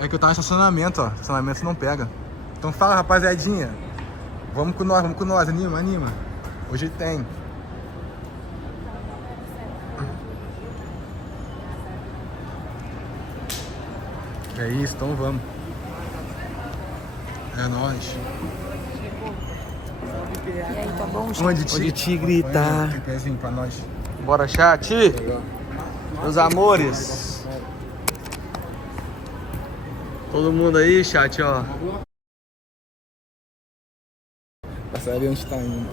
É que eu tava em estacionamento, ó. Estacionamento não pega. Então fala, rapaziadinha. Vamos com nós. Anima. Hoje tem. É isso, então vamos. É nóis. E aí, tá bom, chat? Onde tigre tá. Pra nós. Bora, chat. Meus amores. Todo mundo aí, chat, ó. Pra saber onde tá indo.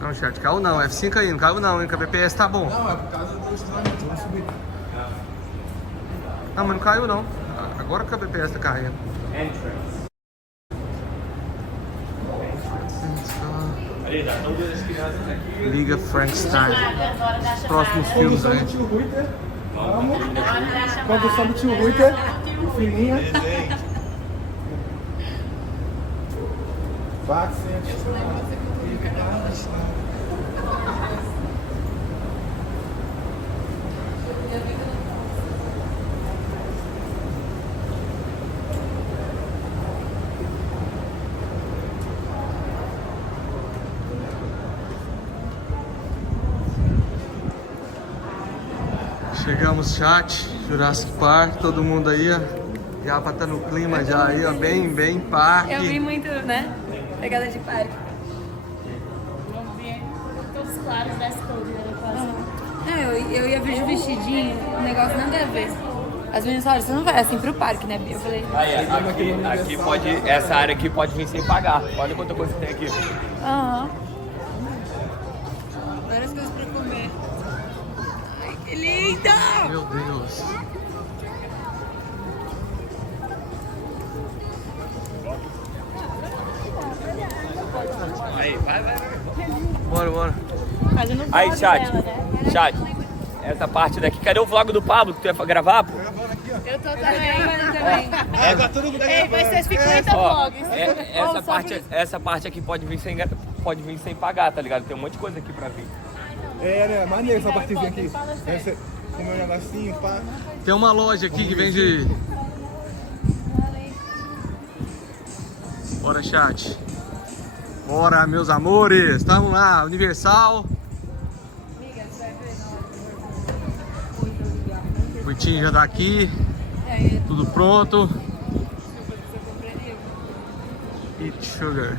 Não, chat, caiu não. F5 aí, não caiu não, hein? Que a BPS tá bom. Não, é por causa do estacionamento. Vamos subir. Não, mas não caiu não. Agora que a BPS tá caindo. Liga Frankenstein. Próximos filmes aí. Condução do tio RUYTER. Vamos. Condução do tio RUYTER. Fininha. Paciente. Chegamos, chat, Jurassic Park, todo mundo aí, ó. Já pra tá no clima já aí, ó, bem parque. Eu vi muito, né? Pegada de parque. Vamos ver todos os claros dessa cor, né? Não, eu ia ver de vestidinho, o negócio nada a ver. As meninas falaram, você não vai assim pro parque, né, Bia? Eu falei, Aqui pode, essa área aqui pode vir sem pagar. Olha quanta coisa tem aqui. aham. Várias coisas pra comer. Ai, que linda! Meu Deus. Aí, vai. Bora. Fazendo um Aí, vlog chat. dela, né? Chat. Essa parte daqui. Cadê o vlog do Pablo que tu ia gravar, pô? Eu tô também. Ei, vai ser 50 Ó, vlogs. essa parte aqui pode vir sem pagar, tá ligado? Tem um monte de coisa aqui pra vir. É, né? Maneiro essa partezinha aqui. Essa, comer um negocinho, pá. Tem uma loja aqui que vende... Bora, chat. Bora, meus amores. Tamo lá, Universal. O Curtinho já tá aqui. Tudo pronto. Eat sugar.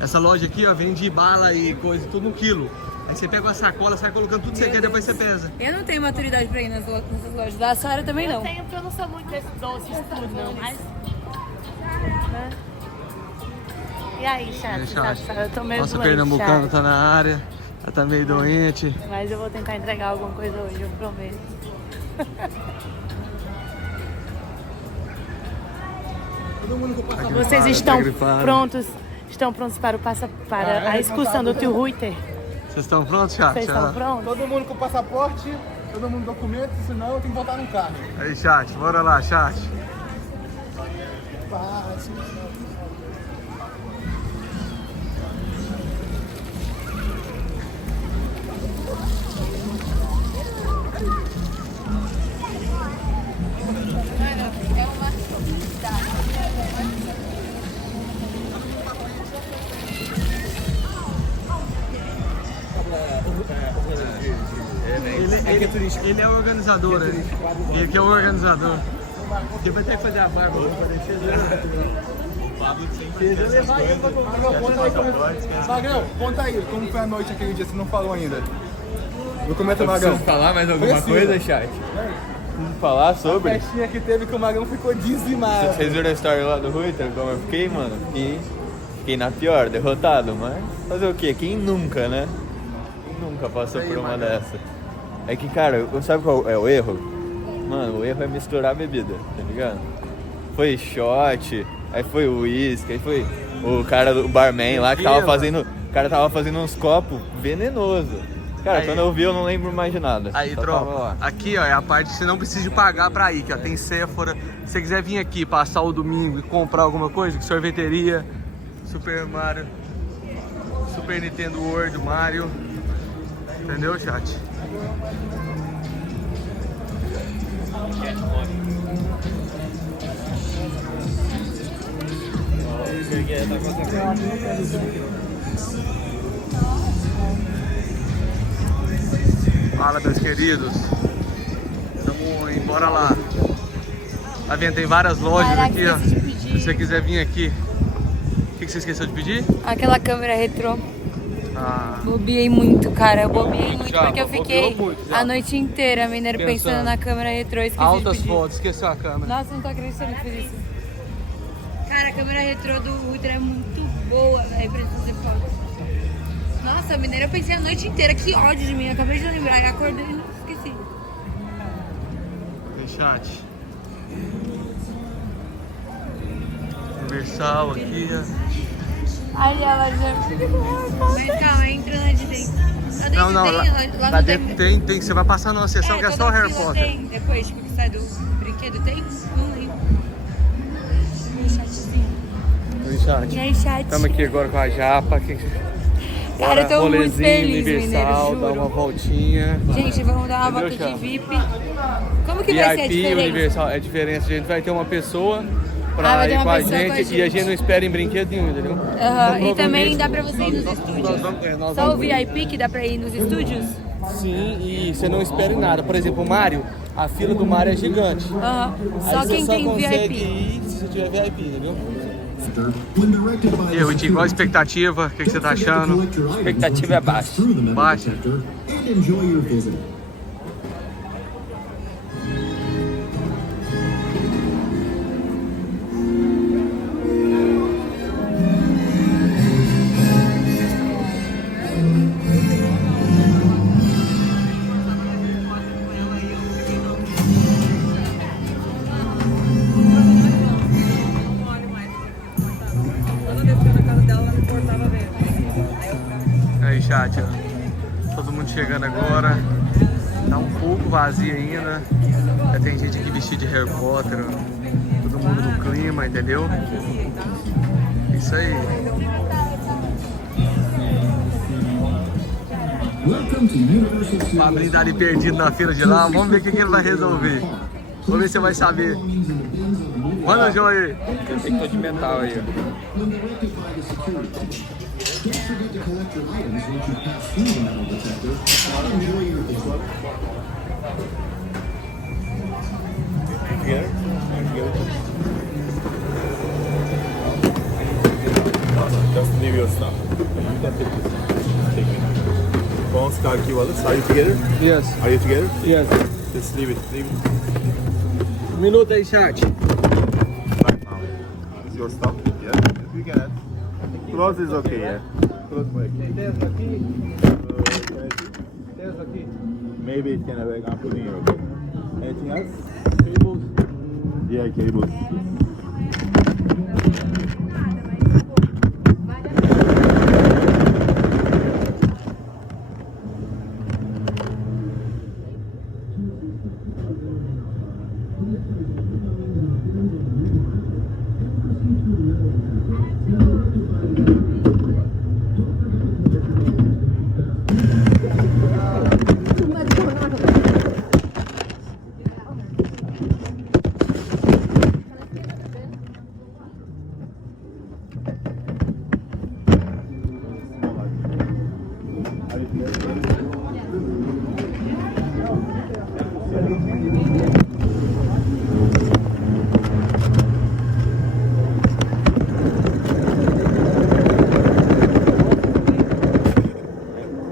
Essa loja aqui, ó, vende bala e coisa, tudo no quilo. Aí você pega uma sacola, sai colocando tudo que você quer, depois você pesa. Eu não tenho maturidade pra ir nessas lojas. Da Sara também Eu não. tenho, porque eu não sou muito desses doces tudo, não, mas... Né? E aí, chat? Eu tô meio Nossa, doente, pernambucano chat. tá na área. Ela tá meio doente. Mas eu vou tentar entregar alguma coisa hoje, eu prometo. Vocês estão prontos? Estão prontos para a excursão do tio RUYTER? Vocês estão prontos, chat? Vocês estão prontos? Todo mundo com passaporte, todo mundo com documento, senão eu tenho que voltar no carro. Aí, chat, bora lá, chat. Ele é o organizador, né? Ele que é o organizador. Ele vai ter que fazer a barba pra aparecer. Magrão, conta aí, como foi a noite aquele dia, você não falou ainda. Documento Magrão. Preciso falar mais alguma coisa, chat? Preciso falar sobre? A festinha que teve que o Magrão ficou dizimado. Vocês viram a história lá do RUYTER? Como eu fiquei, mano? Fiquei na pior, derrotado, mas fazer o quê? Quem nunca, né? Quem nunca passou por uma dessa? É que, cara, sabe qual é o erro? Mano, o erro é misturar a bebida, tá ligado? Foi shot, aí foi uísque, aí foi o cara do barman lá que tava fazendo... O cara tava fazendo uns copos venenoso. Cara, Aí. quando eu vi eu não lembro mais de nada. Aí, Só tava lá. tropa, aqui ó, é a parte que você não precisa de pagar pra ir, que ó, tem Sephora. Se você quiser vir aqui passar o domingo e comprar alguma coisa, sorveteria, Super Mario, Super Nintendo World, Mario, entendeu, chat? Fala, meus queridos. Vamos embora lá. Tá vendo? Tem várias lojas Caraca, aqui, ó. esqueci de pedir. Se você quiser vir aqui. O que você esqueceu de pedir? Aquela câmera retrô. Ah, Bobiei muito, cara. Eu bobiei muito já, porque eu fiquei bobeou muito, já. a noite inteira, mineiro, pensando na câmera retrô. Esqueci altas de pedir. fotos, esqueceu a câmera. Nossa, não tô acreditando que fiz isso. Cara, a câmera retrô do RUYTER é muito boa, velho, pra fazer foto. Nossa, mineiro, eu pensei a noite inteira. Que ódio de mim. Eu acabei de lembrar. Eu acordei e esqueci. Tem chat. Universal aqui, ó. Aí ela já... Mas calma, entra lá de dentro. Lá dentro Não, tem, lá não dentro tem. Você vai passar numa sessão que é só toda Harry fila Potter. Tem. Depois, tipo, que sai do brinquedo, tem? Não lembro. Meu chatzinho. Tem chat. E aí, chat? Estamos aqui agora com a Japa. Cara, eu tô muito rolezinho feliz, Universal, mineiro, dá juro. uma voltinha. Gente, vamos dar uma Entendeu, volta de Chapa? VIP. Como que vai ser a VIP, diferença? Universal, é diferença. A gente vai ter uma pessoa pra vai ter ir uma com a pessoa gente, com a e a gente. gente não espera em brinquedo nenhum, entendeu? Aham, e também dá pra você ir nos estúdios. Nós Só o vamos- VIP que dá pra ir nos estúdios? Sim, e você não espera em nada. Por exemplo, o Mario, a fila do Mario é gigante. Aham. Aí Só você quem só tem consegue VIP. ir se você tiver VIP, entendeu? E aí, Ruitinho, qual a expectativa? O que você tá achando? A expectativa é baixa. Baixa? Aí, chat, ó. Todo mundo chegando agora. Tá um pouco vazio ainda. Já tem gente aqui vestida de Harry Potter. Ó. Todo mundo no clima, entendeu? Isso aí. O Fabrinho tá ali perdido na fila de lá. Vamos ver o que ele vai resolver. Vamos ver se você vai saber. Manda, João aí. Detector de metal aí, ó. Just leave your stuff. You can take this. Take it. Phones, car key, wallets. Are you together? Yes, Are you together? yes. Just leave it. Leave it. Um minuto aí, chat. Right now. Is your stuff? Yeah. You can add. Close is okay, yeah. Close my key. Tem aqui, Can I see? tem aqui. Maybe it can have a I'm putting it okay. Anything else? Cables. Yeah, cables.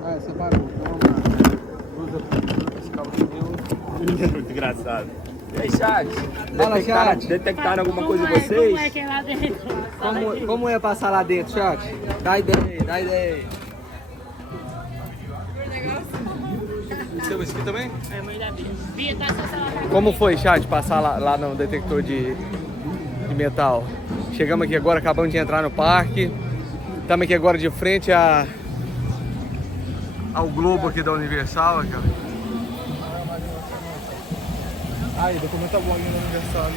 Ah, separou. Usa esse cabo aqui meu. Muito engraçado. E aí, chat? Fala, chat. Detectaram alguma coisa em Como é vocês? que é lá dentro? Fala aqui. Como é passar lá dentro, chat? Dá ideia, dá ideia. Seu aqui também? É, mãe da Bia. Bia, tá só celular. Como foi, chat, passar lá no detector de metal? Chegamos aqui agora, acabamos de entrar no parque. Estamos aqui agora de frente ao globo aqui da Universal, cara. Aí, documenta o login no aniversário.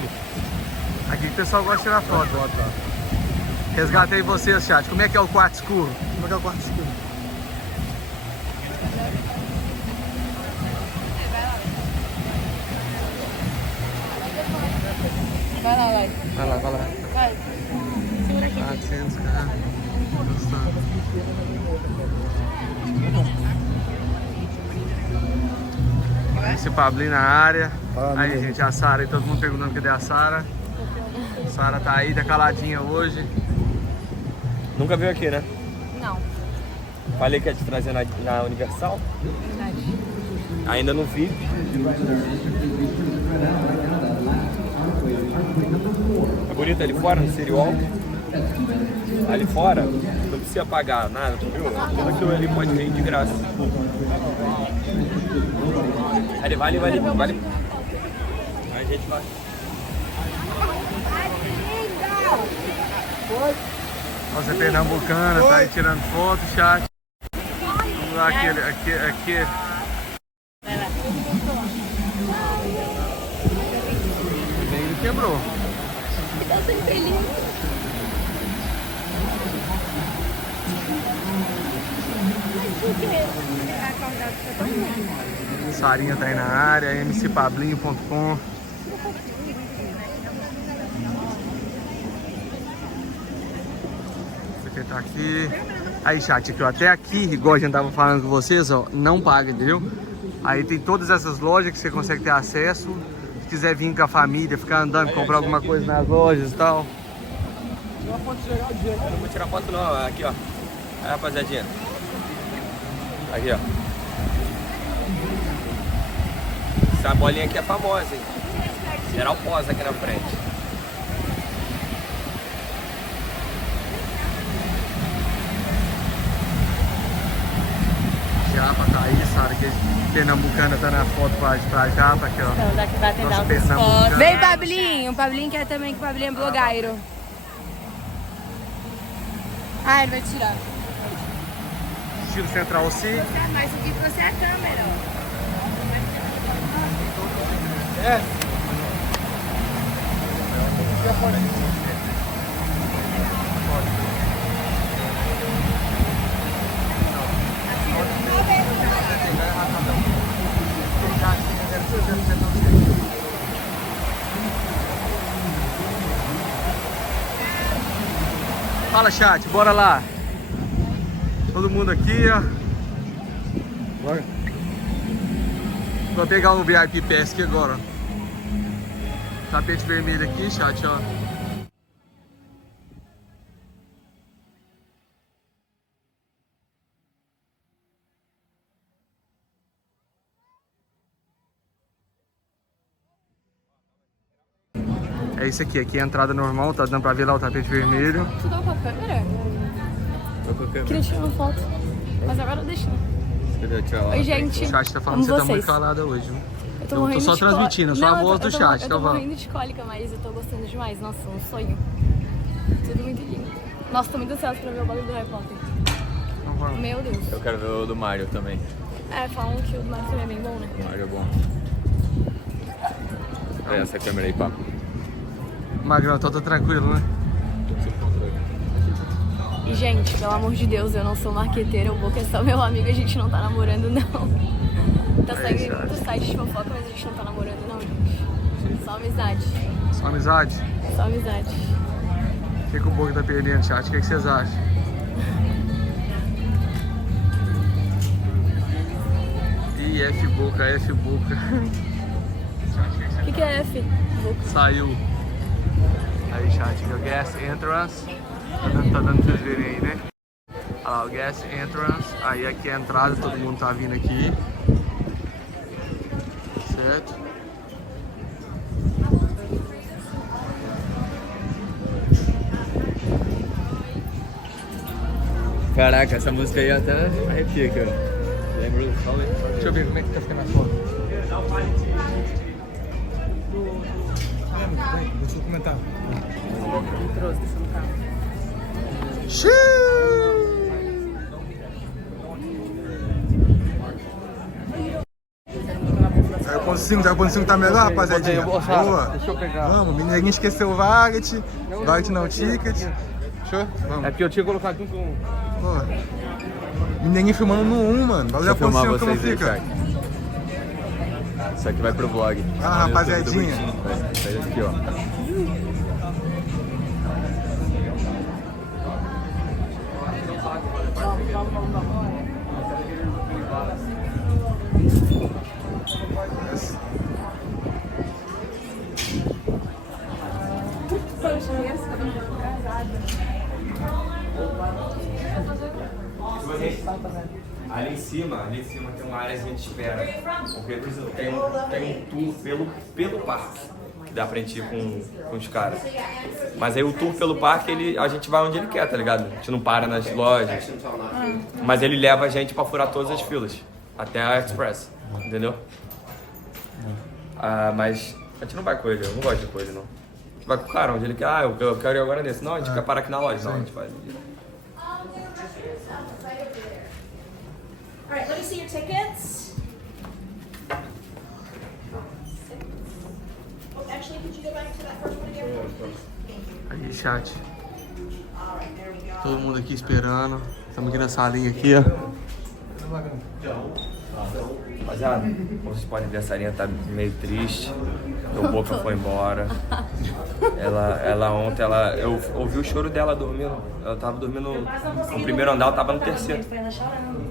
Aqui o pessoal gosta de tirar foto. Resgatei vocês, chat. Como é que é o quarto escuro? Como é que é o quarto escuro? Vai lá, Lai. Vai lá, vai lá. Vai. Segura aqui. 600, cara. Esse Pablinho na área. Aí, gente, a Sara aí, todo mundo perguntando cadê a Sara. A Sara tá aí, tá caladinha hoje. Nunca veio aqui, né? Não, Falei que ia te trazer na Universal. verdade. Ainda não vi. É bonito ali fora, no City Walk. Ali fora, não precisa pagar nada, viu? Tudo aquilo ali pode vir de graça. Ali vale. A gente vai. Nossa, é pernambucana, tá aí tirando foto, chat. Vamos lá, aqui. Ele quebrou. Sarinha tá aí na área, mcpablinho.com. Você tá aqui. Aí, chat, aqui, ó, até aqui, igual a gente tava falando com vocês, ó, não paga, entendeu? Aí tem todas essas lojas que você consegue ter acesso. Se quiser vir com a família, ficar andando, comprar alguma coisa nas lojas e tal. Eu não vou tirar foto não, aqui ó. Aí, rapaziadinha. Aqui ó. Essa bolinha aqui é famosa, hein? Geral posa aqui na frente. Japa tá aí, Sara, que pernambucana tá na foto pra Japa, aqui ó. Então, daqui vai tentar Nossa, outras pernambucana. fotos. Vem, Pablinho. O Pablinho quer também, que o Pablinho é blogueiro. Ah, ele vai tirar. Estilo Central C. Mas o que você é a câmera, ó. É. Fala, chat, bora lá. Todo mundo aqui, ó. Bora. Vou pegar um VIP Pass aqui agora, ó. Tapete vermelho aqui, chat, ó. É isso aqui é a entrada normal, tá dando pra ver lá o tapete vermelho. Tu deu com a câmera? Tô com a câmera. Queria tirar uma foto. Mas agora deixa. Cadê? Tchau. Oi, gente. O chat tá falando que Amo você tá muito vocês. calada hoje, viu? Eu tô Eu morrendo tô só de transmitindo, só a Não, voz do chat, eu tá tô bom? morrendo de cólica, mas eu tô gostando demais. Nossa, um sonho. Tudo muito lindo. Nossa, tô muito ansiosa pra ver o bagulho do Harry Potter. Então vamos. Meu Deus. Eu quero ver o do Mario também. É, falam que o do Mario também é bem bom, né? O Mario é bom. Olha essa câmera aí, papo. Magrão, tá tranquilo, né? E, gente, pelo amor de Deus, eu não sou marqueteira, eu vou que é só meu amigo, a gente não tá namorando, não. Tá saindo muito site de fofoca, mas a gente não tá namorando, não, gente. Só amizade. Só amizade? Só amizade. O que o Boca tá perdendo, chat? O que vocês acham? Ih, F Boca. O que é F? Saiu. Aí, chat, aqui, o Gas Entrance. Tá dando pra vocês verem aí, né? Olha lá, o Gas Entrance. Aí aqui é a entrada, todo mundo tá vindo aqui. Certo? Caraca, essa música aí até arrepia, cara. Lembra do Fala aí. Deixa eu ver como é que tá ficando a foto. Deixa eu comentar. Tá com 5 tá melhor, rapaziadinha? Boa. Deixa eu pegar. Vamos, ninguém esqueceu o Vaget. Vaget não ticket. Fechou? Vamos. É porque eu tinha colocado um com... Boa. Ninguém filmando no 1, mano. Valeu a filmar posição como vocês aí, fica. Shark. Isso aqui vai pro vlog. Ah, No YouTube do rapaziadinha. Bonitinho. Vai sair aqui, ó. Ali em cima tem uma área de espera. Porque tem um tour pelo parque. Que dá pra gente ir com os caras. Mas aí o tour pelo parque, a gente vai onde ele quer, tá ligado? A gente não para nas lojas. Mas ele leva a gente pra furar todas as filas. Até a Express, entendeu? Mas a gente não vai com ele, eu não gosto de ir com ele, não. A gente vai com o cara onde ele quer. Ah, eu quero ir agora nesse. Não, a gente quer parar aqui na loja. Não, a gente faz. All right, let me see your tickets. Oh, actually, could you go back to that first one again, please? Aí, chat. Todo mundo aqui esperando. Estamos aqui na salinha aqui, ó. Rapaziada, como vocês podem ver, a Sarinha tá meio triste. O Boca foi embora. Ela ontem, eu ouvi o choro dela dormindo. Ela tava dormindo no primeiro andar, eu tava no terceiro. Foi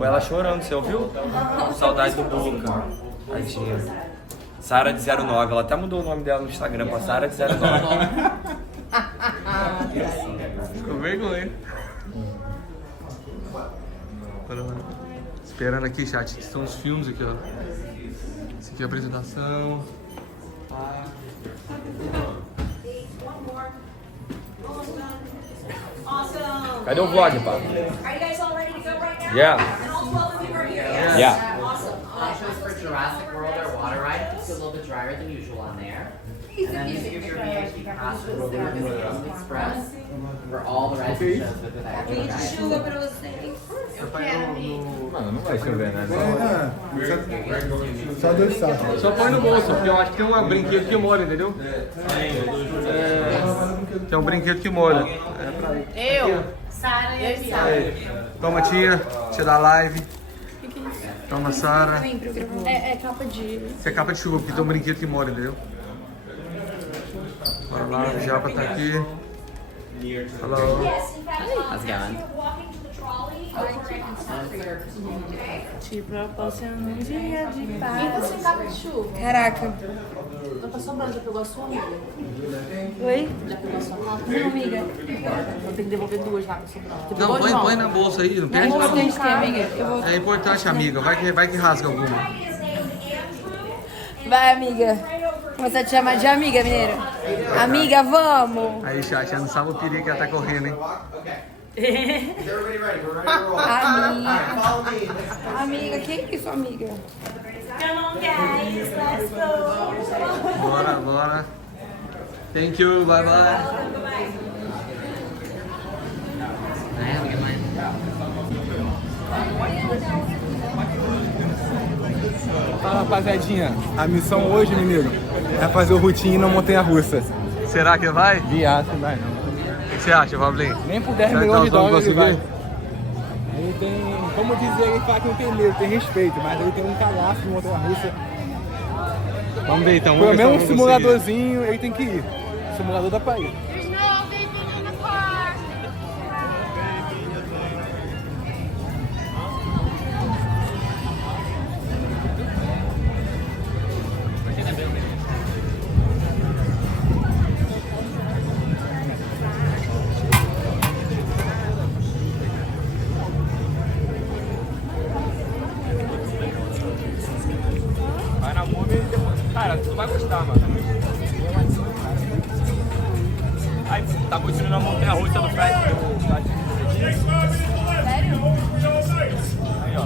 ela chorando, você ouviu? Saudade do Boca. Tadinha. Sara de 09, ela até mudou o nome dela no Instagram pra Sara de 09. Com vergonha. Esperando aqui, chat. Estão os filmes aqui, ó. Esse aqui é a apresentação. Cadê o vlog, pá? Are you guys all ready to go right now? Yeah. And all 12 of you are here? Yeah. Awesome. Shows for Jurassic World, our water ride. It's a little bit drier than usual on there. And then these are your VIP passes for the Express for all the rides and shows with that. Chuva pra vocês. Mano, não vai chover, né? Só 2 sacos. Só põe no bolso, porque eu acho que tem um brinquedo que molha, entendeu? Tem um brinquedo que molha. Eu, Sara e a Sara. Toma, tia da live. Toma, Sara. É capa de... Isso é capa de chuva, porque tem um brinquedo que molha, entendeu? Bora lá, o Japa tá aqui. Hello. How's it going? Walking to the trolley. Te proporciona um dia de paz. E você capa de chuva? Caraca. Não tá sobrando, já pegou a sua amiga? Oi? Já pegou a sua capa? Não, amiga. Vou ter que devolver 2 lá pra sobrar. Você Não, pegou, põe na bolsa aí, não É perde. importante ter, amiga. Eu vou... É importante, amiga. Vai que rasga alguma. Vai, amiga. Começar a te chamar de amiga, mineira. Amiga, vamos. Aí, chat, já não sabe o perigo que ela tá correndo, hein? Amiga, que isso, amiga? Come on, guys. Let's go. Bora. Thank you, bye. Fala, rapaziadinha. A missão hoje, menino, é fazer o routine na montanha-russa. Será que vai? Viado, não vai não. O que você acha, Pablinho? Nem por 10 Será que milhões de nós vamos dólares ele vai. conseguir? Ele tem, como dizer, ele fala que não tem medo, tem respeito, mas ele tem um cagaço de montanha-russa. Vamos ver então. Pelo vamos ver se menos um vamos conseguir. simuladorzinho ele tem que ir. Simulador dá pra ir. Vai na bomba e depois. Cara, tu vai gostar, mano. Aí, tá continuando a montanha russa do Fred. Aí, ó.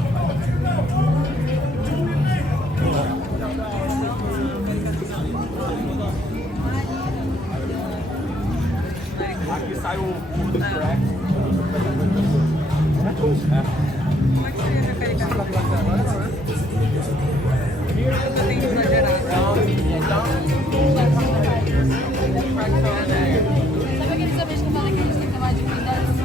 Aqui sai o burro do Shrek. Sabe aqueles amigos que eu falei que eles têm que ter mais de cuidado?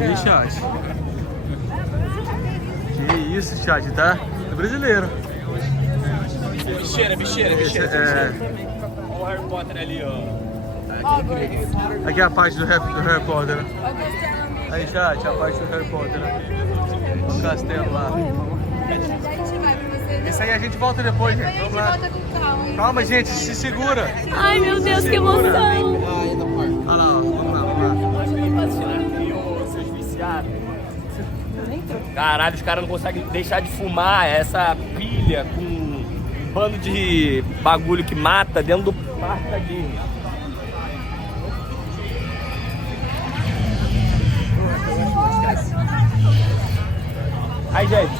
Aí, chat. isso, chat, tá? É brasileiro. Bicheira. Esse é... Olha o Harry Potter ali, ó. Aqui é a parte do Harry Potter. Aí, chat, a parte do Harry Potter. O castelo lá. Isso aí a gente volta depois, gente. Vamos lá. Calma, gente, se segura. Ai, meu Deus, que emoção. Olha lá, ó. Vamos lá. Seus viciados. Caralho, os caras não conseguem deixar de fumar essa pilha com um bando de bagulho que mata dentro do parque da Disney. Aí, gente,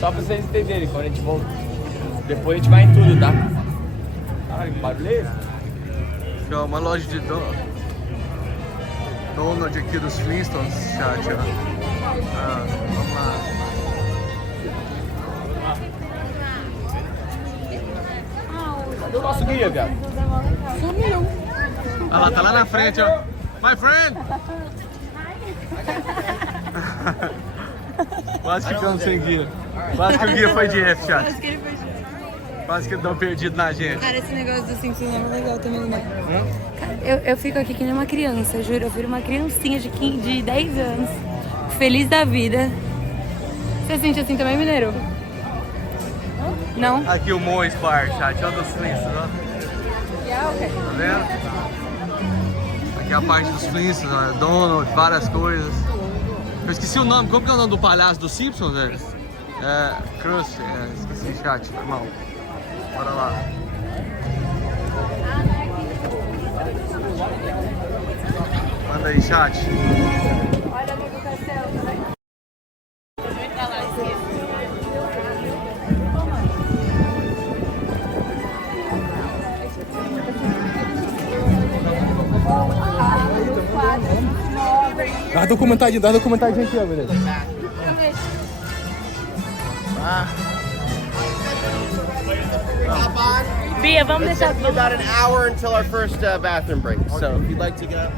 só pra vocês entenderem, quando a gente volta, depois a gente vai em tudo, tá? Caralho, que barulho é esse? Aqui, ó, uma loja de Donald aqui dos Flintstones, chat, ó. Vamos lá. Cadê o nosso guia, viado? Sumiu. Olha lá, tá lá na frente, ó. My friend! Quase ficamos sem guia. Quase que o guia foi de F, chat. Acho que ele foi de F. Quase que dão perdido na gente. Cara, esse negócio do Simpsons é legal também, né? Cara, eu fico aqui que nem uma criança, juro. Eu viro uma criancinha de 10 anos. Feliz da vida. Você sente assim também, Mineiro? Não? Aqui o Mois Bar, chat, olha dos Flintstones, ó. Tá vendo? Aqui é a parte dos Flintstones, ó. Donald, várias coisas. Eu esqueci o nome, como que é o nome do palhaço dos Simpsons, velho? Krusty, esqueci, chat, irmão. Bora lá. Manda aí, chat. Olha ali do castelo, né? Dá documentadinho aqui, ó, beleza. Bia, vamos deixar... About an hour until our first bathroom break. So if you'd like to go.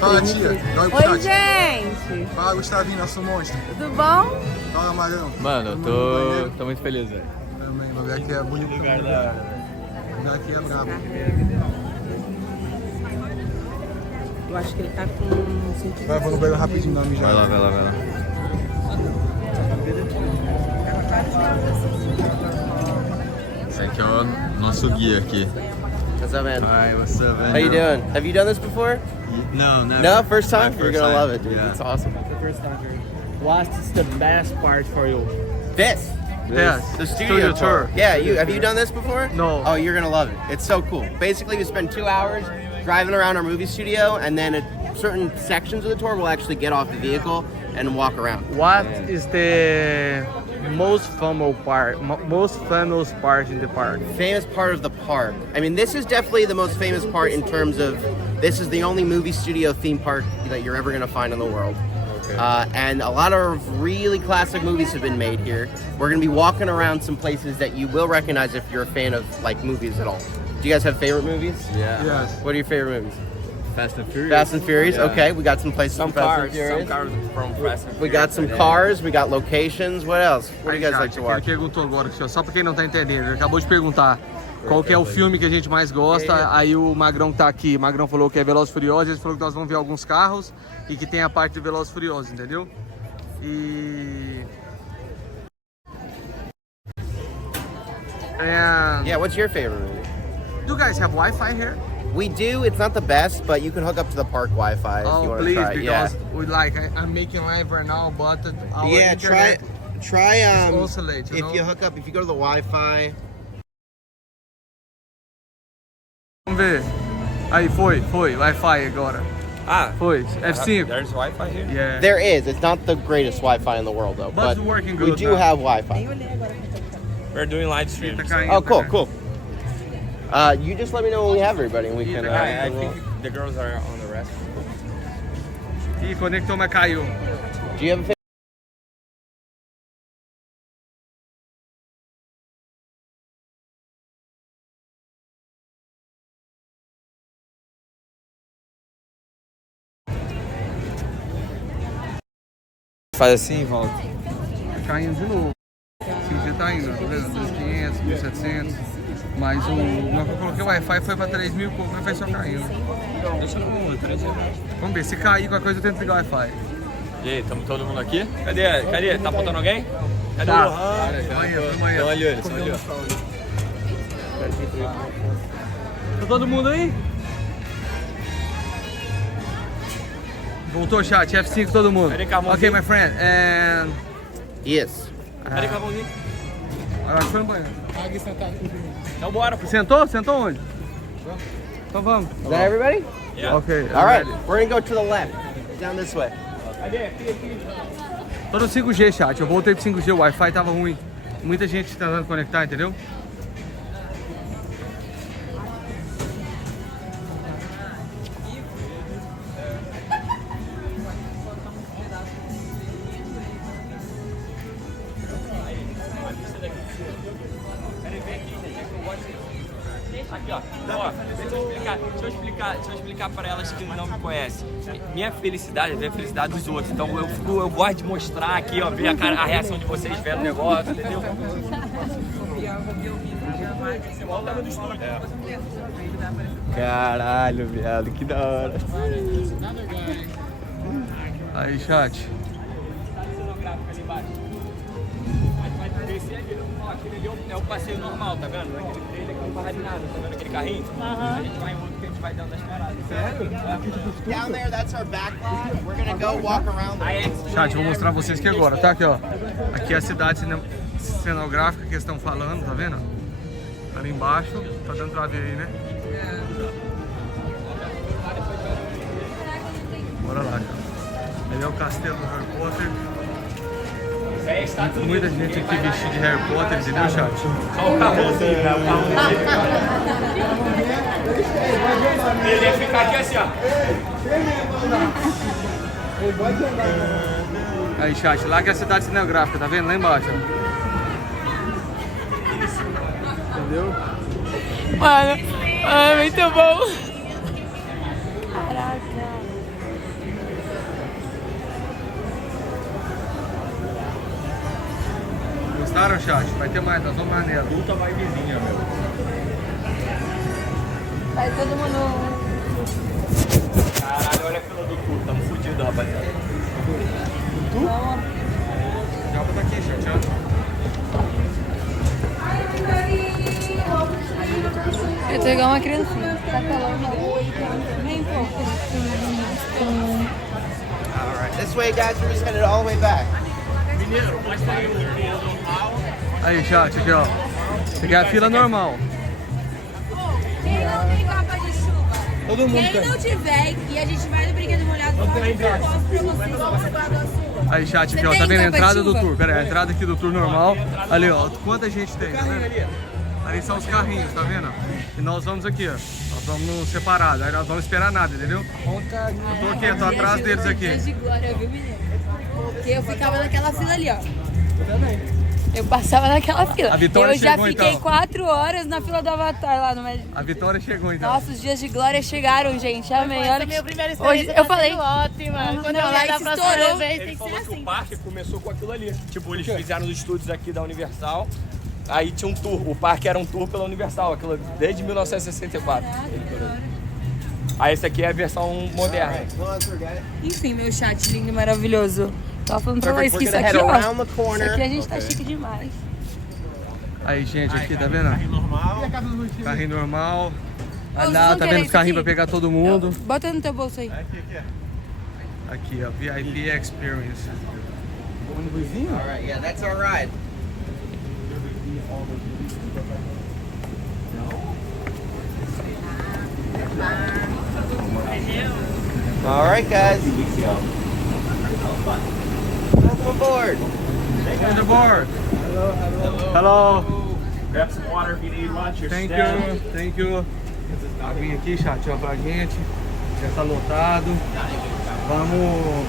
Fala, tia. Oi, gente. Fala, Gustavinho, nosso monstro. Tudo bom? Fala, Marão. Mano, eu tô muito feliz, velho. Também, o lugar aqui é bonito. O lugar aqui é brabo. Eu acho que ele tá com... Vai, vou no banheiro rapidinho, dá uma mijada. Vai lá. Esse aqui é o nosso guia aqui. What's up, man? Hi, what's up, man? How you doing? Have you done this before? No, never. No, first time? My You're first gonna time. love it, dude. Yeah. It's awesome. First time here. What's the best part for you? This. Yes, The studio tour. Yeah, have you done this before? No. Oh, you're gonna love it. It's so cool. Basically, we spend 2 hours driving around our movie studio, and then at certain sections of the tour, we'll actually get off the vehicle and walk around. What is the most famous part in the park? Famous part of the park. I mean, this is definitely the most famous part in terms of this is the only movie studio theme park that you're ever gonna find in the world. And a lot of really classic movies have been made here. We're gonna be walking around some places that you will recognize if you're a fan of like movies at all. Do you guys have favorite movies? Yeah. Yes. What are your favorite movies? Fast and Furious. Fast and Furious. Yeah. Okay, we got some places. Some from Fast and cars Furious. from Fast and Furious. We got some cars. We got locations. What else? What do you guys like to Ele watch? perguntou agora, só pra quem não tá entendendo, ele acabou de perguntar qual que é o filme que a gente mais gosta, aí o Magrão tá aqui, o Magrão falou que é Velozes e Furiosos, ele falou que nós vamos ver alguns carros e que tem a parte de Velozes e Furiosos, entendeu? And Yeah, what's your favorite movie? you guys have Wi-Fi here? We do. It's not the best, but you can hook up to the park Wi-Fi if you Oh, want to please, try it. because Yeah. we I'm making live right now, but our Yeah, internet try is also late, you know? if you hook up, if you go to the Wi-Fi. Vamos ver. Aí, foi, Wi-Fi agora. Foi, F5. There's Wi-Fi here? Yeah. There is. It's not the greatest Wi-Fi in the world though, But but it's working we good do now. have Wi-Fi. We're doing live stream. Tá caindo, Oh, tá cool, caindo. cool. You just let me know when we have everybody, and we can. I think the girls are on the rest. Ih, conectou, mas caiu. Do you have a Faz assim e volta. Tá caindo de novo. 5G tá indo, tá vendo? 2.500, 1.700. Mas o que eu coloquei o Wi-Fi foi pra 3.000 e pouco, vai só caindo. Deixa no outro, vamos ver, se cair qualquer coisa eu tento ligar o Wi-Fi. E aí, estamos todo mundo aqui? Cadê? Tá faltando alguém? Cadê Tá. o Lohan? Amanhã. Então olha ele, só olha. Tá todo mundo aí? Voltou o chat, F5 todo mundo. Ok, my friend. And... Yes. Cadê Carvãozinho? Agora foi no banheiro. Então bora, pô. Sentou? Sentou onde? Então vamos. Is that everybody? Yeah. Ok. All right, we're gonna go to the left. Down this way. Cadê? Aqui. Tô no 5G, chat. Eu voltei pro 5G, o Wi-Fi tava ruim. Muita gente tentando conectar, entendeu? Aqui, ó. Deixa eu explicar para elas que não me conhecem. Minha felicidade é ver a felicidade dos outros. Então eu gosto de mostrar aqui, ó, ver a reação de vocês vendo o negócio, entendeu? Caralho, viado, que da hora. Aí, chat. Aquele ali é o passeio normal, tá vendo? Aquele trailer que não para de nada, tá vendo aquele carrinho? A gente vai em outro que a gente vai dentro das paradas. Sério? Down there, that's our backlot. We're gonna go walk around there. Chat, vou mostrar pra vocês aqui agora, tá? Aqui, ó. Aqui é a cidade cenográfica que eles estão falando, tá vendo? Ali embaixo, tá dando pra ver aí, né? Bora lá, cara. Ali é o castelo do Harry Potter. Muita gente aqui vestida de Harry Potter, entendeu, chat? Olha o carrozinho, né? O carrozinho. Ele ia ficar aqui assim, ó. Aí, chat, lá que é a cidade cenográfica, tá vendo? Lá embaixo, ó. Entendeu? Mano, é muito bom. Caraca. Gostaram, chat? Vai ter mais, nós vamos mais nela. Puta vibezinha, meu. Vai todo mundo. Caralho, olha a fila do tour, tamo fudido, rapaziada. Tu? Já vou aqui, chat, ó. Eu tô igual uma criancinha. Tá calor, vem, pô. Alright, this way, guys, we're just headed all the way back. Aí, chat, aqui, ó. Aqui é a fila normal. Quem não tem capa de chuva? Todo mundo Quem tem. não tiver e a gente vai no brinquedo molhado, eu mostro pra vocês onde você guarda a sua. Aí, chat, aqui, Você ó. Tá tem vendo a capa de entrada do chuva? tour? Pera aí, a entrada aqui do tour normal. Ali, ó. Quanta gente tem, tá vendo? Ali são os carrinhos, tá vendo? E nós vamos aqui, ó. Nós vamos separados. Aí nós vamos esperar nada, entendeu? Eu tô aqui, eu tô atrás deles aqui. Dias de glória, viu, menino? Porque eu ficava naquela fila ali, ó. Eu passava naquela fila. A Vitória eu já chegou, fiquei então. 4 horas na fila do Avatar lá no médico. A Vitória chegou, então. Nossa, os dias de glória chegaram, gente. Amém. Essa Olha é minha primeira hoje experiência, eu tá falei. sendo ótima. Quando eu Não, vier aí da se próxima estourou. vez, Ele tem que falou ser que o assim. parque começou com aquilo ali. Tipo, eles fizeram os estúdios aqui da Universal. Aí tinha um tour. O parque era um tour pela Universal, aquilo desde 1964. Aí esse aqui é a versão moderna. Enfim, meu chat lindo e maravilhoso. Tava falando pra Perfect, vocês we're que isso gonna aqui, head ó. around the corner. Isso aqui a gente tá chique demais. Aí, gente, aqui, tá vendo? Carrinho normal. Ô, Ah, vocês lá, vão tá querer vendo os isso carrinhos aqui? pra pegar todo mundo. Bota no teu bolso aí. Aqui, ó, VIP Experience. Ônibusinho? Alright, yeah, that's our ride. Alright, guys. Welcome aboard. On the board. Hello. Grab some water if you need, watch your Thank step. you, thank you. Vim aqui, chat, ó, pra gente. Já tá lotado. Vamos.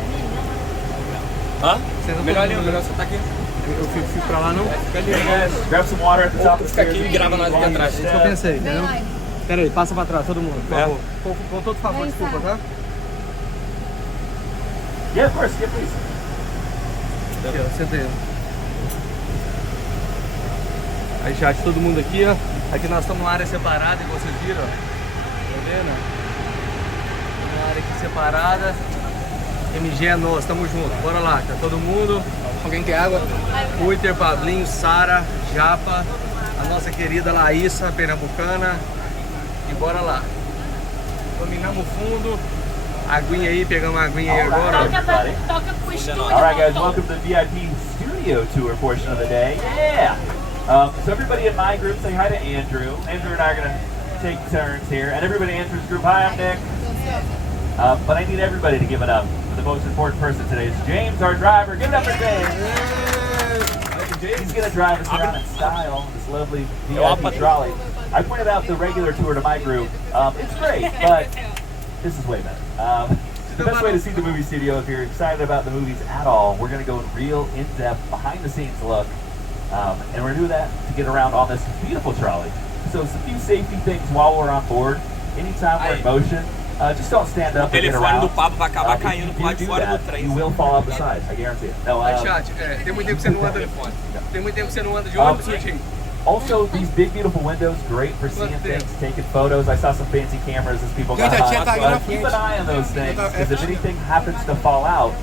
Hã? Senta Melhor todo ali, mundo. melhor você tá aqui. Eu fico pra lá, não? Fica ali, guys. Grab some water at the top. Fica aqui e grava nós aqui atrás. Isso que eu pensei, entendeu? Pera aí, passa pra trás, todo mundo, por favor. Com todo favor, desculpa, tá? Yeah, of course, yeah, please. Aqui, ó, senta aí. Aí, chat, todo mundo aqui, ó. Aqui nós estamos numa área separada, igual vocês viram, ó. Tá vendo? Uma área aqui separada. MG é nós, tamo junto. Bora lá, tá todo mundo. Alguém quer água? RUYTER, Pablinho, Sara, Japa, a nossa querida Laísa, pernambucana. E bora lá. Dominamos o fundo. Aguinha aí, pegamos a aguinha aí agora. Toca pro estúdio. All right, guys, welcome to the VIP studio tour portion of the day. Yeah! So everybody in my group, say hi to Andrew. Andrew and I are going to take turns here. And everybody in Andrew's group, hi, I'm Nick. But I need everybody to give it up for the most important person today. It's James, our driver. Give it up for James. He's going to drive us around in style, this lovely VIP trolley. I pointed out the regular tour to my group. It's great, but this is way better. The best way to see the movie studio, if you're excited about the movies at all, we're going to go in real in-depth, behind-the-scenes look. And we're going to do that to get around on this beautiful trolley. So some few safety things while we're on board. Anytime we're in motion, just don't stand up and get around. If you do that, you will fall off the side, I guarantee it. No, Aí, chat, tem muito tempo que você não anda. Tem muito tempo que você não anda de ônibus, Sutinho. Also, these big, beautiful windows, great for seeing things, taking photos. I saw some fancy cameras as people got on. Keep an eye on those things, because if anything happens to fall out,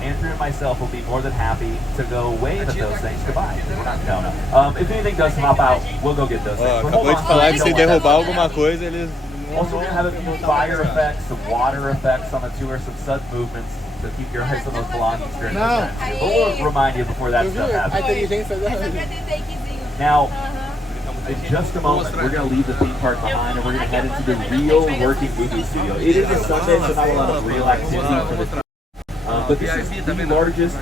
Andrew and myself will be more than happy to go wave at those things goodbye. No. If anything does pop out, we'll go get those things. Acabou de falar que se derrubar alguma coisa, eles... Also, we're going to have a few fire effects, some water effects on the tour, some sudden movements to keep your eyes on those belongings during the time. But we'll remind you before that stuff happens. Now, in just a moment, we're going to leave the theme park behind and we're going to head into the real working movie studio. It is a Sunday, so not a lot of real activity for the but this is the largest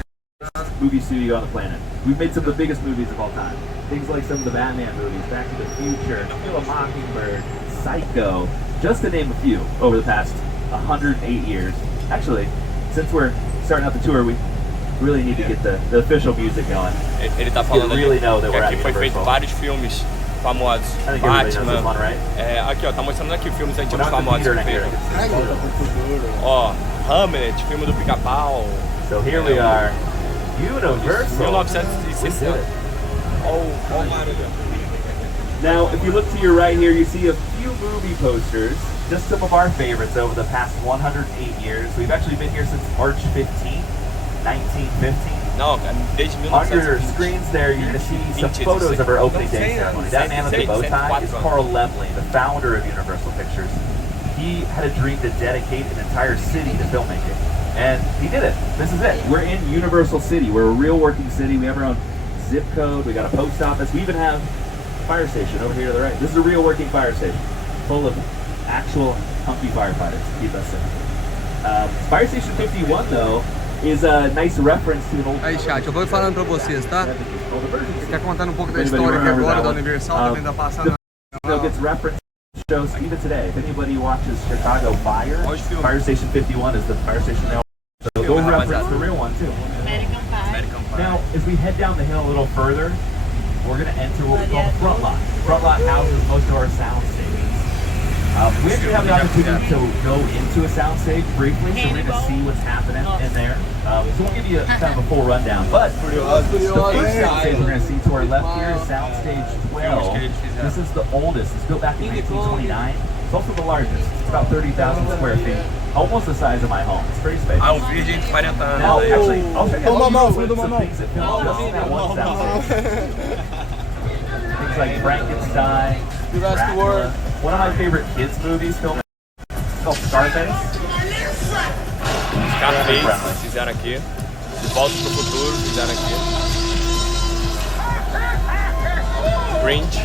movie studio on the planet. We've made some of the biggest movies of all time. Things like some of the Batman movies, Back to the Future, Kill a Mockingbird, Psycho, just to name a few over the past 108 years. Actually, since we're starting out the tour, we really need to get the official music going. Ele tá falando really know that que we're aqui foi feito vários filmes famosos. Batman. One, right? Aqui ó, tá mostrando aqui filmes antigos famosos que feitos. Ó, Hamlet, filme do Pica-Pau. So here we are, Universal. 1960. Now, if you look to your right here, you see a few movie posters. Just some of our favorites over the past 108 years. We've actually been here since March 15th, 1915. No, desde 1915. On your screens there, you're going to see some photos of our opening day ceremony. That man with the bow tie is Carl Laemmle, the founder of Universal Pictures. He had a dream to dedicate an entire city to filmmaking. And he did it. This is it. We're in Universal City. We're a real working city. We have our own zip code. We got a post office. We even have a fire station over here to the right. This is a real working fire station full of actual hunky firefighters to keep us safe. Fire Station 51, though, is a nice reference to an old... Aí, chat, eu vou falando pra vocês, tá? Ele tá contando um pouco da história aqui agora da Universal, também tá passando... So gets referenced shows even today. If anybody watches Chicago Fire, Fire Station 51 is the fire station now. So they'll reference the real one, too. Now, as we head down the hill a little further, we're going to enter what we call the front lot. Front lot houses most of our sound stations. We actually have the opportunity to go into a soundstage briefly, so we're going to see what's happening in there. So we'll give you kind of a full rundown. But the first soundstage we're going to see to our left here is Soundstage 12. This is the oldest. It's built back in 1929. It's also the largest. It's about 30,000 square feet. Almost the size of my home. It's pretty spacious. Ah, eu vi gente 40 anos. Now, actually, I'll show you some things that film just in that one soundstage. Things like Frankenstein, Dracula. One of my favorite kids movies filmed called Scarface. Scarface fizeram aqui. De Volta pro Futuro fizeram aqui. Grinch.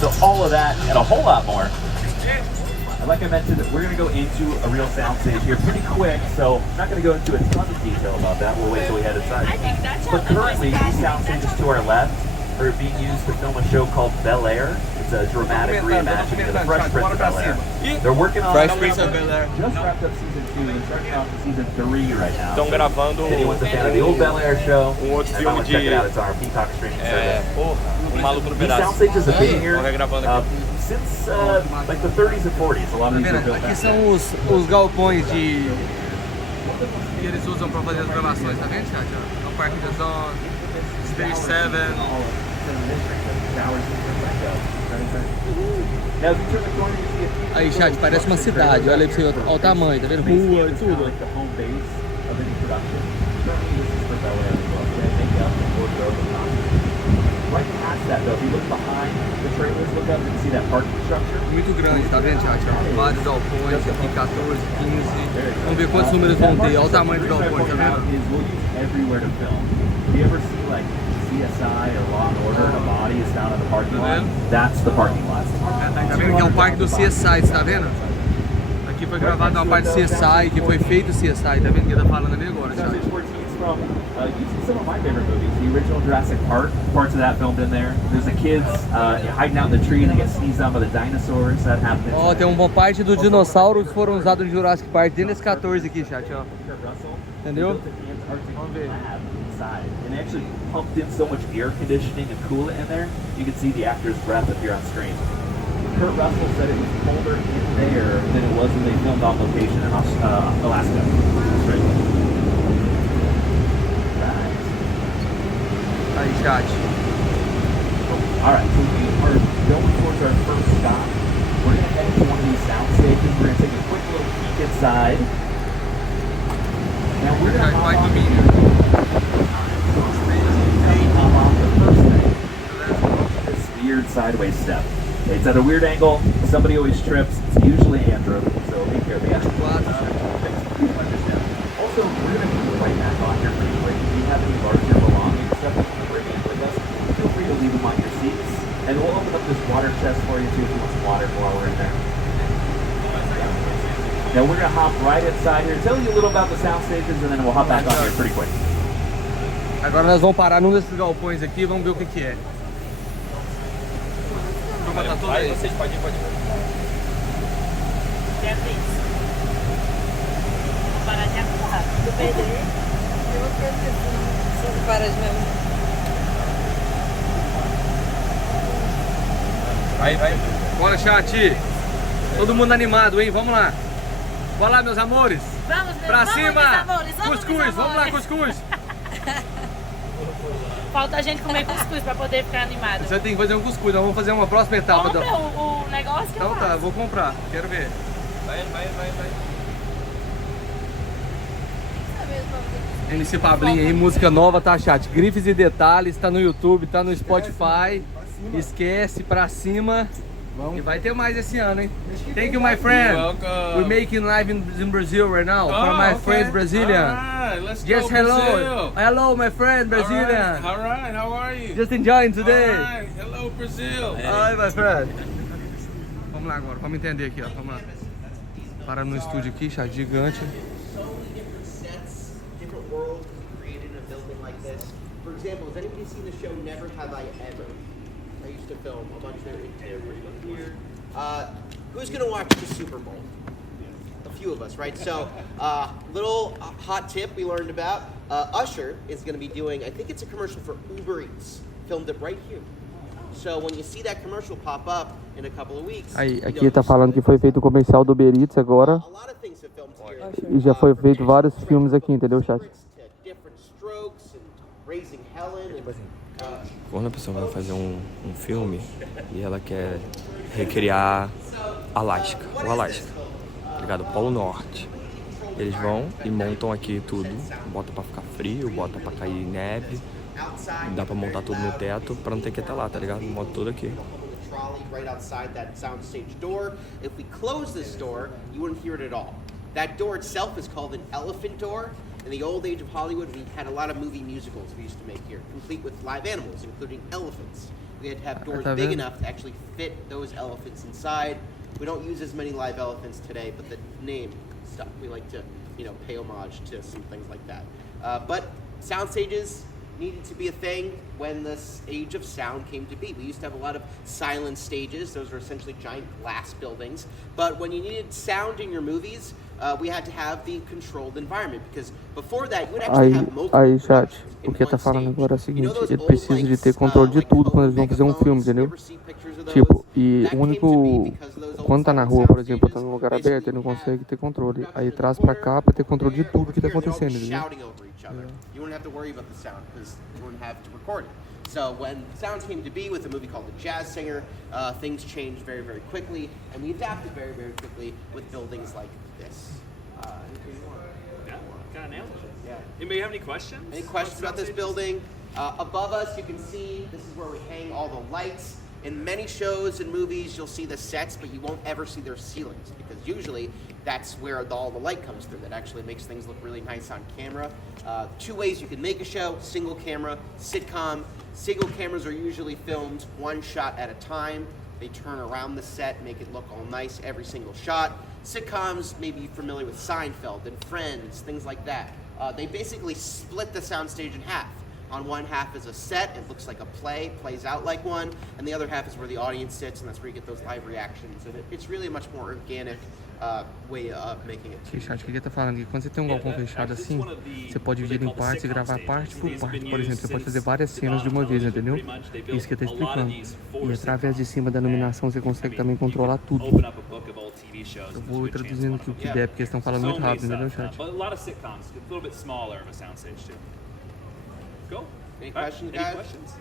So all of that and a whole lot more. And like I mentioned, we're going to go into a real soundstage here pretty quick, so I'm not going to go into a ton of detail about that. We'll wait till we head inside. But currently, these soundstages to our left are being used to film a show called Bel Air. It's a dramatic reimagining of the Fresh Prince of Bel Air. They're working on Fresh Prince of Bel Air. Just wrapped up season 2 and starting on season 3 right now. Estão gravando if anyone's a fan of the old Bel Air show, outro filme de... check it out. It's on our Peacock streaming service. Maluco no These Pedaço. soundstages have been here since like the 30s and 40s. A lot of these were built Aqui back são os galpões de que eles usam pra fazer as gravações, tá vendo, chat? É o Parque da Zone, Stage 7. Aí, chat, parece uma cidade. Olha aí pra você, olha o tamanho, tá vendo? Rua e tudo. Muito grande, tá vendo, chat? Vários galpões aqui, 14, 15. Vamos ver quantos números vão ter. Olha o tamanho dos galpões, tá vendo? CSI or Law and Order and a body is down in the parking lot. That's the parking lot. Tá vendo que é o parque do CSI, tá vendo? Aqui foi gravado uma parte do CSI, que foi feito o CSI, tá vendo que ele tá falando ali agora, chat? You see some of my favorite movies. The original Jurassic Park, parts of that filmed in there. There's the kids hiding out in the tree and they get sneezed on by the dinosaurs. That happened. Ó, tem uma parte dos dinossauros que foram usados no Jurassic Park dentro desse 14 aqui, chat, ó. Entendeu? Vamos ver. And actually pumped in so much air conditioning and coolant in there, you could see the actor's breath appear on screen. Kurt Russell said it was colder in there than it was when they filmed on location in Alaska. Australia. Aí, chat. Alright, so we are going towards our first stop. We're going to head into one of these sound stations. We're going to take a quick little peek inside. Now we're going to hop on this weird sideways step. It's at a weird angle. Somebody always trips. It's usually Andrew, so be careful. Also, we're going to be right back on here pretty quick. If you have any larger belongings stuff that you bring in with us, feel free to leave them on your seats. And we'll open up this water chest for you too if you want some water while we're in there. Now we're going to hop right inside here, tell you a little about the sound stages, and then we'll hop back on here pretty quick. Agora nós vamos parar num desses galpões aqui e vamos ver o que que é. Turma, tá tudo aí. Vocês podem ir. Parar de acordar. Do perder. Eu vou perder. Se parar de mesmo. Vai. Bora, chat. Todo mundo animado, hein? Vamos lá. Bora lá, meus amores. Vamos, pra cima. Meus amores. Cuscuz. Vamos lá, cuscuz. Falta a gente comer cuscuz pra poder ficar animado. Você tem que fazer um cuscuz. Nós vamos fazer uma próxima etapa. Compra o negócio que então eu tá, faço. vou comprar. Quero ver. Vai. MC Pablinho aí, música nova, tá, chat? Grifes e detalhes, tá no YouTube, tá no Spotify. Esquece, pra cima. E vai ter mais esse ano, hein? Thank you, my friend. We're making live in Brazil right now. For my friends Brazilian. Let's Just go, hello. Brazil. Hello, my friend Brazilian. All right, how are you? Just enjoying today. All right. Hello, Brazil. Hi, my friend. Vamos lá agora, vamos entender aqui, ó. Vamos lá. Para no estúdio aqui, chat gigante. For example, has anybody seen the show Never Have I Ever? I used to film a bunch of their here. Who's gonna watch the Super Bowl? A few of us, right? So, little hot tip we learned about. Usher is gonna be doing, I think it's a commercial for Uber Eats. Filmed it right here. So when you see that commercial pop up in a couple of weeks. Aí, aqui tá falando que foi feito o comercial do Uber Eats agora. E já foi feito vários filmes aqui, entendeu, chat? Quando a pessoa vai fazer um filme e ela quer recriar o Alasca, tá ligado? O Polo Norte. Eles vão e montam aqui tudo, bota pra ficar frio, bota pra cair neve, dá pra montar tudo no teto pra não ter que ir até lá, tá ligado? Monta tudo aqui. Right outside that soundstage door. If we close this door, you wouldn't hear it at all. That door itself is called an elephant door. In the old age of Hollywood, we had a lot of movie musicals we used to make here, complete with live animals, including elephants. We had to have doors big enough to actually fit those elephants inside. We don't use as many live elephants today, but the name stuck. We like to, pay homage to some things like that. But sound stages, needed to be a thing when this age of sound came to be. We used to have a lot of silent stages. Those were essentially giant glass buildings. But when you needed sound in your movies, we had to have the controlled environment, because before that you would actually have multiple Aí, chat, o que tá falando agora é o seguinte, ele precisa de ter controle de tudo quando eles vão fazer um filme, entendeu? Tipo, e o único... Quando tá na rua, por exemplo, tá num lugar aberto, ele não consegue ter controle. Aí traz pra cá pra ter controle de tudo que tá acontecendo, entendeu? You wouldn't have to worry about the sound because you wouldn't have to record it. So when sound came to be with a movie called The Jazz Singer, things changed very, very quickly, and we adapted very, very quickly with buildings like this. Yeah, kind of nailed it. Yeah. Anybody have any questions? Any questions about this building? Above us, you can see this is where we hang all the lights. In many shows and movies, you'll see the sets, but you won't ever see their ceilings, because usually that's where all the light comes through. That actually makes things look really nice on camera. 2 ways you can make a show: single camera, sitcom. Single cameras are usually filmed one shot at a time. They turn around the set, make it look all nice every single shot. Sitcoms, maybe you're familiar with Seinfeld and Friends, things like that. They basically split the soundstage in half. On one half is a set, it looks like a play, plays out like one, and the other half is where the audience sits, and that's where you get those live reactions. And it's really a much more organic way of making it. Chat, o que ele tá falando? Que quando você tem um galpão fechado assim, você pode dividir em partes e gravar parte por parte. Por exemplo, você pode fazer várias cenas de uma vez, entendeu? Isso que ele tá explicando. E através de cima da iluminação você consegue também controlar tudo. Eu vou traduzindo aqui o que der, porque eles estão falando muito rápido, entendeu, chat? But a lot of sitcoms, a little bit smaller of a soundstage too. Cool. Any questions, guys? Any questions?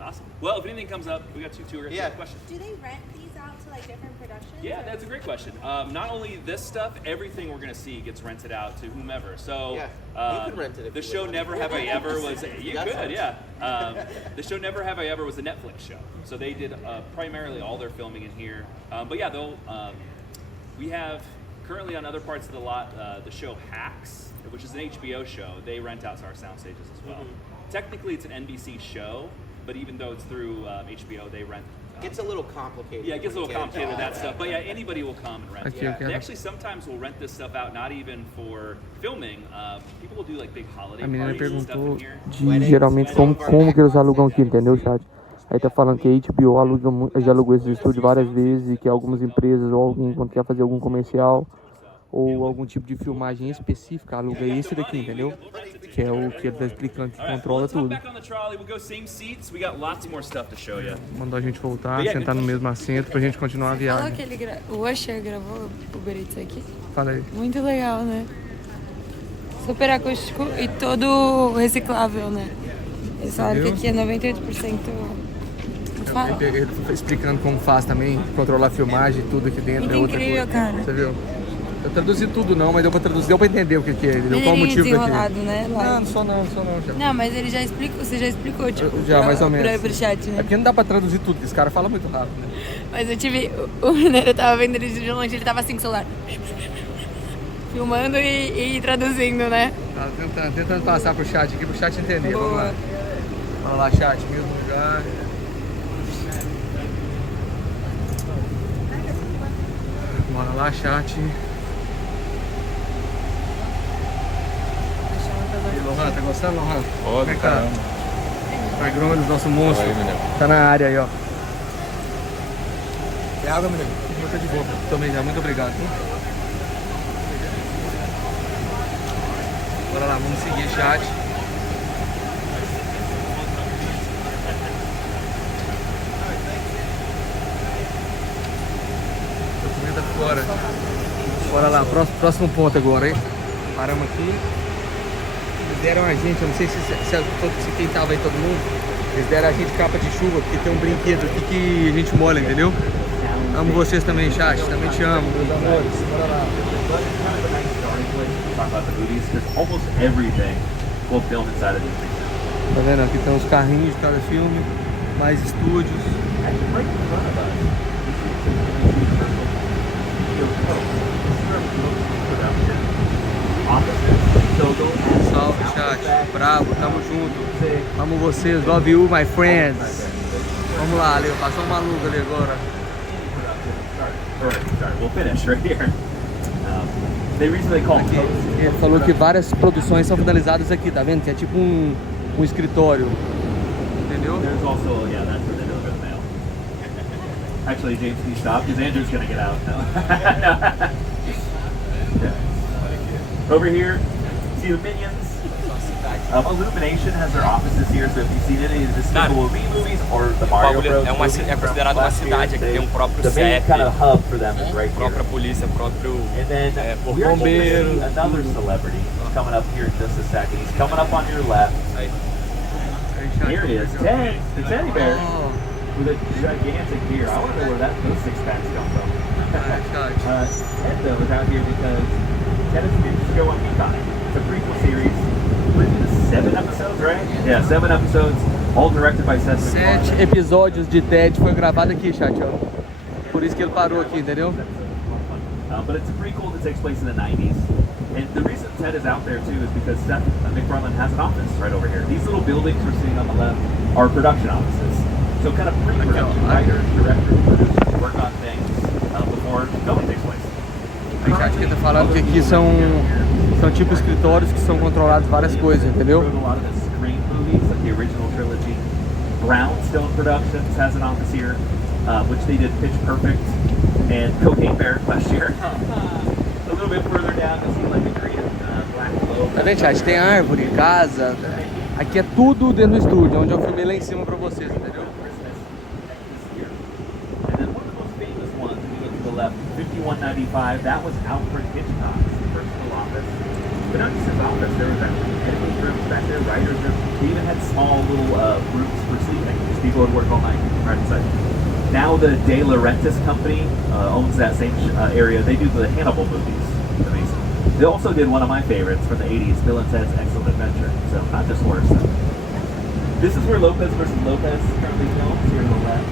Awesome. Well, if anything comes up, we got two questions. Do they rent these out to like different productions? Yeah, that's a great question. Not only this stuff, everything we're gonna see gets rented out to whomever. So you could rent it. The show Never Have I Ever was the show Never Have I Ever was a Netflix show. So they did primarily all their filming in here. But yeah, they'll we have currently on other parts of the lot the show Hacks, which is an HBO show. They rent out to our sound stages as well. Technically, it's an NBC show, but even though it's through HBO, they rent. Gets a little complicated. Yeah, it gets a little complicated with that stuff. But yeah, anybody will come and rent. Okay, They actually sometimes will rent this stuff out, not even for filming. People will do like big holiday A menina parties and stuff perguntou in here. de geralmente como que eles alugam aqui, entendeu, chat? Aí tá falando que a HBO já alugou esse estúdio várias vezes e que algumas empresas ou alguém quando quer fazer algum comercial ou algum tipo de filmagem específica aluga esse daqui, entendeu? Que é o que ele tá explicando, que controla tudo. Mandou a gente voltar, sentar no mesmo assento pra gente continuar a viagem. Falou que o Usher gravou o Uber Eats aqui. Fala aí. Muito legal, né? Super acústico e todo reciclável, né? Eles falaram que aqui é 98%. Ele explicando como faz também, controlar a filmagem e tudo aqui dentro. Muito incrível, cara. Você viu? Eu traduzi tudo não, mas deu pra traduzir, deu pra entender o que é, entendeu? Qual o motivo daqui. Né? Não sou não. Não, mas ele já explicou, você já explicou, tipo, já, mais ou menos. Pro chat, né? É porque não dá pra traduzir tudo, esse cara fala muito rápido, né? Mas eu tive, o Mineiro tava vendo ele de longe, ele tava assim com o celular, filmando e traduzindo, né? Tá tentando passar pro chat aqui, pro chat entender. Boa. Vamos lá. Vamos lá, chat, mesmo lugar. Bora lá, chat. E Lohan, tá gostando, Lohan? Como é que tá? Agronômicos, nosso monstro. Tá na área aí, ó. É água, menino? Tá de boa. Também já, muito obrigado. Bora lá, vamos seguir, chat. Documenta fora. Bora lá, próximo ponto agora, hein? Paramos aqui. Eles deram a gente, eu não sei se quem tava aí, todo mundo, eles deram a gente capa de chuva, porque tem um brinquedo aqui que a gente molha, entendeu? Amo vocês também, chat, também te amo, meus amores. Bora lá. Tá vendo? Aqui tem os carrinhos de cada filme, mais estúdios. Salve, chat. Bravo, tamo junto. Amo vocês. Love you, my friends. Vamos lá, Leo. Passou um maluco ali agora. Aqui, ele falou que várias produções são finalizadas aqui, tá vendo? Que é tipo um um escritório. Entendeu? There's also, yeah, that's where they deliver the mail. Actually, James, can you stop? Because Andrew's going to get out now. Yeah. Over here, see the Minions. Illumination has their offices here, so if you've seen any of the Despicable Me movies or the Mario Bros. É considerado uma cidade que tem um próprio the main CEP, kind of hub for them is right here. própria polícia, próprio And then we're actually going to see another celebrity coming up here in just a second. He's coming up on your left. Here he is, Ted, the teddy bear, with a gigantic beard. I wonder where those six packs come from. Ted, though, is out here because Ted is a new show on Peacock. It's a prequel series. 7 episodes, right? Yeah, 7 episodes, all directed by Seth MacFarlane. 7 episódios de TED foi gravado aqui, chat, ó. Por isso que ele parou aqui, entendeu? But it's a prequel that takes place in the 90s. And the reason Ted is out there too is because Seth MacFarlane has an office right over here. These little buildings we're seeing on the left are production offices. So kind of pre-production writers, directors, producers work on things before filming takes place. A gente aqui tá falando que aqui são tipo escritórios que são controlados várias coisas, entendeu? The original trilogy. Brownstone Productions has an office here, which they did Pitch Perfect and Cocaine Bear last year. A little bit further down, you'll see like a creative black globe. Tá vendo, chat? Tem árvore, casa. Aqui é tudo dentro do estúdio, onde eu filmei lá em cima pra vocês, entendeu? And then one of the most famous ones, if you look to the left, 5195, that was Alfred Hitchcock's personal office. But not just his office, there was actually editing rooms back there, writers' rooms. They even had small little rooms for sleeping, because people would work all night right inside. Now the De Laurentiis company owns that same area. They do the Hannibal movies. Amazing. They also did one of my favorites from the 80s, Bill and Ted's Excellent Adventure. So not just horror stuff. This is where Lopez versus Lopez currently films, here on the left.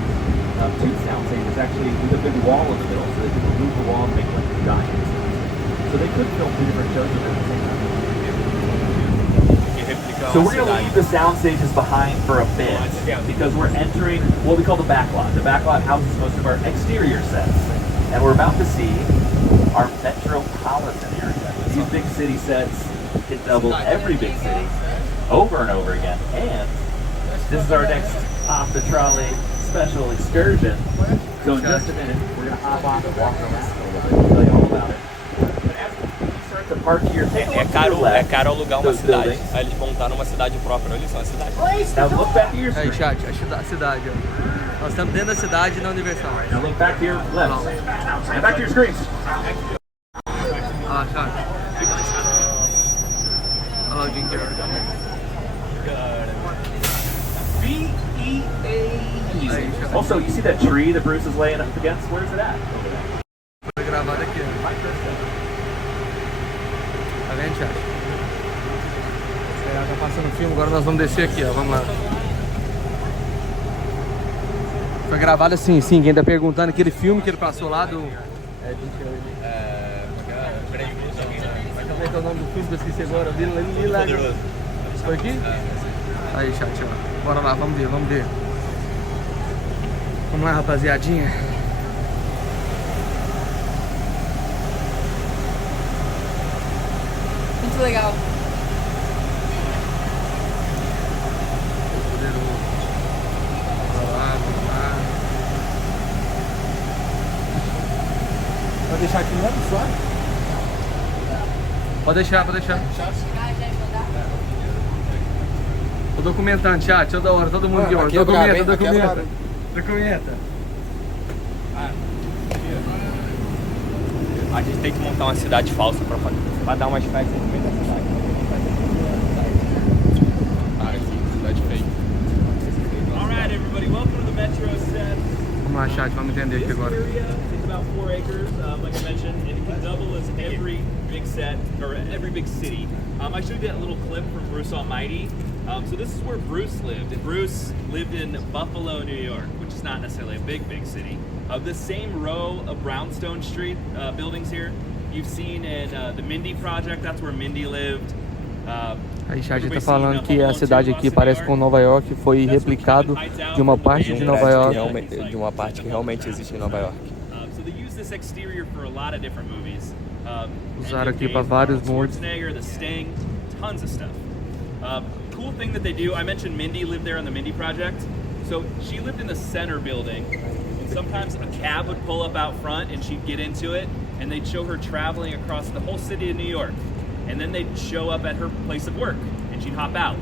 Two sound stages actually with a big wall in the middle, so they could remove the wall and make like giants. So they could film 2 different shows at the same time. So we're going to leave the sound stages behind for a bit because we're entering what we call the backlot. The backlot houses most of our exterior sets. And we're about to see our metropolitan area. These big city sets can double every big city over and over again. And this is our next off the trolley special excursion. So in just a minute, we're going to hop on and walk around a little bit and tell you all about it. É caro alugar uma cidade. Aí eles montaram uma cidade própria. Olha só, a cidade. Aí, chat, a cidade, ó. Nós estamos dentro da cidade na Universal. Now look back to your left. And back to your screens. Ah, chat. Olha lá o Jim Carrey. B-E-A. Also, you see that tree that Bruce is laying up against? Where's it at? Foi gravado aqui, ó. Tá vendo, chat? Tá passando filme, agora nós vamos descer aqui, ó. Vamos lá. Foi gravado assim, sim. Quem tá perguntando, aquele filme que ele passou lá do... Como é que é o nome do filme que eu esqueci agora? Poderoso. Foi aqui? Aí, chat, ó. Bora lá, vamos ver, vamos ver. Vamos lá, rapaziadinha. Muito legal. Pode deixar aqui mesmo, só? Pode deixar, pode deixar. Tô documentando, chat, toda hora, todo mundo de hora. Documenta. A gente tem que montar uma cidade falsa pra dar umas festas no meio da cidade. Cidade fake. Alright, everybody, welcome to the Metro set. Vamos lá, chat, vamos entender aqui agora. It's about 4 acres, like I mentioned, and it can double as every big set, or every big city. I showed you that little clip from Bruce Almighty. So this is where Bruce lived, and Bruce lived in Buffalo, New York, which is not necessarily a big city. The same row of brownstone street buildings here, you've seen in the Mindy Project, that's where Mindy lived. Aí chat tá falando que a cidade aqui parece com Nova York, foi replicado de uma parte de Nova York. De uma parte que realmente existe em Nova York. So they use this exterior for a lot of different movies. Usaram aqui para vários mods. The Sting, tons of stuff. cool thing that they do, I mentioned Mindy lived there on the Mindy Project. So she lived in the center building, and sometimes a cab would pull up out front and she'd get into it, and they'd show her traveling across the whole city of New York. And then they'd show up at her place of work, and she'd hop out.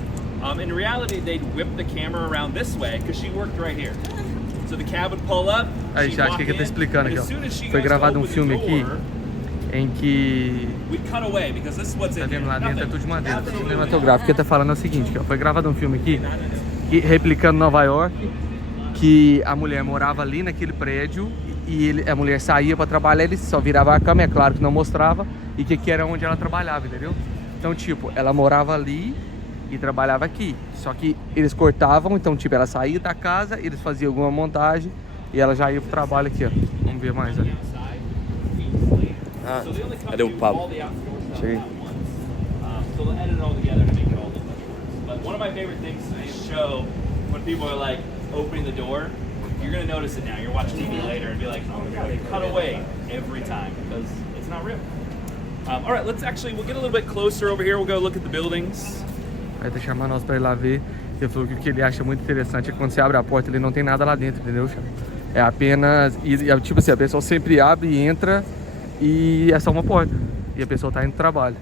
In reality, they'd whip the camera around this way, because she worked right here. So the cab would pull up, Aí, chat, o que ele tá explicando aqui, ó. Foi gravado um filme aqui em que... Tá vendo lá dentro, é tudo de madeira, cinematográfico. O que ele tá falando é o seguinte, ó, foi gravado um filme aqui, replicando Nova York, que a mulher morava ali naquele prédio e a mulher saía pra trabalhar, ele só virava a câmera, é claro que não mostrava, e que era onde ela trabalhava, entendeu? Então, tipo, ela morava ali e trabalhava aqui, só que eles cortavam, então, tipo, ela saía da casa, eles faziam alguma montagem e ela já ia pro trabalho aqui, ó. Vamos ver mais ali. Ah, cadê o Pablo? Cheguei. So they'll edit it all together to make it all look like. But one of my favorite things to show when people are like opening the door, you're gonna notice it now. You're watching TV later and be like, oh my god, they cut away every time because it's not real. All right, we'll get a little bit closer over here. We'll go look at the buildings. Aí tá chamando nós pra ir lá ver. Ele falou que o que ele acha muito interessante é que quando você abre a porta, ele não tem nada lá dentro, entendeu, Chama? É apenas, tipo assim, a pessoa sempre abre e entra e é só uma porta. E a pessoa tá indo pro trabalho.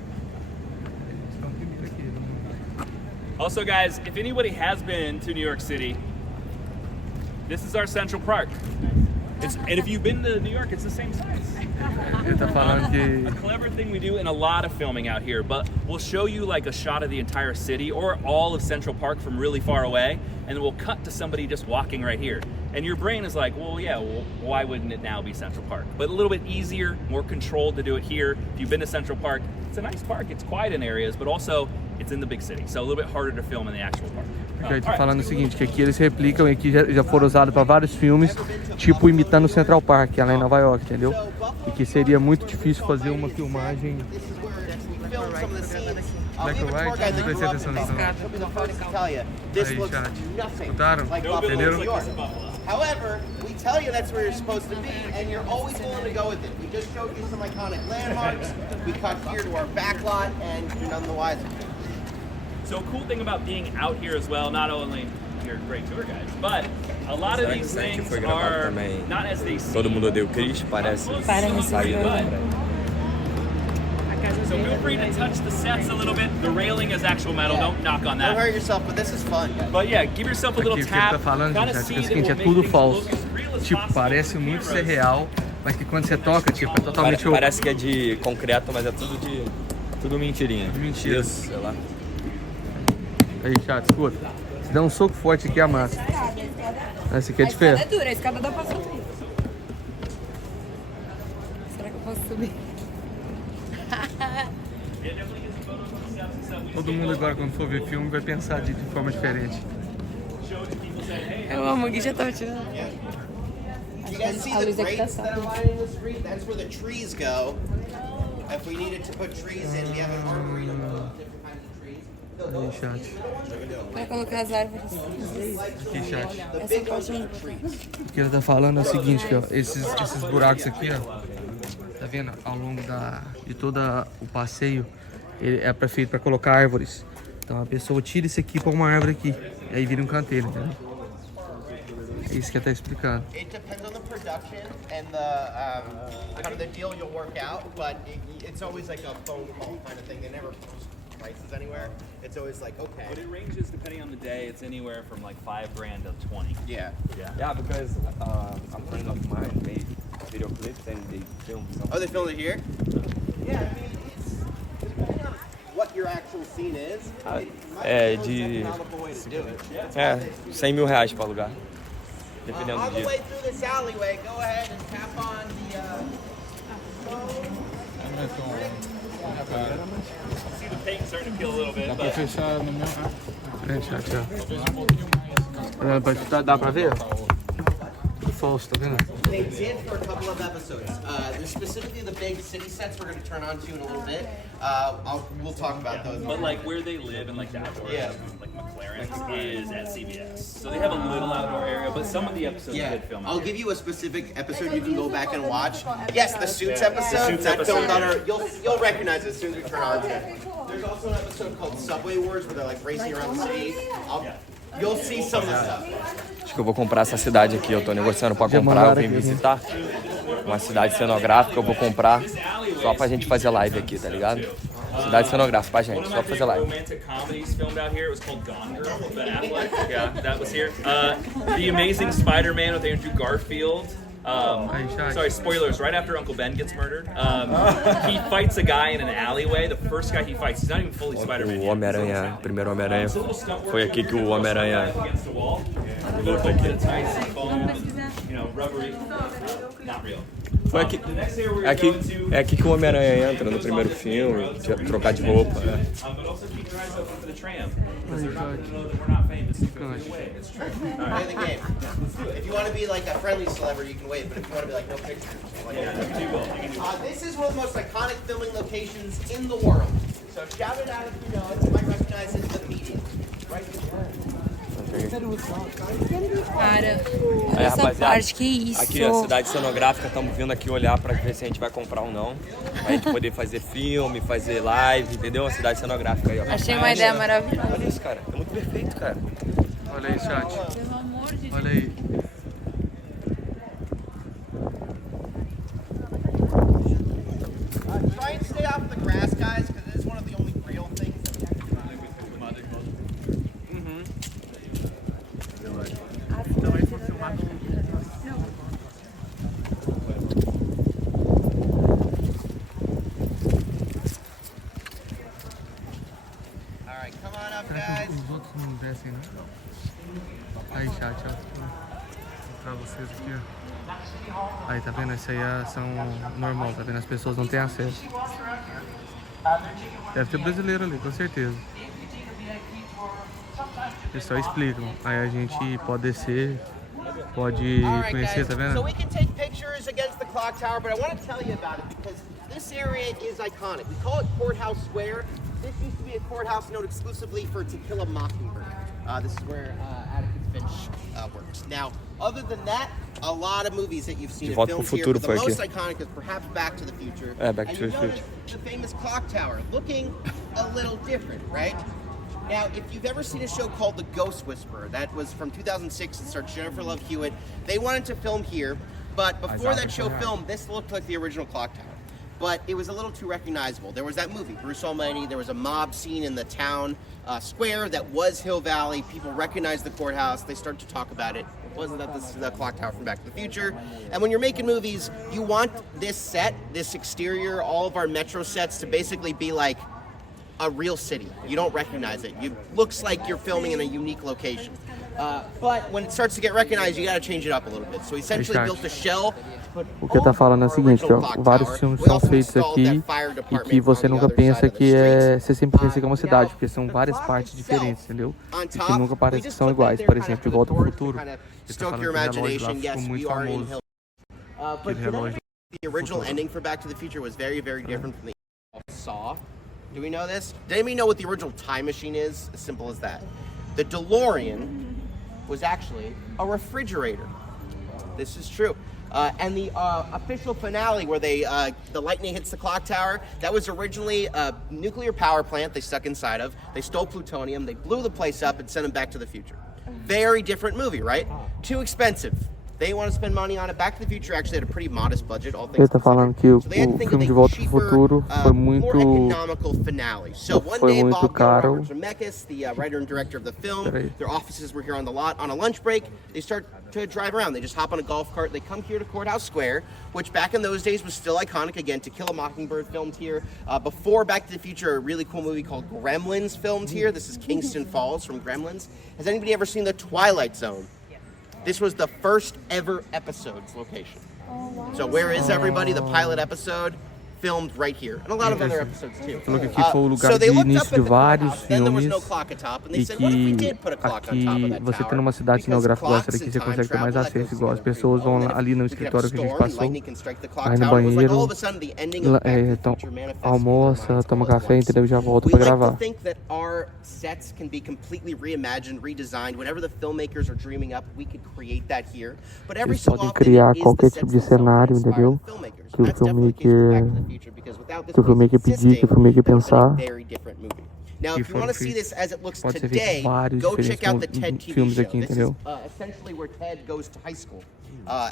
Also, guys, if anybody has been to New York City, this is our Central Park. And if you've been to New York, it's the same size. Ele tá falando que... A clever thing we do in a lot of filming out here, but we'll show you like a shot of the entire city or all of Central Park from really far away, and then we'll cut to somebody just walking right here. And your brain is like, well, yeah, well, why wouldn't it now be Central Park? But a little bit easier, more controlled to do it here. If you've been to Central Park, it's a nice park. It's quiet in areas, but also it's in the big city, so a little bit harder to film in the actual park. Porque aí tá falando o seguinte, que aqui eles replicam e aqui já foram usados para vários filmes, tipo imitando o Central Park, lá em Nova York, entendeu? E que seria muito difícil fazer uma filmagem... Black or white? Não prestei atenção nisso não. Aí, chat. Notaram? Entenderam? However, we tell you that's where you're supposed to be, and you're always willing to go with it. We just showed you some iconic landmarks. We cut here to our back lot, and you're none the wiser. So a cool thing about being out here as well, not only you're great tour guides, but a lot of these things are not as they seem. Todo mundo odeia o Chris, parece saída da praia. So feel free to touch the sets a little bit. The railing is actual metal. Don't knock on that. Don't hurt yourself, but this is fun. But yeah, give yourself a little Aqui, o que ele tap. tá falando, gente, é o seguinte, é tudo falso. Tipo, parece muito ser real, mas que quando você toca, tipo, é totalmente... Parece que é de concreto, mas é tudo mentirinha. Mentira. Isso, sei lá. Aí, chat, escuta. Se der um soco forte aqui, amassa. Essa aqui é de ferro. A escada é dura, a escada dá pra subir. Será que eu posso subir? Todo mundo agora, quando for ver filme, vai pensar de forma diferente. Eu amo, o Gui já tava tirando. You guys see the grates that are lining the street? That's where the trees go. If we needed to put trees in, we have an arboretum of different kinds of trees. Aí, chat. Pra colocar as árvores. Aqui, chat. Essa parte é O que ele tá falando é o seguinte, ó, esses buracos aqui, ó, tá vendo? Ao longo de todo o passeio, ele é feito para colocar árvores. Então a pessoa tira isso aqui para uma árvore aqui, e aí vira um canteiro, entendeu? É isso que ele tá explicando. It depends on the production and the kind of the deal you'll work out, but it's always like a phone call kind of thing. They never post prices anywhere. It's always like, okay. But it ranges depending on the day. It's anywhere from like $5,000 to 20. Yeah. Yeah, because a friend of mine made video clips and they filmed something. Oh, they filmed it here? Yeah, I mean, it's depending on what your actual scene is. $100 mil pra alugar. Dependendo On do the dia. way through this alleyway, go ahead and tap on the See the paint starting to peel a little bit. Dá pra fechar no meu, né? É, chat, ó. Dá pra ver? Tudo falso, tá vendo? They did for a couple of episodes. There's specifically the big city sets we're going to turn on to in a little bit. We'll talk about those. But like where they live and like the outdoors, Yeah. like Clarence is at CBS. So they have a little outdoor area, but some of the episodes did film out I'll here. give you a specific episode you can go back and watch. Yes, the Suits episode. The Suits that episode. filmed on you'll recognize it as soon as we turn on to it. There's also an episode called Subway Wars where they're like racing around the city. You'll see some of the stuff. Acho que eu vou comprar essa cidade aqui, eu tô negociando pra comprar, eu vim visitar. Uma cidade cenográfica, eu vou comprar só pra gente fazer live aqui, tá ligado? Cidade cenográfica pra gente, só pra fazer live. Romantic comedies filmed out here. It was called Gone Girl with Ben Affleck. Yeah, that was here. The Amazing Spider-Man with Andrew Garfield. Sorry, spoilers. Right after Uncle Ben gets murdered, he fights a guy in an alleyway. The first guy he fights, he's not even fully Spider-Man. O Homem-Aranha, o primeiro Homem-Aranha, foi aqui que o Homem-Aranha luta aqui. Foi aqui, é aqui que o Homem-Aranha entra no primeiro filme, trocar de roupa. Play the game. If you want to be like a friendly celebrity, you can wait. But if you want to be like no pictures, this is one of the most iconic filming locations in the world. So shout it out if you know it. You might recognize it immediately. Right Cara, olha essa parte, que isso? Aqui a cidade cenográfica, estamos vindo aqui olhar pra ver se a gente vai comprar ou não. Pra gente poder fazer filme, fazer live, entendeu? A cidade cenográfica aí, ó. Achei uma ideia maravilhosa. Olha isso, cara. É muito perfeito, cara. Olha aí, chat. Pelo amor de Deus. Olha aí. Try and stay off the grass, guys, because it is one of the only real things. Alright, come on up, guys. Os outros não descem, né? Aí, chat, ó. Vou pra vocês aqui, ó. Aí, tá vendo? Esse aí é ação normal, tá vendo? As pessoas não têm acesso. Deve ter brasileiro ali, com certeza. Eles só explicam. Aí a gente pode descer, pode conhecer, tá vendo? So we can take pictures against the clock tower, but I want to tell you about it because this area is iconic. We call it Courthouse Square. This used to be a courthouse known exclusively for To Kill a Mockingbird. This is where Atticus Finch works. Now, other than that, a lot of movies that you've seen in films here, but the most iconic is perhaps Back to the Future. Back to the Future. The famous clock tower, looking a little different, right? Now, if you've ever seen a show called The Ghost Whisperer, that was from 2006, it starred Jennifer Love Hewitt. They wanted to film here, but before that show filmed, this looked like the original clock tower. But it was a little too recognizable. There was that movie, Bruce Almighty. There was a mob scene in the town square that was Hill Valley. People recognized the courthouse. They started to talk about it. It wasn't that this is the clock tower from Back to the Future. And when you're making movies, you want this set, this exterior, all of our metro sets to basically be like a real city. You don't recognize it. It looks like you're filming in a unique location. But when it starts to get recognized, you got to change it up a little bit. So he essentially built a shell. O que ele tá falando é o seguinte, ó, vários filmes são feitos aqui e que você nunca pensa que você sempre pensa que é uma cidade, porque são várias partes diferentes, entendeu? E que nunca parece que são iguais. Por exemplo, de Volta ao Futuro, ele tá falando que o relógio lá ficou muito famoso. Aquele relógio. The original ending for Back to the Future was very, very different from the Saw. Do we know this? Does anybody know what the original time machine is? As simple as that. The DeLorean was actually a refrigerator. This is true. And the official finale where the lightning hits the clock tower, that was originally a nuclear power plant they stuck inside of. They stole plutonium, they blew the place up and sent them back to the future. Very different movie, right? Too expensive. They want to spend money on it. Back to the Future actually had a pretty modest budget, all things Ele tá falando que o filme de Volta ao Futuro foi muito caro. The writer and director of the film, their offices were here on the lot. On a lunch break, they start to drive around. They just hop on a golf cart. They come here to Courthouse Square, which back in those days was still iconic. Again, To Kill a Mockingbird filmed here. Before Back to the Future, a really cool movie called Gremlins filmed here. This is Kingston Falls from Gremlins. Has anybody ever seen The Twilight Zone? This was the first ever episode's location. So where is everybody? The pilot episode filmed right here, and a lot of other episodes too. Falou que aqui foi o lugar de início de vários filmes e que aqui você tendo uma cidade cenográfica igual essa daqui, você consegue ter mais acesso, igual as pessoas vão ali no escritório que a gente passou, vai no banheiro, almoça, toma café, entendeu? E já volta pra gravar. Sets can be completely reimagined, redesigned. Whatever the filmmakers are dreaming up, we could create that here. But every Eles so podem often, criar it is qualquer the tipo sets de cenário, entendeu? Que o filmmaker pedir, que o filmmaker pensar. Now, if you want to see this as it looks Pode ser today, feito vários go check out the diferentes TED TV filmes show. aqui, This is entendeu? essentially where Ted goes to high school.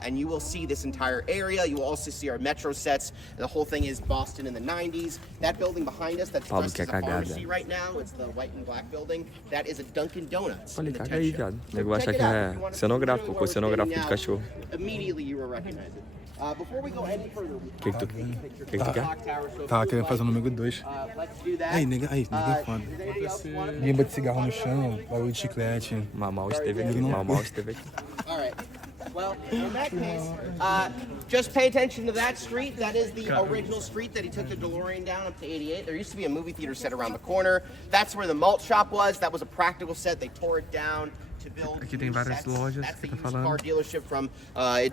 And you will see this entire area. You will also see our metro sets. The whole thing is Boston in the 90s. That building behind us, that's dressed as a pharmacy right now. It's the white and black building. That is a Dunkin' Donuts. Olha, in the caga TED aí, show. viado. O nego vai achar que é cenográfico, coisa cenográfica de cachorro. Immediately you will recognize it. Before we go any further, we Que tu quer? Tava querendo fazer o número 2. Aí, ninguém foda. Guimba de cigarro no chão, barulho de chiclete. Mal esteve aqui. All right. Well, in that case, just pay attention to that street. That is the original street that he took the DeLorean down up to 88. There used to be a movie theater set around the corner. That's where the malt shop was. That was a practical set. They tore it down to build. Aqui tem várias lojas que tá falando. Car dealership from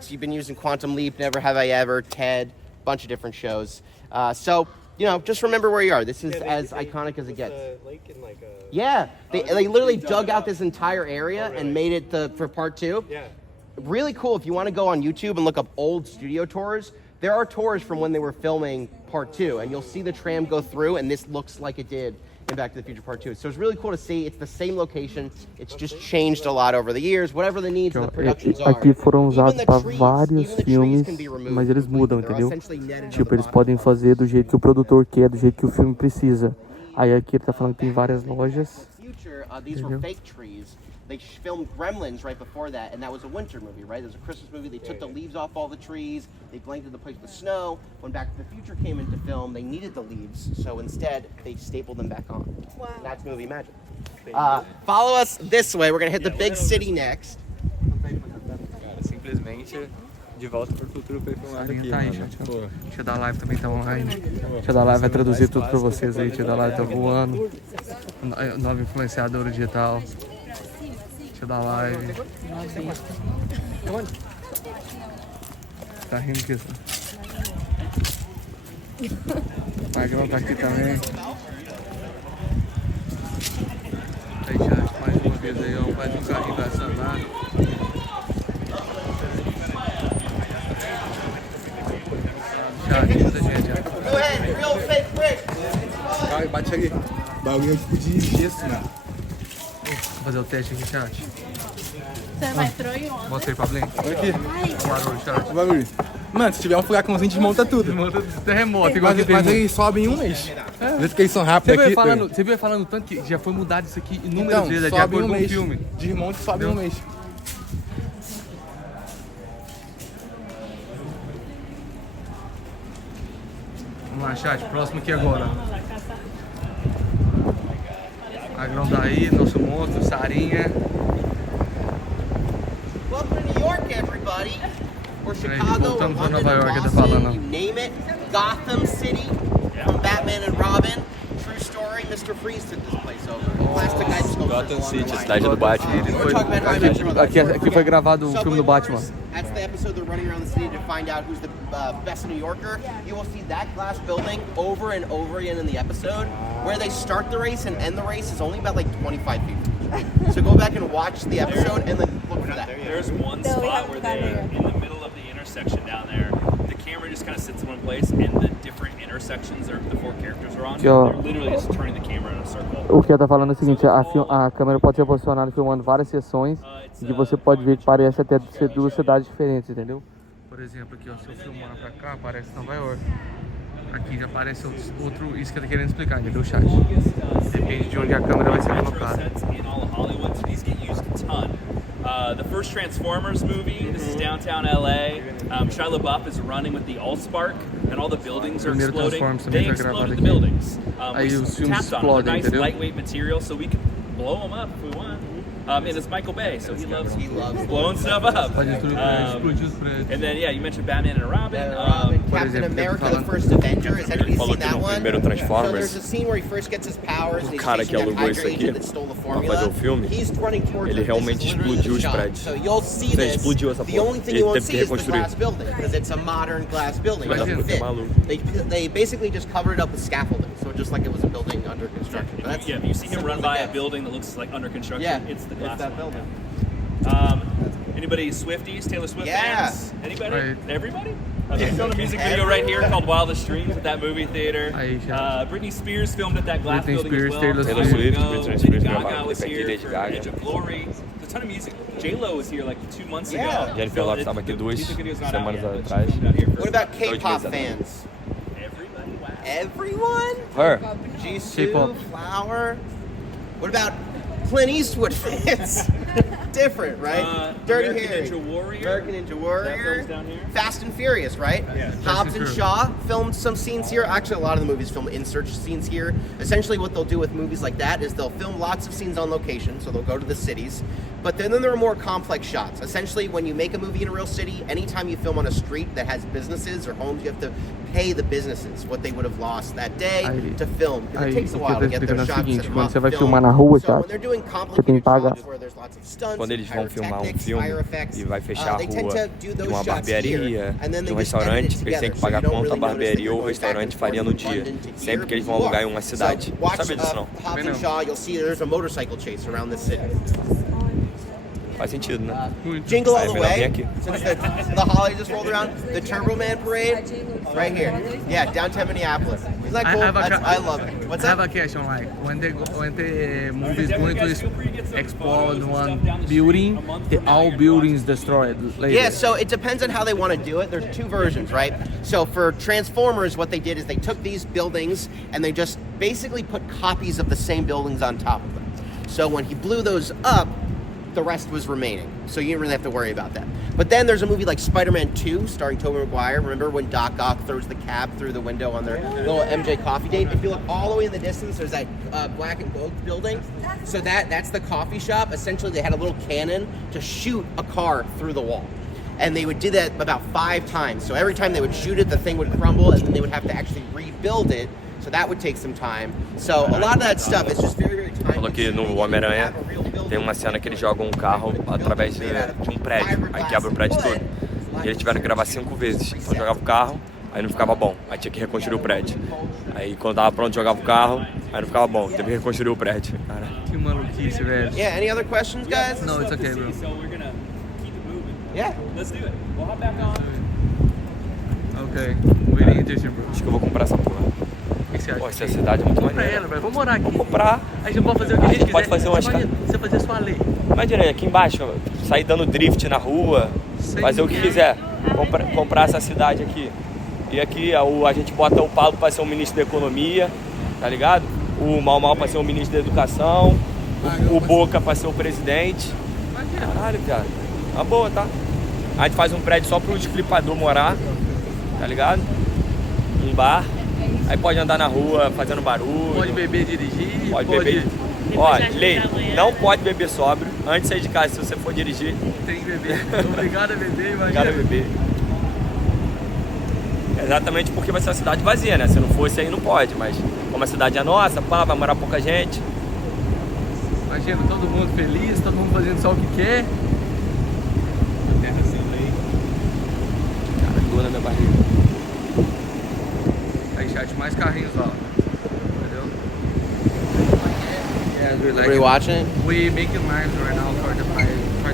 you've been using Quantum Leap, Never Have I Ever, Ted, bunch of different shows. So you know, just remember where you are. This is as iconic as it gets. Yeah, they literally dug out this entire area and made it for part 2. Yeah. Really cool. If you want to go on YouTube and look up old studio tours, there are tours from when they were filming part 2, and you'll see the tram go through, and this looks like it did in Back to the Future Part 2. So it's really cool to see. It's the same location. It's just changed a lot over the years. Whatever the needs of the productions are. Aqui foram usados para vários filmes, mas eles mudam, entendeu? Tipo, eles podem fazer do jeito que o produtor quer, do jeito que o filme precisa. Aí aqui ele tá falando que tem várias lojas. Entendeu? They filmed Gremlins right before that, and that was a winter movie, right? It was a Christmas movie. They took the leaves off all the trees. They blanketed the place with snow. When Back to the Future came into film, they needed the leaves, so instead they stapled them back on. Wow. And that's movie magic. Follow us this way. We're gonna hit the big city next. Simplesmente de volta pra cultura perfumada aqui, tá aí, mano. Tia da Live também tá online. Tia da Live vai traduzir tudo pra vocês aí. Tia da Live tá voando. Nova influenciadora digital. Da live. Tá rindo que isso? O Magrão tá aqui também. Aí, chat, mais uma vez aí, ó. Mais um carrinho vai andar. Chat, muita gente, ó. Vai, bate ali. Bagulho tipo de gesso, mano. Vou fazer o teste aqui, chat. Você vai troir ontem? Mostra aí pra Blink. Olha aqui. O barulho, chat. O barulho. Mano, se tiver um furacãozinho, desmonta tudo. Desmonta terremoto, igual que tem. Mas eles sobem em um mês. Do jeito que eles são rápidos aqui. Você viu falando tanto que já foi mudado isso aqui inúmeras vezes, de acordo com o filme. Desmonta e sobe em um mês. Vamos lá, chat. Próximo aqui agora. Magrão daí, nosso monstro, Sarinha. Welcome to New York, everybody. Or Chicago, or Voltamos pra London, Nova or York, tá Boston, falando. you name it. Gotham City, from Batman and Robin. True story, Mr. Freeze took this place over. Plastic Ice Sculpture. Gotham City, cidade do Batman. Aqui foi gravado o filme do Batman. That's the episode they're running around the city to find out who's the best New Yorker. You will see that glass building over and over again in the episode. Where they start the race and end the race is only about like 25 feet. So go back and watch the episode and then look for that. There's one spot where they, in the middle of the intersection down there, the camera just kind of sits in one place and the different intersections the 4 characters are on. They're literally just turning the camera in a circle. O que ela tá falando é o seguinte, a câmera pode ser posicionada filmando várias sessões e que você pode ver que parece até ser 2 cidades diferentes, entendeu? Por exemplo, aqui, ó, se eu filmar pra cá, parece Nova York. Aqui já aparece outro, isso que eu tô querendo explicar, entendeu, chat? Depende de onde a câmera vai ser colocada. The first Transformers movie, this is downtown LA. Shia LaBeouf is running with the Allspark, and all the buildings are exploding. They exploded the buildings. Aí os filmes tapped on them. explodem, Nice entendeu? lightweight material, so we can blow them up if we want. And it's Michael Bay, so he loves blowing stuff up. And then, yeah, you mentioned Batman and Robin. Captain America, the first Avenger. Has anybody seen that one? Primeiro So Transformers, there's a scene where he first gets his powers and he's cara que chasing that alugou isso Hydra aqui agent that stole the pra formula. fazer o filme, He's running towards ele it. realmente This is literally explodiu the os shot. prédios. So you'll see Ele this. explodiu essa The porra. only thing Ele you won't teve see que is the reconstruir. glass building because it's a modern glass building. It doesn't fit. They basically just covered it up with scaffolding, so just like it was a building under construction. But that's You see him run by a building that looks like under construction. Yeah, it's the glass that one. building. Anybody Swifties, Taylor Swift Yeah. fans? Anybody? Right. Everybody? They filmed a music video right here called Wildest Dreams at that movie theater. Aí já. Britney Spears filmed at that glass Britney building Spears, as well. Taylor Taylor Swift. Swift, Britney Lady Spears Gaga gravaram was aqui, here Lady for Gaga. Age of Glory. There's a ton of music. J-Lo was here like 2 months ago. Jennifer Lopez estava aqui 2 Music video's not out semanas yet, but atrás. she filmed out here What about Dois K-pop meses fans? Everybody? Wow. Everyone? Her. Jisoo, K-pop. Flower. What about Clint Eastwood fans? Different, right? Dirty American Harry. Ninja Warrior. American Ninja That Warrior. film's down here. Fast and Furious, right? Yeah. Hobbs and true. Shaw filmed some scenes here. Actually, a lot of the movies film insert scenes here. Essentially, what they'll do with movies like that is they'll film lots of scenes on location, so they'll go to the cities. But then there are more complex shots. Essentially, when you make a movie in a real city, anytime you film on a street that has businesses or homes, you have to pay the businesses what they would have lost that day Aí- to film. Because it Aí, takes a o que while eu to tô get explicando their é o shots seguinte, set quando up, você vai film. filmar na rua, So chat, when they're doing você tem que complicated pagar. shots where there's lots of stunts, Quando eles vão filmar um pyrotechnics, filme fire effects, e vai fechar a they tend rua to do de those uma shots barbearia, here, and then de they um just edit restaurante, it eles têm together, que so pagar you don't quanto a really notice barbearia that ou it o goes back and restaurante faria no forth from dia. London to Sempre here. que eles vão alugar em uma cidade. So watch Sabe disso não? Hobbs and Shaw, you'll see there's a motorcycle chase around this city. Faz sentido, né? Jingle Aí All é the melhor vir Way, aqui. since the holiday just rolled around, the Turbo Man Parade, right here. Yeah, downtown Minneapolis. Isn't that cool? I love it. What's I have that? a question, like when the movies going to explode one building, all buildings destroyed later. Yeah, so it depends on how they want to do it. There's two versions, right? So for Transformers, what they did is they took these buildings and they just basically put copies of the same buildings on top of them. So when he blew those up, the rest was remaining. So you didn't really have to worry about that. But then there's a movie like Spider-Man 2 starring Tobey Maguire. Remember when Doc Ock throws the cab through the window on their little MJ coffee date? If you look all the way in the distance, there's that black and gold building. So that's the coffee shop. Essentially, they had a little cannon to shoot a car through the wall. And they would do that about 5 times. So every time they would shoot it, the thing would crumble, and then they would have to actually rebuild it. So that would take some time. So a lot of that stuff is just very, very time. Falou que no Homem-Aranha tem uma cena que eles jogam um carro através de um prédio, aí quebra o prédio todo. E eles tiveram que gravar 5 vezes. Então jogava o carro, aí não ficava bom, aí tinha que reconstruir o prédio. Aí quando tava pronto jogava o carro, aí não ficava bom, teve que reconstruir o prédio. Cara. Que maluquice, velho. Yeah, any other questions, guys? No, it's okay, bro. So we're gonna keep it moving. Yeah. Let's do it. We'll hop back on. Ok, really interesting, bro. Acho que eu vou comprar essa porra. O que você acha? Pô, essa cidade é muito Compra maneira. ela, velho. Vamos morar aqui. Vou comprar. A gente pode fazer o que a gente quiser. Pode fazer umas Você fazer sua lei. Imagina aí, aqui embaixo, sair dando drift na rua, fazer o que quiser. Comprar essa cidade aqui. E aqui a gente bota o Paulo para ser o ministro da economia, tá ligado? O Mal para ser o ministro da educação, o Boca para ser o presidente. Caralho, cara. Uma boa, tá? A gente faz um prédio só pro clipador morar, tá ligado? Um bar. Aí pode andar na rua fazendo barulho. Pode beber, dirigir. Pode beber. Ó, lei, não pode beber sóbrio antes de sair de casa. Se você for dirigir, tem que beber. Obrigado a beber, imagina. Obrigado a beber. Exatamente porque vai ser uma cidade vazia, né? Se não fosse aí não pode, mas como a cidade é nossa, pá, vai morar pouca gente. Imagina, todo mundo feliz, todo mundo fazendo só o que quer. Cara, dor na minha barriga. Aí, chat, mais carrinhos lá. Entendeu? Yeah, we're like, Are we watching? We making lives right now for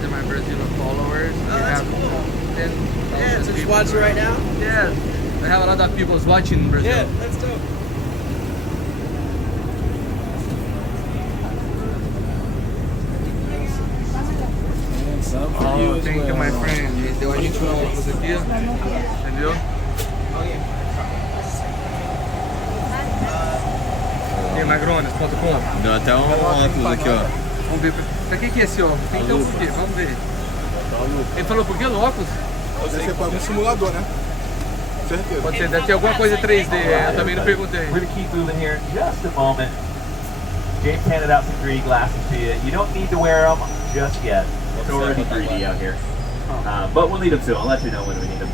my Brazilian followers. Oh, We that's have cool. 10,000 Yeah, so just people. watching right now? Yeah, we have a lot of people watching in Brazil. Yeah, that's dope. Oh, thank you, my friend. Deu a gente um óculos aqui, entendeu? E magronas.com. Deu até um óculos aqui, ó. Vamos ver. Pra que é esse óculos? Tem então por quê? Vamos ver. Ele falou por que óculos? Você paga um simulador, né? Certeza. Pode ser, deve ter alguma coisa 3D, eu também não perguntei. We're gonna keep moving here in just a moment. James handed out some 3D glasses to you. You don't need to wear them just yet. It's already greedy out here. But we'll need them soon. I'll let you know when we need them.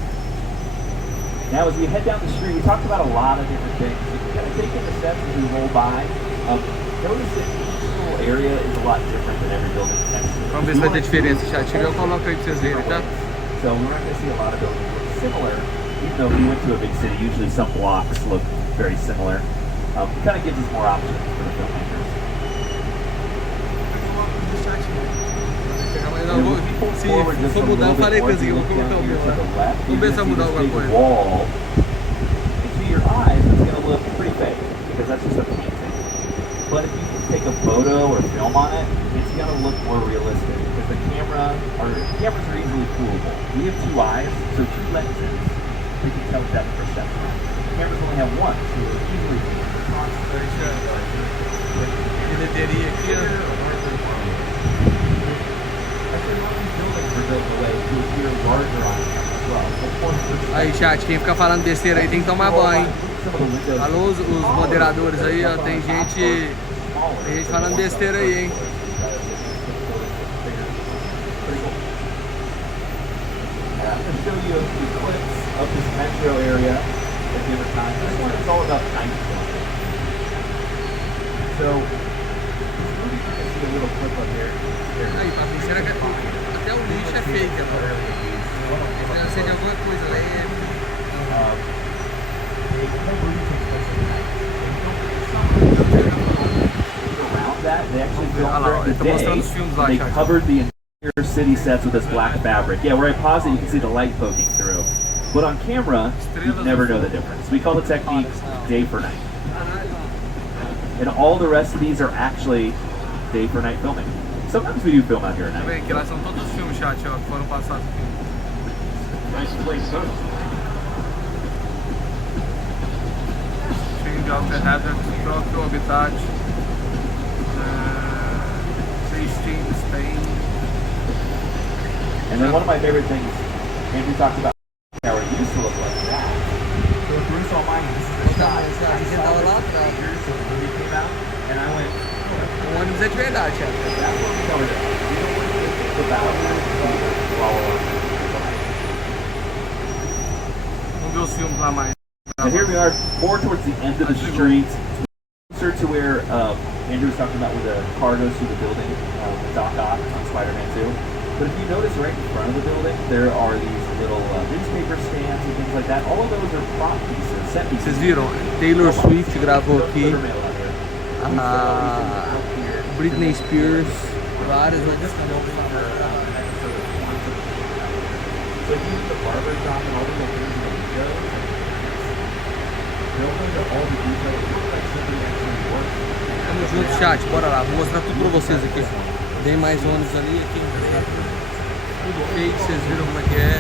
Now, as we head down the street, we talked about a lot of different things. If we kind of take in the steps as we roll by, notice that each little area is a lot different than every building next to it. Vamos ver se vai ter diferença, chat. Chega, eu coloco aí pra vocês verem, tá? So we're not going to see a lot of buildings look similar, even though if we went to a big city, usually some blocks look very similar. It kind of gives us more options for the filmmakers. Se for mudar, eu falei com assim, eu vou colocar o meu lá. Vamos ver se vai mudar alguma coisa. Wall, and to your eyes, it's going to look pretty fake, because that's just a painting. But if you can take a photo or film on it, it's going to look more realistic, because cameras are easily foolable. We have two eyes, so two lenses, we can tell depth perception. Cameras only have one, so it's easily Bilheteria aqui, ó. Aí, chat, quem fica falando besteira aí tem que tomar banho, hein? Alô, os moderadores aí, ó. Tem gente falando besteira aí, hein? I'm going to show you a few clips of this metro area at different times. This one is all about time filming. So, this movie, you can see a little clip up here. Aí, papi, será que até o lixo é fake agora? Se tem alguma coisa aí. Around that, they actually filmed during the day, and they covered the entire city sets with this black fabric. Yeah, where I pause it, you can see the light poking through. But on camera, you never know the difference. We call the technique day for night. And all the rest of these are actually day for night filming. Sometimes we do film out here at night. Bem, que lá são todos os filmes, chat, ó, que foram passados aqui. Nice place, huh? Change of the hazard, próprio habitat. 16 Spain. And then one of my favorite things, Andrew talked about how it used to look like that. So if Bruce Almighty, this is the shot. I saw this years when the movie came out, and I went, O ônibus é de verdade, chat. That's what we covered it. We don't want to think about Vamos ver os filmes lá mais. And here we are, more towards the end of the street, closer to where Andrew was talking about where the car goes through the building, the Doc Ock on Spider-Man 2. But if you notice right in front of the building, there are these little newspaper stands and things like that. All of those are prop pieces, set pieces. Vocês viram? Taylor Swift gravou aqui. Britney Spears, várias outras canais. So if you use the barber shop and all the locations in the video, they'll go into all the details. It looks like something actually works. Tamo junto, chat, bora lá, vou mostrar tudo pra vocês aqui. Tem mais ônibus ali, aqui. Tudo feito, vocês viram como é que é.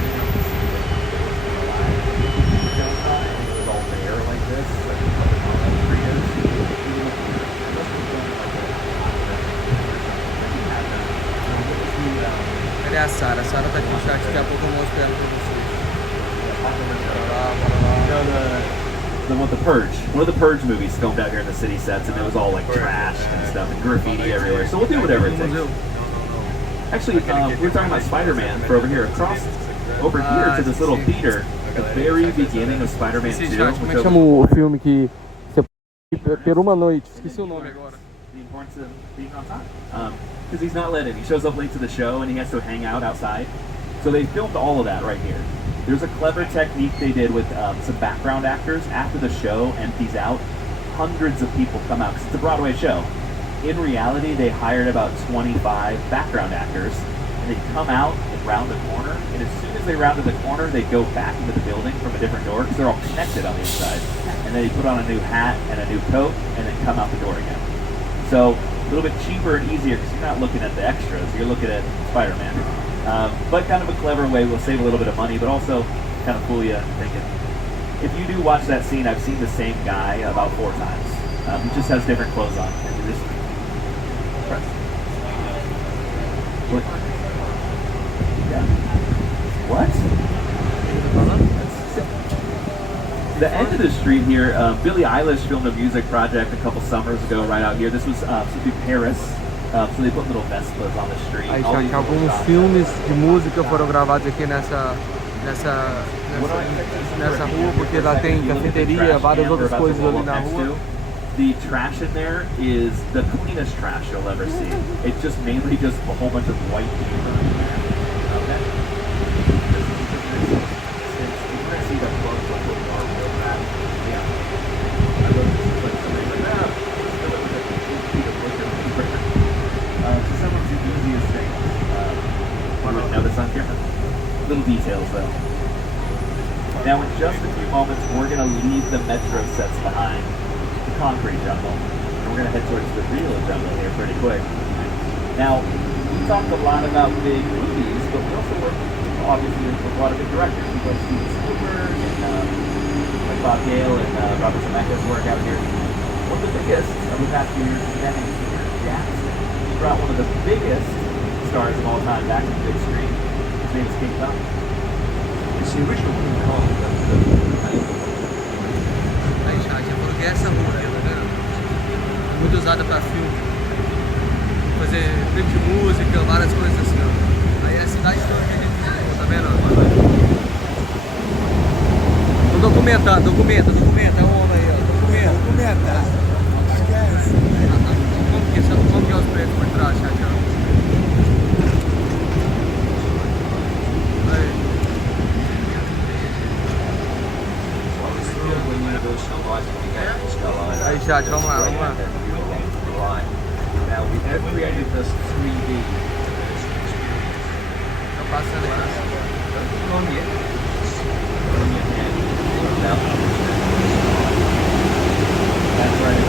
Cadê a Sarah? A Sarah tá aqui no chat, daqui a pouco eu mostro ela pra vocês. The Purge. One of the Purge movies filmed out here in the city sets, and it was all like trash and stuff and graffiti everywhere. So we'll do whatever it takes. Actually, we were talking about Spider-Man for over here. Across over here to this little theater, the very beginning of Spider-Man 2. Como é que chama o filme que você per uma noite? Esqueci o nome agora. The importance of being on time. Because he's not let in. He shows up late to the show and he has to hang out outside. So they filmed all of that right here. There's a clever technique they did with some background actors. After the show empties out, hundreds of people come out because it's a Broadway show. In reality, they hired about 25 background actors, and they come out and round the corner, and as soon as they rounded the corner, they go back into the building from a different door because they're all connected on the inside. And then they put on a new hat and a new coat, and then come out the door again. So a little bit cheaper and easier because you're not looking at the extras, you're looking at Spider-Man. But kind of a clever way, we'll save a little bit of money, but also kind of fool you thinking. If you do watch that scene, I've seen the same guy about 4 times. He just has different clothes on. And you just press. What? Yeah. What? The end of the street here, Billie Eilish filmed a music project a couple summers ago right out here. This was supposed to be Paris. So they put little Vespas on the street. Aí, All chat, these alguns little shops. filmes de música foram gravados aqui nessa rua, porque lá tem cafeteria, várias outras coisas ali na rua. The trash in there is the cleanest trash you'll ever see. It's just mainly just a whole bunch of white paper in there. Okay? You're gonna see the close up with more real bad. Yeah. I love this. Like somebody like that. So some of the easiest things. You would notice on camera. Little details though. Now in just a few moments we're gonna leave the metro sets behind. Concrete jungle, and we're going to head towards the real jungle here pretty quick. Now, we talked a lot about big movies, but we also work, obviously, with a lot of big directors. We've got Steven Spielberg and like Bob Gale and Robert Zemeckis work out here. One of the biggest of the past few years has been Peter Jackson. He brought one of the biggest stars of all time back to the big screen. His name is King Kong. Esse original King Kong, aí, chat, eu falou que essa rua aqui, tá vendo? Muito usada pra filme. Fazer clipe de música, várias coisas assim, ó. Aí é a cidade toda que a gente visitou, tá vendo? Tô documentando, documenta, é um homem aí, ó. Documenta. Como que é os preços por trás, chat? Aí, chat, vamos lá. Now we have created this 3D. Tá passando aí. That's right.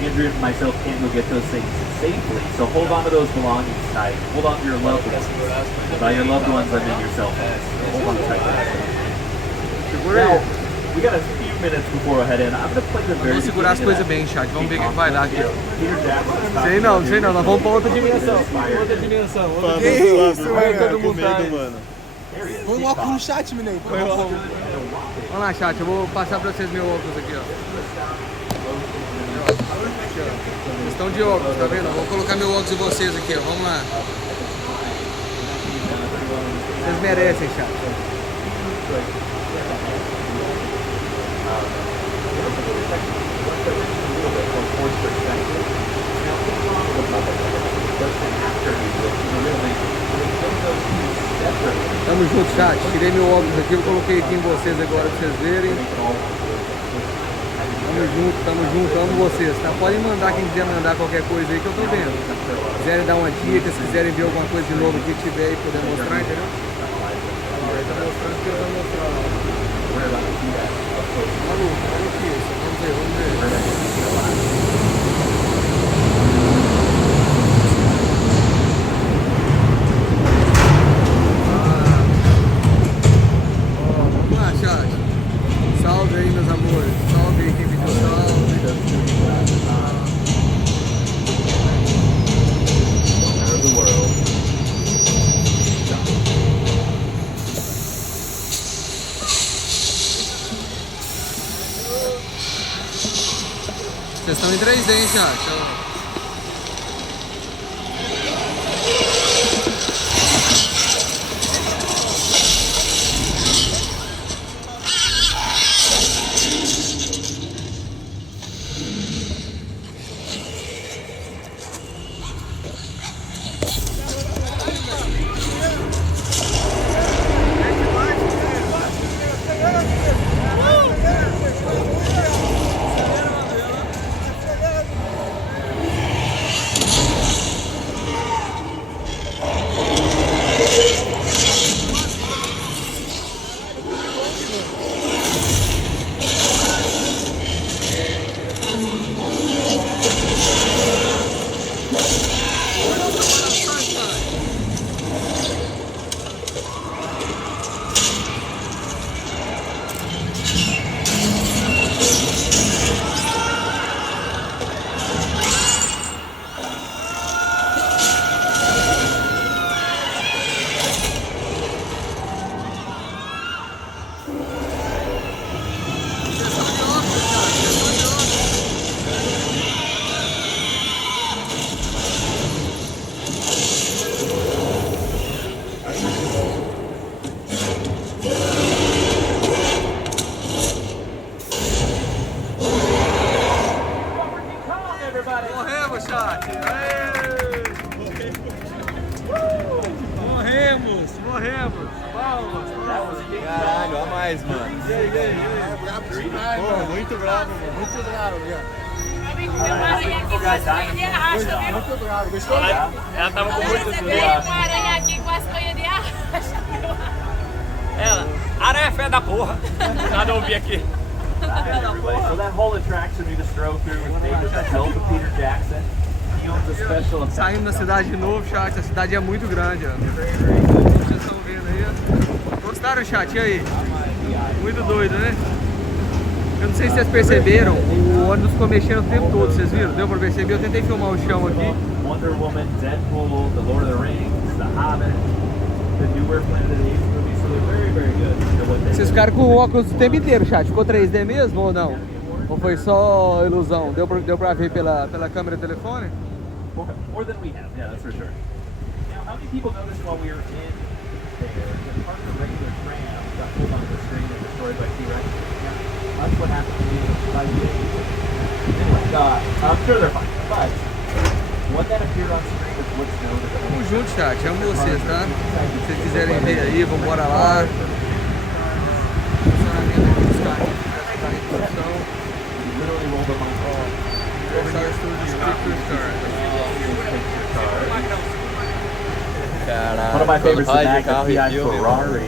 Andrew and myself can't go get those things safely, so hold on to those belongings tight. Hold on to your loved ones. By your loved ones, I mean yourself. So hold on tight. Now, we got a few minutes before we head in. I'm going to play the very Vamos segurar as coisas bem, chat. Vamos ver o que vai dar aqui. Sei não. Nós vamos pra outra dimensão. Que isso, todo mundo tá aí. mano? Põe um óculos no chat, menino. Põe um óculos. Vamos lá, chat. Eu vou passar pra vocês meu óculos aqui, ó. Questão de óculos, tá vendo? Vou colocar meu óculos em vocês aqui, ó. Vamos lá. Vocês merecem, chat. Tamo junto, chat. Tirei meu óculos aqui, eu coloquei aqui em vocês agora pra vocês verem. Tamo junto, amo vocês, tá? Podem mandar quem quiser mandar qualquer coisa aí que eu tô vendo. Se quiserem dar uma dica, se quiserem ver alguma coisa de novo que tiver e poder mostrar, entendeu? Ele tá mostrando que ele vai mostrar lá. Olha aqui, vamos ver. Vamos lá, chat. Salve aí, meus amores. Salve aí quem pediu salve. The world. Vocês estão em 3D, hein, chat? Corremos. Vamos. Caralho, a mais, mano. E aí? Pô, muito bravo, mano. Muito bravo, viado. Muito bravo. Gostou? Ela tava com muito Uma aranha aqui com as coisas de arracha. Ela, aranha é fé da porra. Nada a ouvir aqui. So that whole attraction we just drove through was made with the help of Peter Jackson. He owns a special effects. Saindo da cidade de novo, chat. A cidade é muito grande, ó. Vocês estão vendo aí, ó. Gostaram, chat? E aí? Muito doido, né? Eu não sei se vocês perceberam, o ônibus ficou mexendo o tempo todo, vocês viram? Deu pra perceber? Eu tentei filmar o chão aqui. Wonder Woman, Deadpool, The Lord of the Rings, The Hobbit, the newer Planet of the Apes movies, so they're very, very good. Vocês ficaram com o óculos o tempo inteiro, chat. Ficou 3D mesmo ou não? Ou foi só ilusão? Deu pra ver pela câmera do telefone? More than we have, yeah, that's for sure. Now, how many people noticed while we were in there that part of the regular tram got pulled onto the screen and destroyed by T-Rex? Yeah, that's what happened to me by the Anyway, I'm sure they're fine, but one that appeared on screen is what's known as Tamo junto, chat. Amo vocês, tá? Se vocês quiserem ver aí, vambora lá. Funcionamento aqui dos carros. Tá em produção. Caralho. One of my favorites is Vai de Magnum carro e PI filme, Ferrari. mano.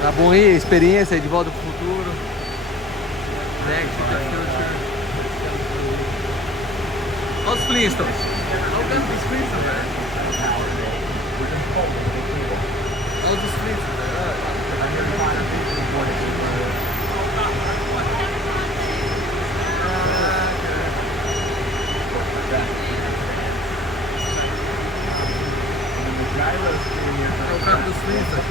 Tá bom aí, experiência de volta pro futuro. Back to the future. Olha os Flintstones. Olha o tanto dos Flintstones, velho. Olha os Flintstones, velho. É o carro dos Flintstones.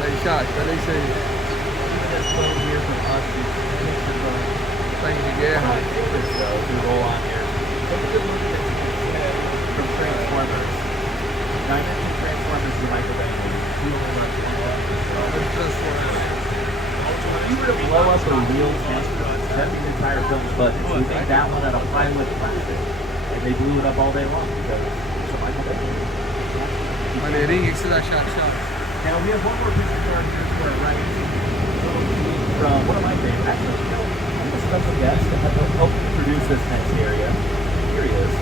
Aí, chat, olha isso aí. Tanque de guerra. If you were to blow up a real tank, that'd be the entire film's budget. So we think that one at a pilot plastic, and they blew it up all day long because it's a Michael Bay. Maneirinho, o que vocês acharam, chat? Now we have one more picture card here to our right from one of my favorites. Actually, you know, I'm a special guest to help produce this next area. Here he is.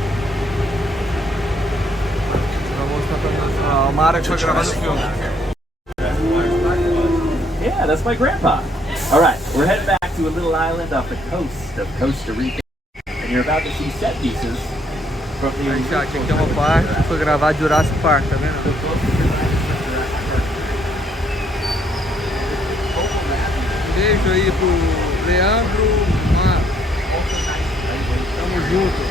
Vou mostrar pra nós. O Mara que foi gravando o filme. Yeah, that's my grandpa. All right, we're heading back to a little island off the coast of Costa Rica, and you're about to see set pieces from the. Aí, chat, aqui é uma parte que foi gravada Jurassic Park, tá vendo? Beijo aí pro Leandro, mano. Tamo junto.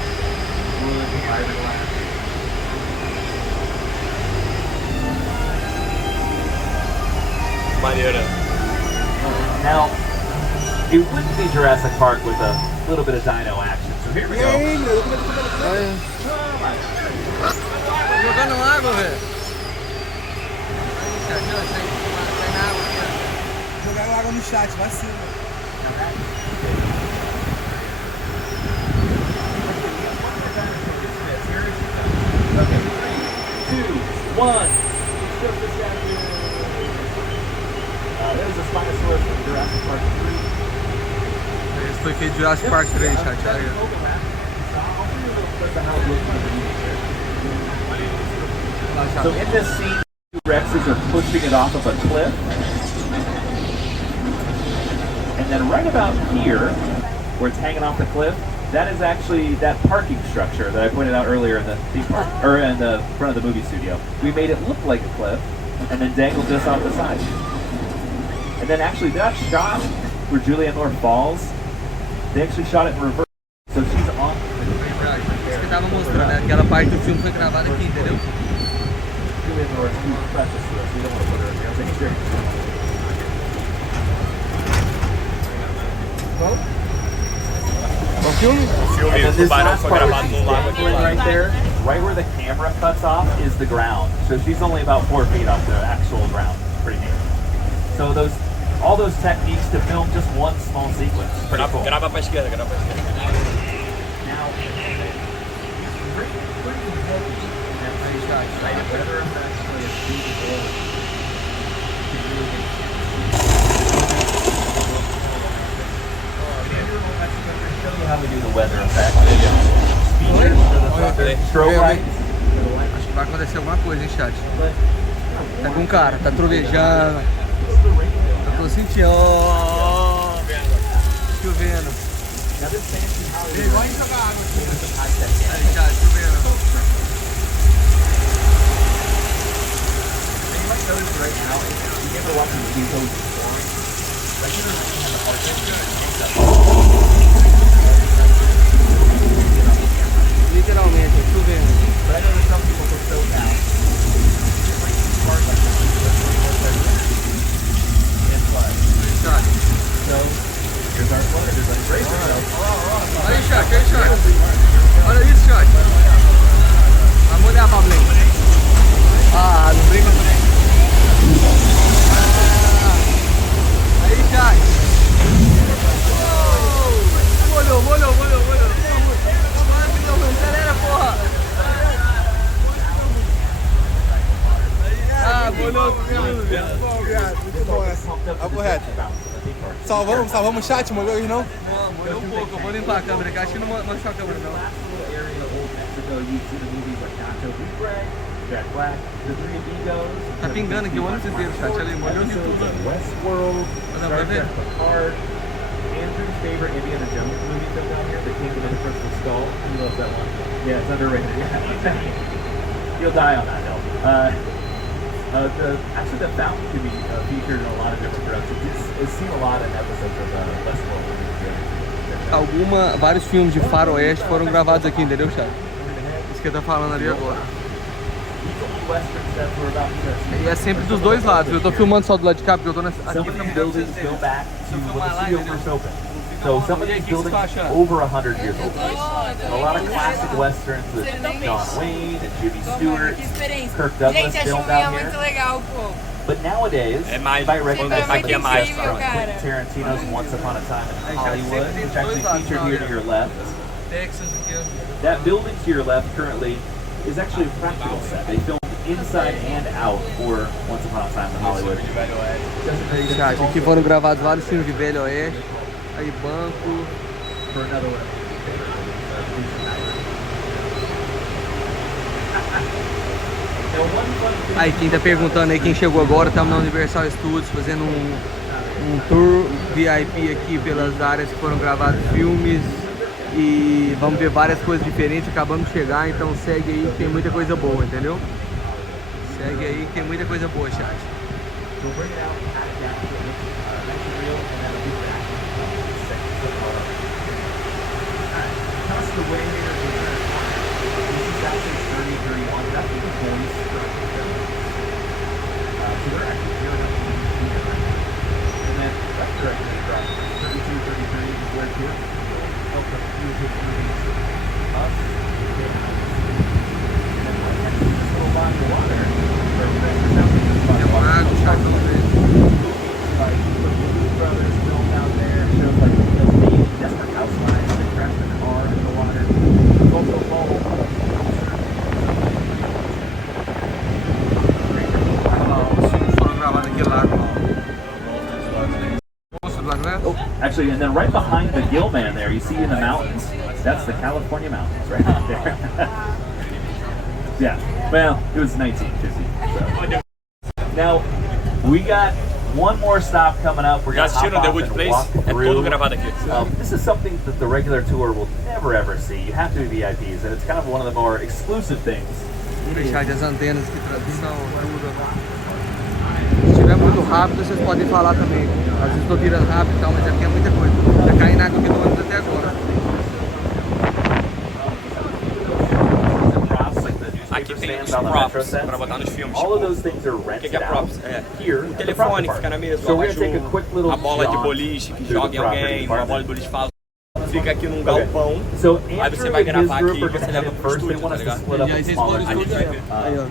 Maneira. Now, it wouldn't be Jurassic Park with a little bit of dino action, so here we go. Jogando água, velho. Jogaram água no chat, vacina. Okay, 3, 2, 1. There's a Spinosaurus from Jurassic Park 3. Esse foi feito de Jurassic Park 3, chat. Aí, So in this scene, two Rexes are pushing it off of a cliff. And then right about here, where it's hanging off the cliff, that is actually that parking structure that I pointed out earlier in the theme park, or in the front of the movie studio. We made it look like a cliff, and then dangled just off the side. And then actually that shot where Julianne Moore falls, they actually shot it in reverse. So she's on. Isso que tava mostrando, né? Aquela parte do filme foi gravada aqui, entendeu? Julianne Moore is too precious to us. We don't want to put her in here. I think it's very filme? And then this last part right there, right where the camera cuts off, is the ground. So she's only about 4 feet off the actual ground. Pretty neat. So all those techniques to film just one small sequence. Pretty cool. Grava pra esquerda, grava pra esquerda. Now, how we do the weather effect. Speakers for the strobe light. Acho que vai acontecer alguma coisa, hein, chat? Tá com cara, tá trovejando. Eu tô sentindo. Ó, chovendo. Vai jogar água aqui. Aí, chat, chovendo. Literalmente, chovendo. Aí, chat, aí, chat. Olha isso, chat. Vamos olhar, Pablo. Ah, não brinca também. Aí, chat. Molhou. Acelera, porra. Ah, molhou tudo. Muito bom essa. Papo reto. Salvamos o chat, molhou hoje não? Não, molhou um pouco. Eu vou limpar a câmera aqui. Acho que não manchou a câmera, não. Tá pingando aqui o ônibus inteiro, chat. Ali, molhou de tudo. Não, vai ver? Andrew's favorite Indiana Jones movie film down here, The Kingdom of the Crystal Skull. He loves that one. Yeah, it's underrated. You'll die on that hill. Actually, the fountain can be featured in a lot of different productions. It's seen a lot in episodes of Westworld. Vários filmes de faroeste foram gravados aqui, entendeu, chat? Isso que ele tá falando ali agora. E é sempre dos dois lados. Eu tô filmando só do lado de cá, porque eu tô nessa. Some of these buildings go back to when the studio first opened. So some of these buildings over 100 years old. And a lot of classic westerns with John Wayne and Jimmy Stewart, Kirk Douglas filmed out here. But nowadays, if I recognize Quentin Tarantino's Once Upon a Time in Hollywood, which actually featured here to your left. That building to your left currently is actually a practical set. They filmed inside and out for Once Upon a Time in Hollywood. Aí, chat, aqui foram gravados vários filmes de Velho Oeste. Aí, banco. Aí, quem tá perguntando aí, quem chegou agora, estamos na Universal Studios fazendo um tour VIP aqui pelas áreas que foram gravados filmes. E vamos ver várias coisas diferentes, acabamos de chegar, então segue aí que tem muita coisa boa, entendeu? Segue aí que tem muita coisa boa, chat. Actually, and then right behind the gill man there, you see in the mountains, that's the California mountains right there. Yeah, well, it was 1950. So. Now, we got one more stop coming up. We're going to hop off and walk through. This is something that the regular tour will never ever see. You have to be VIPs, and it's kind of one of the more exclusive things. Fechar as antenas que tradução, tudo. Se estiver muito rápido, vocês podem falar também. Às vezes estou virando rápido e tal, mas aqui é muita coisa. Tá caindo água aqui no ônibus até agora. Aqui tem os props para botar nos filmes. O que é props? É o telefone que fica na mesa, a bola de boliche que joga em alguém, uma bola de boliche fala. Fica aqui num galpão. So Aí Andrew você vai and his gravar group aqui e are você gonna head leva in pro first. They estúdio, want tá us to ligado? split up E aí in vocês smaller podem groups. escolher. Aí, ó.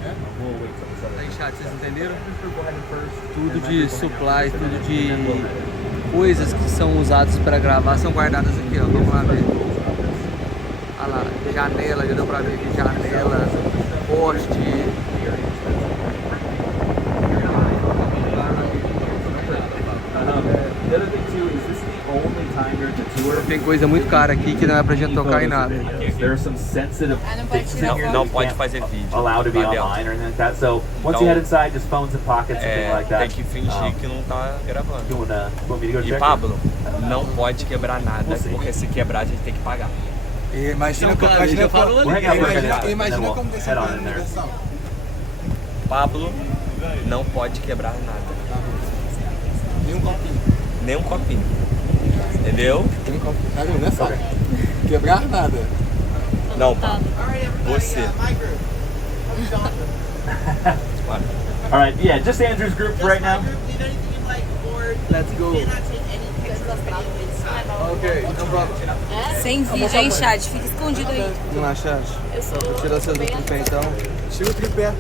Aí, chat, vocês entenderam? Tudo de supplies, tudo de coisas que são usadas para gravar são guardadas aqui, ó. Vamos lá ver. Olha lá, janela, já deu pra ver aqui, janela, poste. The other thing too is this is the only time during the tour. Tem coisa muito cara aqui que não é pra gente tocar em nada. There are some sensitive things in here Não that pode you fazer can't vídeo. allow to be lá dentro. online or anything like that. So once you head inside, just phones and pockets and things like that. Tem que fingir que não tá gravando. You want me to go E check? Pablo, não pode quebrar nada, porque se quebrar a gente tem que pagar. Imagina como deve ser a ligação. Pablo, não pode quebrar nada. Nem um copinho. Nem um copinho. Entendeu? Nem um copinho. Tá vendo, né, Sara? Quebrar nada. Não, Pablo. Você. All right, yeah, just Andrew's group right now. Let's go. Ok, no problem. Sem vídeo, hein, chat? Fica escondido aí. Vamos lá, chat. Eu sou... Vou tirar seus do tripé, então. Tira o tripé.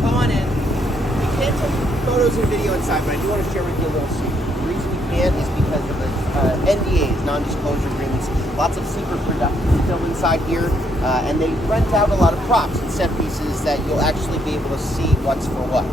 Come on in. We can't take photos and video inside, but I do want to share with you a little secret. The reason we can't is because of the NDAs, non-disclosure agreements. Lots of secret productions filmed inside here, and they rent out a lot of props and set pieces that you'll actually be able to see what's for what.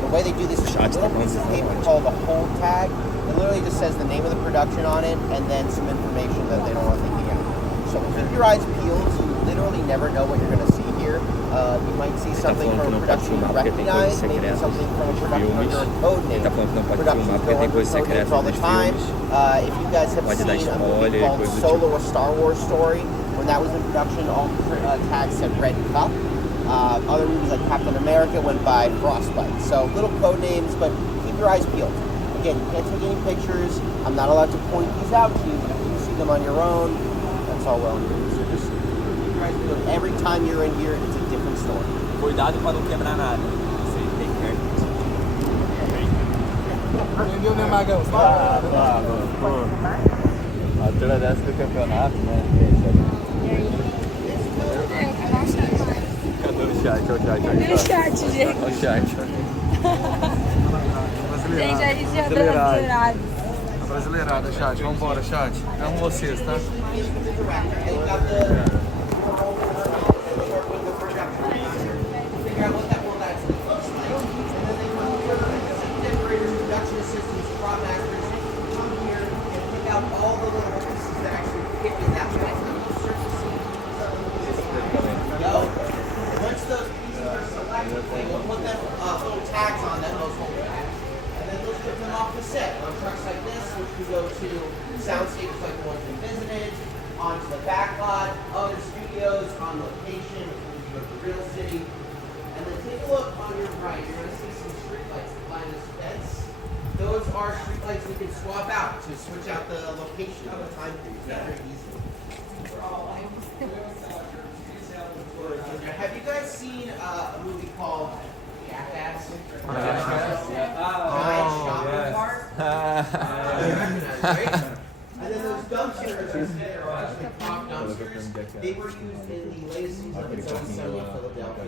The way they do this is a little piece of paper called a hold tag. It literally just says the name of the production on it and then some information that they don't want leaking out. So keep your eyes peeled. You literally never know what you're going to see here. You might see something from a production you recognize, maybe something from a production under a code name. Productions go under code names all the time. If you guys have seen a movie called Solo, a Star Wars story, when that was in production, all tags said Red Cup. Other movies like Captain America went by Frostbite. So little code names, but keep your eyes peeled. Again, you can't take any pictures. I'm not allowed to point these out to you, but if you see them on your own, that's all well and good. So just keep your eyes peeled. Every time you're in here, it's a different story. Cuidado para não quebrar nada. Você tem que... Entendeu, né, Magão? A altura dessa do campeonato, né? Cadê o chat? Olha o chat, Olha o chat, gente. Olha o chat. Gente, a gente já deu acelerado. Brasileirada, chat. Vambora, chat. Amo vocês, tá? Once those pieces are selected, they will put them little tags on them, those whole tags, and then they'll ship them off the set on trucks like this, which can go to sound stages like the ones we visited, onto the back lot, other studios on location, which can go to Real City. And then take a look on your right. You're going to see some streetlights behind this fence. Those are streetlights we can swap out to switch out the location of the time period. Very easy. Have you guys seen a movie called Jackass? Giant shopping cart? Right? And then those dumpsters that are actually prop dumpsters, they were used in the latest season of It's Always Sunny in Philadelphia.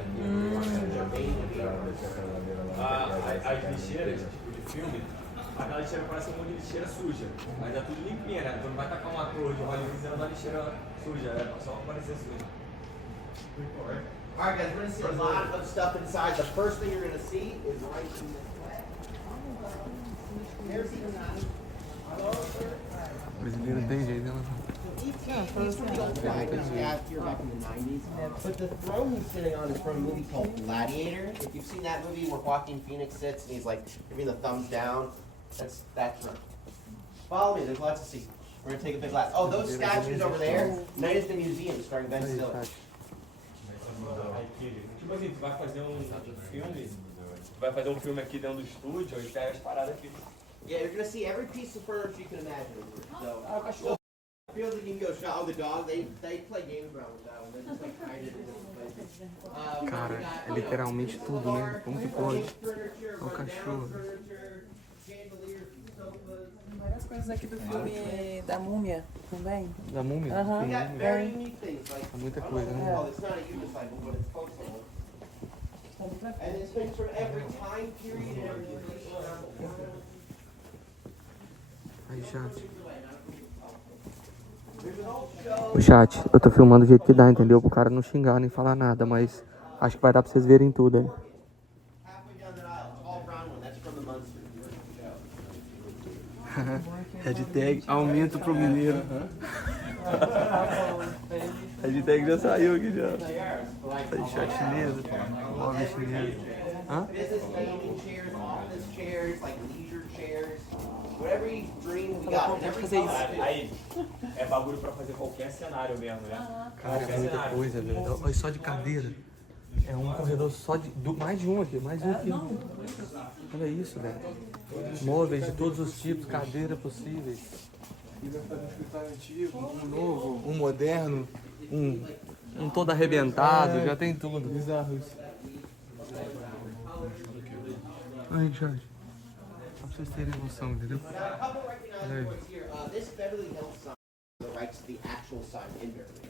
As lixeiras, tipo de filme, aquela lixeira parece um monte de lixeira suja, mas é tudo limpinha, né? Então não vai tacar um ator de Hollywood dizendo da lixeira suja, é só parecer suja. Alright guys, we're going to see a lot of stuff inside. The first thing you're going to see is right in this way. Brasileiro tem jeito, né? He's from the old guy. He was here back in the 90s. But the throne he's sitting on is from a movie called Gladiator. If you've seen that movie where Joaquin Phoenix sits and he's like giving the thumbs down, that's that throne. Follow me, there's lots to see. We're gonna take a big lap. Oh, those statues over there, Night at the Museum, starring Ben Stiller. Tipo assim, tu vai fazer um filme aqui dentro do estúdio e pega as paradas aqui. Yeah, you're gonna see every piece of furniture you can imagine. So, feels like you can go shot. Oh, the dog, they play games around with that one. They just like hide it in different places. Cara, é literalmente tudo, né? Como que pode? Olha o cachorro. Várias coisas aqui do filme da Múmia também. Da Múmia? Aham. É muita coisa, né? Aí, chat. O chat, eu tô filmando do jeito que dá, entendeu? Pro cara não xingar nem falar nada, mas acho que vai dar pra vocês verem tudo aí. Hashtag aumento pro mineiro. Hashtag já saiu aqui já. Aí, chat chinesa. Móvel chinesa. Hã? Aí é bagulho pra fazer qualquer cenário mesmo, né? Cara, é muita coisa, velho. Olha só de cadeira. É um corredor só de. Mais de um aqui, mais um aqui. Olha isso, velho. Móveis de todos os tipos, cadeiras possíveis. E vai fazer um escritório antigo, um novo, um moderno, um todo arrebentado, já tem tudo. Bizarro isso. Aí, chat. Só pra vocês terem noção, entendeu? Olha aí.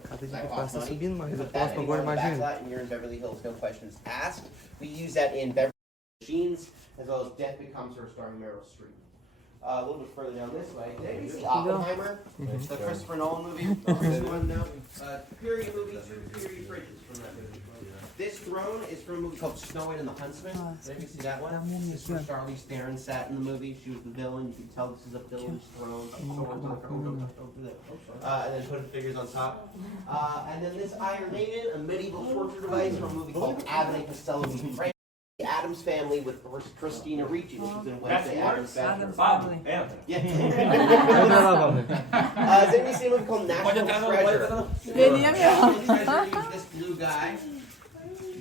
Cada dia que passa tá subindo mais. Eu posto agora, imagina. Machines, as well as Death Becomes Her, starring Meryl Streep. A little bit further down this way, there you see Oppenheimer, the Christopher Nolan movie. Period movie, 2 period bridges from that movie. This throne is from a movie called Snow White and the Huntsman. Did you see that one? This is where Charlize Theron sat in the movie. She was the villain. You can tell this is a villain's throne. And then put figures on top. And then this Iron Maiden, a medieval torture device from a movie called Abbott and Costello. The Addams Family with Christina Ricci. This was in Wednesday Addams Family. Yeah. Has anybody seen a movie called National Treasure? This blue guy.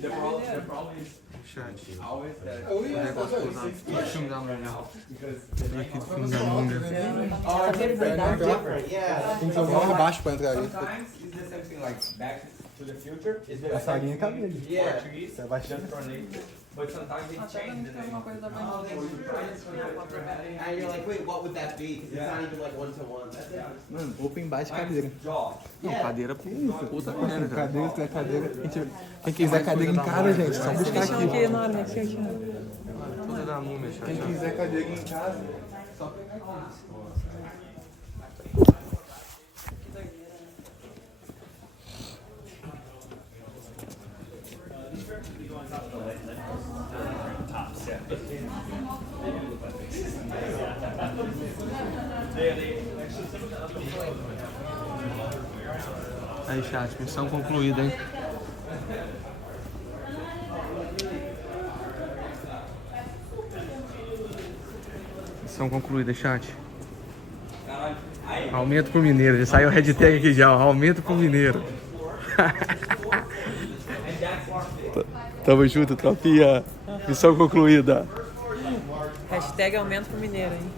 The problem is always that Filme da Múmia. Aqui do filme da Múmia. Tem que ser mais baixo pra entrar aí. sometimes it's the same thing like Back to the Future. Essa linha cabe ali. Yeah. But sometimes they change the name. And you're like, wait, what would that be? Because it's not even like one-to-one. Mano, open base cadeira. Não, cadeira puta cadeira. Cadeira. Quem quiser cadeira em casa, gente, só buscar aqui. Tudo da Múmia, chat. Quem quiser cadeira em casa, só pegar aqui. Aí, chat, missão concluída, hein? Missão concluída, chat. Aumento pro mineiro. Já saiu o hashtag aqui já, ó. Aumento pro mineiro. Tamo junto, tropinha. Missão concluída. Hashtag aumento pro mineiro, hein?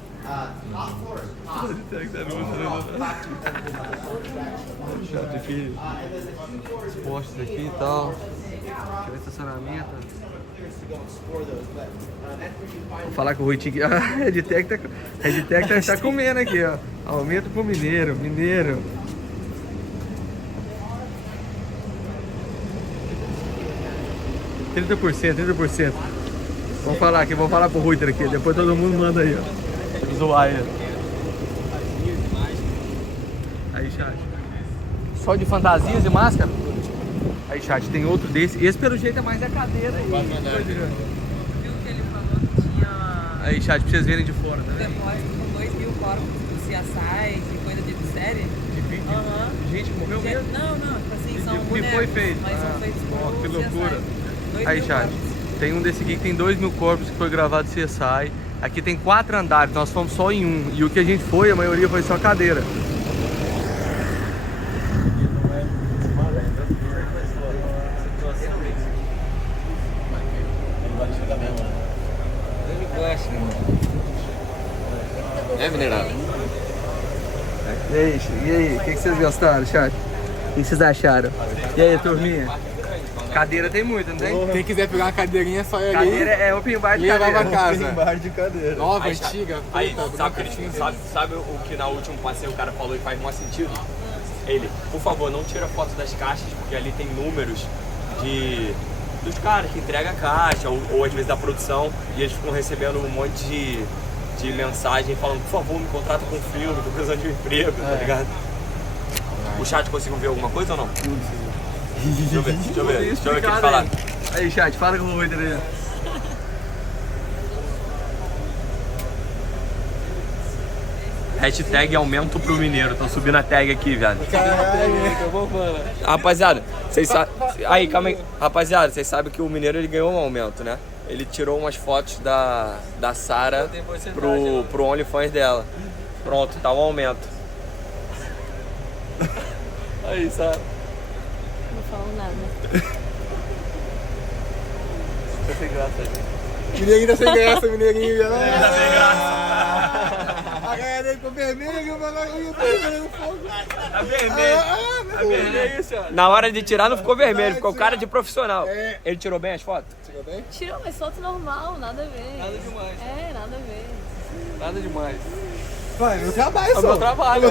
Chat aqui. Os postes aqui e tal. Aqui o estacionamento. Vou falar com o Rui Tigre. A hashtag tá comendo aqui, ó. Aumento pro mineiro. 30%. Vamos falar pro RUYTER aqui, depois todo mundo manda aí, ó. Zoar aí. Aí, chat. Só de fantasias e máscara? Aí, chat, tem outro desse. Esse, pelo jeito, é mais a cadeira aí. Viu que ele falou que tinha... Aí, chat, pra vocês verem de fora, tá vendo? Depósito com 2.000 fora do CSI, de coisa de série. Gente, morreu mesmo? Não, tipo assim, são Que bonecos. foi feito? Mas são feitos por Que loucura. CSI. Aí, chat, tem um desse aqui que tem 2.000 corpos que foi gravado CSI. Aqui tem 4 andares, nós fomos só em um. E o que a gente foi, a maioria foi só cadeira. É mineral. E aí, o que vocês gostaram, chat? O que vocês acharam? E aí, turminha? Cadeira tem muita, não tem? Quem quiser pegar uma cadeirinha, só ir ali. Cadeira é open bar de e levar cadeira. pra casa. Open bar de cadeira. Nova, Aí, antiga. Aí, puta, sabe o que na última passeio o cara falou e faz maior sentido? Ele, por favor, não tira foto das caixas, porque ali tem números dos caras que entregam a caixa, ou às vezes da produção, e eles ficam recebendo um monte de mensagem falando, por favor, me contrata com filme, tô precisando de um emprego, tá ligado? O chat conseguiu ver alguma coisa ou não? Deixa eu ver o que eles falaram. Aí, chat, fala com o RUYTER aí. Hashtag aumento pro mineiro. Tô subindo a tag aqui, velho. Rapaziada, vocês sabem. Aí, calma aí. Rapaziada, vocês sabem que o mineiro ele ganhou um aumento, né? Ele tirou umas fotos da Sara pro OnlyFans dela. Pronto, tá um aumento. Aí, Sara. Não falo nada. Tá sem graça, gente. Mineirinho tá sem graça, mineirinho. Já. Tá sem graça. A galera dele ficou vermelha, mano. Eu tô pegando fogo. Tá vermelho. Tá vermelho. Na hora de tirar não ficou vermelho, ficou cara de profissional. Ele tirou bem as fotos? Tirou bem? Tirou, mas foto normal, nada a ver. Nada demais. É, nada a ver. Nada demais. Vai, meu trabalho, É o meu trabalho.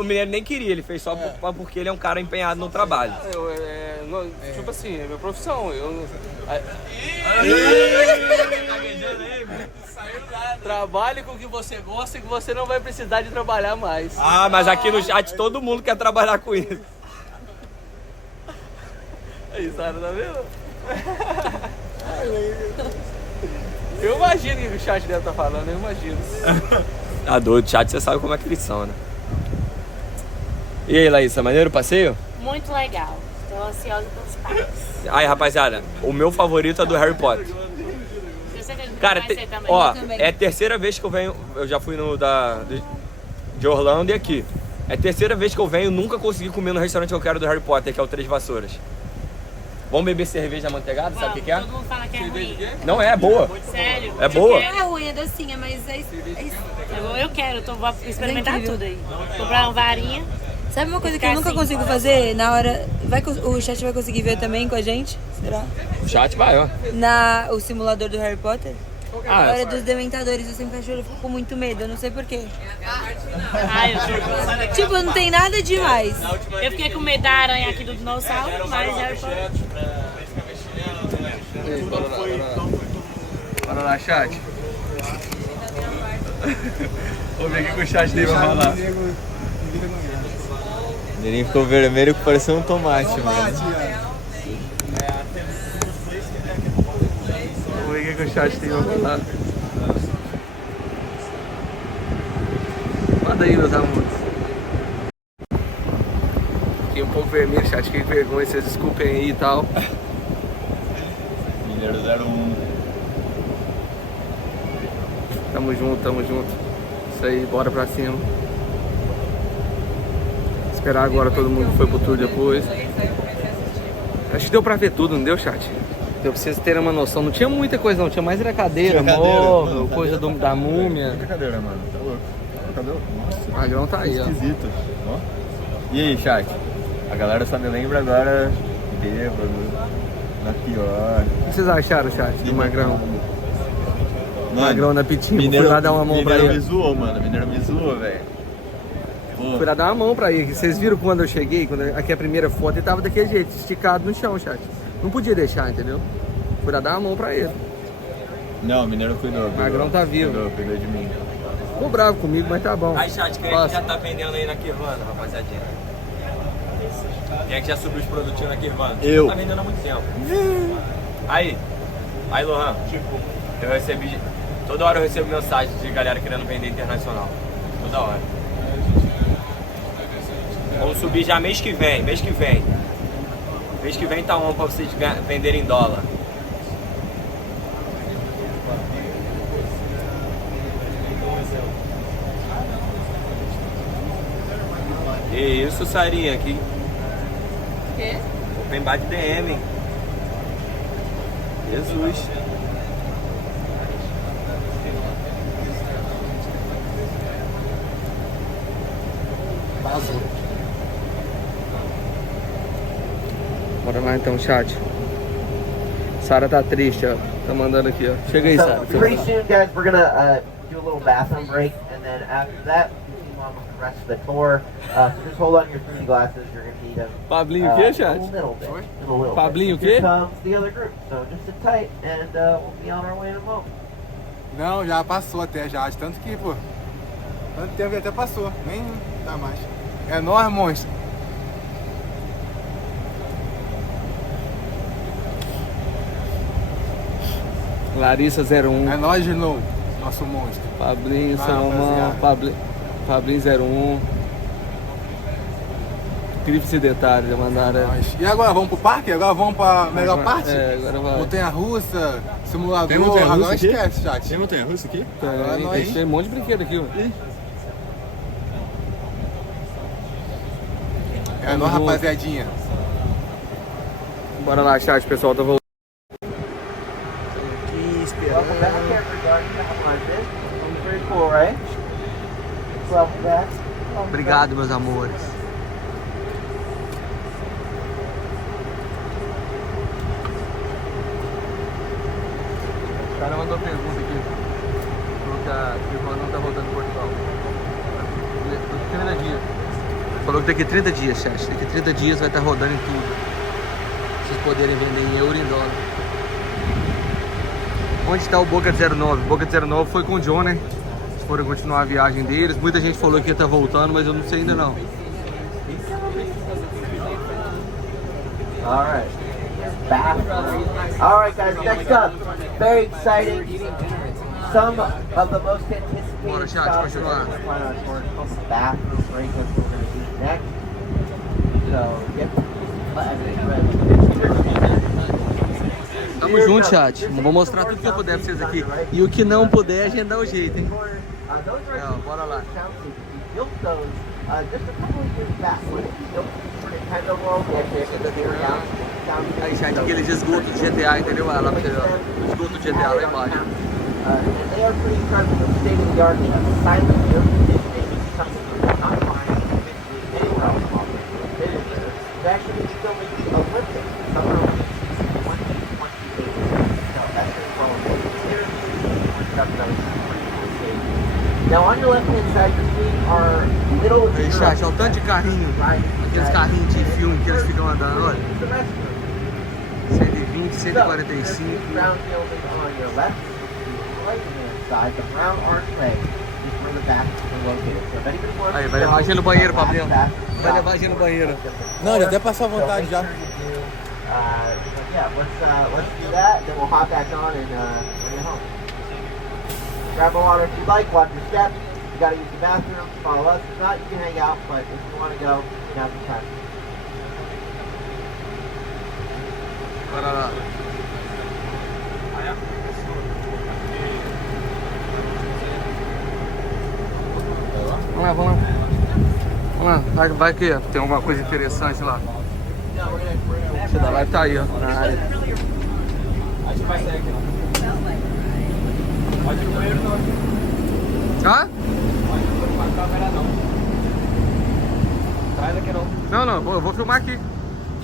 O mineiro nem queria, ele fez só porque ele é um cara empenhado no trabalho. Tipo assim, é minha profissão. Trabalhe com o que você gosta e que você não vai precisar de trabalhar mais. Ah, mas aqui no chat todo mundo quer trabalhar com isso. Aí, Sara, tá vendo? Eu imagino o que o chat deve estar falando, eu imagino. Tá doido, chat, você sabe como é que eles são, né? E aí, Laísa, maneiro o passeio? Muito legal. Estou ansiosa pelos parques. Aí, rapaziada, o meu favorito é do Harry Potter. Cara, ó, é a terceira vez que eu venho. Eu já fui no de Orlando e aqui. É a terceira vez que eu venho, nunca consegui comer no restaurante que eu quero do Harry Potter, que é o Três Vassouras. Vamos beber cerveja amanteigada? Sabe o que é? Todo mundo fala que é ruim. Não é boa. Sério? É boa. É ruim, é docinha, mas é isso. Eu quero, vou experimentar tudo aí. Comprar uma varinha. Sabe uma coisa que eu nunca consigo fazer? Na hora. O chat vai conseguir ver também com a gente? Será? O chat vai, ó. O simulador do Harry Potter? Ah, Na hora dos dementadores, eu sempre fico com muito medo, eu não sei porquê. Tipo, não tem nada demais. Eu fiquei com medo da aranha aqui do dinossauro, mas Harry Potter. Bora lá, chat. Vamos ver o que o chat dele vai falar. O Nerinho ficou vermelho que parecia um tomate, mano. Vamos ver o que o chat tem pra falar. Manda aí, meus amores. Fiquei um pouco vermelho, chat, que vergonha, vocês desculpem aí e tal. Mineiro 01. Tamo junto, tamo junto. Isso aí, bora pra cima. Esperar agora todo mundo que foi pro tour depois. Acho que deu pra ver tudo, não deu, chat? Deu pra vocês terem uma noção. Não tinha muita coisa não, tinha mais era cadeira, móvel, coisa da múmia. Muita cadeira, mano. Tá louco. Cadê? O magrão tá aí, ó. Esquisito. Ó. E aí, chat? A galera só me lembra agora bêbado, na pior. O que vocês acharam, chat, do magrão? Mano, Magrão na pitinha, Mineiro, fui lá dar uma mão pra ele. Mineiro me zoou, mano. Mineiro me zoou, velho. Fui lá dar uma mão pra ele. Vocês viram quando eu cheguei, aqui a primeira foto, ele tava daquele jeito, esticado no chão, chat. Não podia deixar, entendeu? Fui lá dar uma mão pra ele. Não, o Mineiro cuidou. O magrão tá vivo. Cuidou de mim. Ficou bravo comigo, mas tá bom. Aí, chat, quem é que já tá vendendo aí na Kirvana, rapaziadinha? Quem é que já subiu os produtinhos na Kirvana? Eu. Tá vendendo há muito tempo. Aí, Lohan, eu recebi... Toda hora eu recebo mensagem de galera querendo vender internacional. Toda hora. Vamos subir já mês que vem, mês que vem. Mês que vem tá on pra vocês venderem dólar. Que isso, Sarinha, aqui. Quê? Open bar de DM. Jesus. Vazou. Bora lá então, chat. Sara tá triste, ó. Tá mandando aqui, ó. Chega aí, Sara. Pretty soon, guys, we're gonna do a little bathroom break, and then after that, we'll continue on with the rest of the tour. So just hold on to your 3D glasses. You're gonna need them. Pablinho o quê, chat? A little bit. A little Pablinho o bit. Here quê? comes the other group. So just sit tight, and we'll be on our way in a moment. Não, já passou até já, de tanto que, pô. Tanto tempo que até passou, nem dá mais. É nóis, monstro. Larissa 01. É nóis de novo, nosso monstro. Pablinho, Vai, Salomão, rapaziada. Pablinho 01. Grifes e detalhes, já mandaram. E agora, vamos pro parque? Agora vamos pra melhor Agora- parte? é, agora vai. Montanha-russa, simulador, Tem montanha-russa agora aqui? esquece, chat. Tem montanha-russa aqui? Agora nós... Tem um monte de brinquedo aqui, ó. É nóis, rapaziadinha. Bora lá, chat, pessoal, tá voltando. Welcome back, everybody. That was it. That was very cool, right? Welcome back. Obrigado, meus amores. O cara mandou pergunta aqui. Falou que a irmã não tá voltando em Portugal. Daqui 30 dias. Falou que daqui 30 dias, chat. Daqui 30 dias vai estar rodando em tudo. Pra vocês poderem vender em euro e em dólar. Onde está o Boca 09? Boca 09 foi com o John, né? Eles foram continuar a viagem deles. Muita gente falou que ia estar voltando, mas eu não sei ainda não. All right. Back. All right, guys. Next up, very exciting. Some of the most anticipated Bora, chat, stops that continuar. we're going on tour. It's called the bathroom break. That's what we're going to do next. So get everything ready. Tamo junto, chat. Vou mostrar tudo que eu puder pra vocês aqui. E o que não puder, a gente dá o jeito, hein? Não, bora lá. Built those just a couple of years back when it was built for Nintendo World. We actually had to tear down. Aí, chat, aquele esgoto de GTA, entendeu? Olha lá pra você ver, ó. O esgoto de GTA lá embaixo. And they are pretty incredible, state of the art. They have silent air conditioning, something you will not find anywhere else in Los Angeles. They're actually filming the Olympics, Summer Olympics 2028. So that's pretty well. Here's stuff that was pretty cool stage. Now on your left hand side, you're seeing our little. Aí, chat, olha o tanto de carrinho. Aqueles carrinhos de filme que eles ficam andando, olha. 120, 145. Brown building on your left. Right hand side, the brown archway is where the bathrooms are located. So if anybody wants Aí, to vai levar a gente no banheiro, Pablinho. Vai Vai levar a gente no banheiro. Não, já até passou a vontade já. Yeah, let's do that, then we'll hop back on and bring it home. Grab a water if you'd like, watch your steps. If you gotta use the bathroom, follow us. If not, you can hang out, but if you want to go, now's the time. Bora lá. Vamos lá, vamos lá. Vamos lá, vai que tem alguma coisa interessante lá. Você da live tá aí, ó, na área. Acho que vai sair aqui não. Pode ir no banheiro não. Hã? Pode ir com a câmera não. Traz aqui não. Não, eu vou filmar aqui.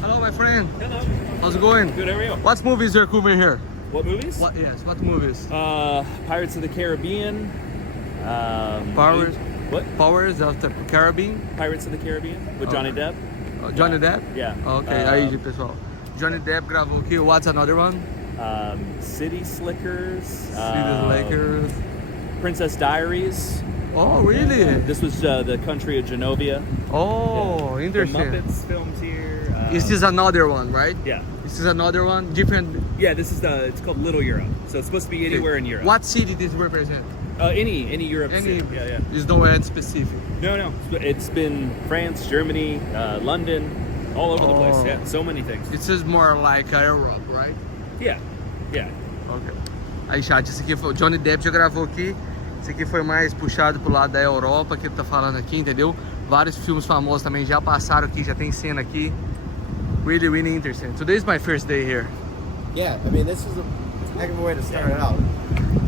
Hello, my friend. Hello. How's it going? Good, how are you? What movies are covering here? What movies? What movies? Pirates of the Caribbean. Powers. What? Powers of the Caribbean. Pirates of the Caribbean with Johnny Depp. Johnny Depp? Yeah. Ok, aí pessoal. Johnny Depp gravou aqui. What's another one? City Slickers. City Slickers. Princess Diaries. Oh, really? This was the country of Genovia. Oh, Yeah. interesting. The Muppets filmed here. Is this another one, right? Yeah. This is another one, different. Yeah, this is it's called Little Europe. So it's supposed to be anywhere in Europe. What city does it represent? Any Europe Any, city. Yeah. there's nowhere specific. No. It's been France, Germany, London, all over the place. Yeah, so many things. It is more like Europe, right? Yeah. Ok. Aí, chat, esse aqui foi o Johnny Depp já gravou aqui. Esse aqui foi mais puxado pro lado da Europa, que ele tá falando aqui, entendeu? Vários filmes famosos também já passaram aqui, já tem cena aqui. Really, really interesting. Today is my first day here. Yeah, I mean, this is a heck of a way to start it out.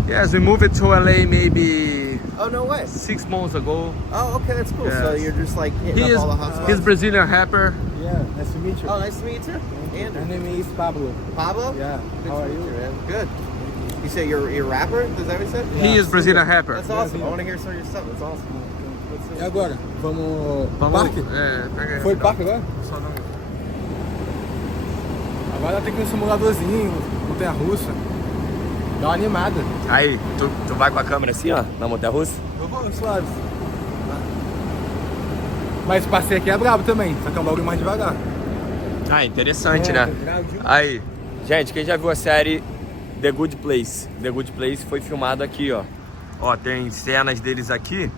Yes, we moved to LA maybe Oh, no way. 6 months ago. Oh, okay, that's cool. Yes. So you're just like hitting up all the hot spots. He's Brazilian rapper. Yeah, nice to meet you. Oh, nice to meet you too. Andrew. My name is Pablo. Pablo? Yeah. Good How to are meet you? man. Good. You say you're a rapper? Is that what you said? He is Brazilian rapper. That's awesome. I want to hear some of your stuff. That's awesome. E agora? Vamos parque? Pega Foi parque agora? Só não. Agora tem que ir no simuladorzinho, montanha-russa. Dá uma animada. Aí, tu vai com a câmera assim, ó, na montanha-russa? Eu vou, suave. Mas o passeio aqui é brabo também, só que é um bagulho mais devagar. Ah, interessante, né? Aí, gente, quem já viu a série The Good Place? The Good Place foi filmado aqui, ó. Ó, tem cenas deles aqui,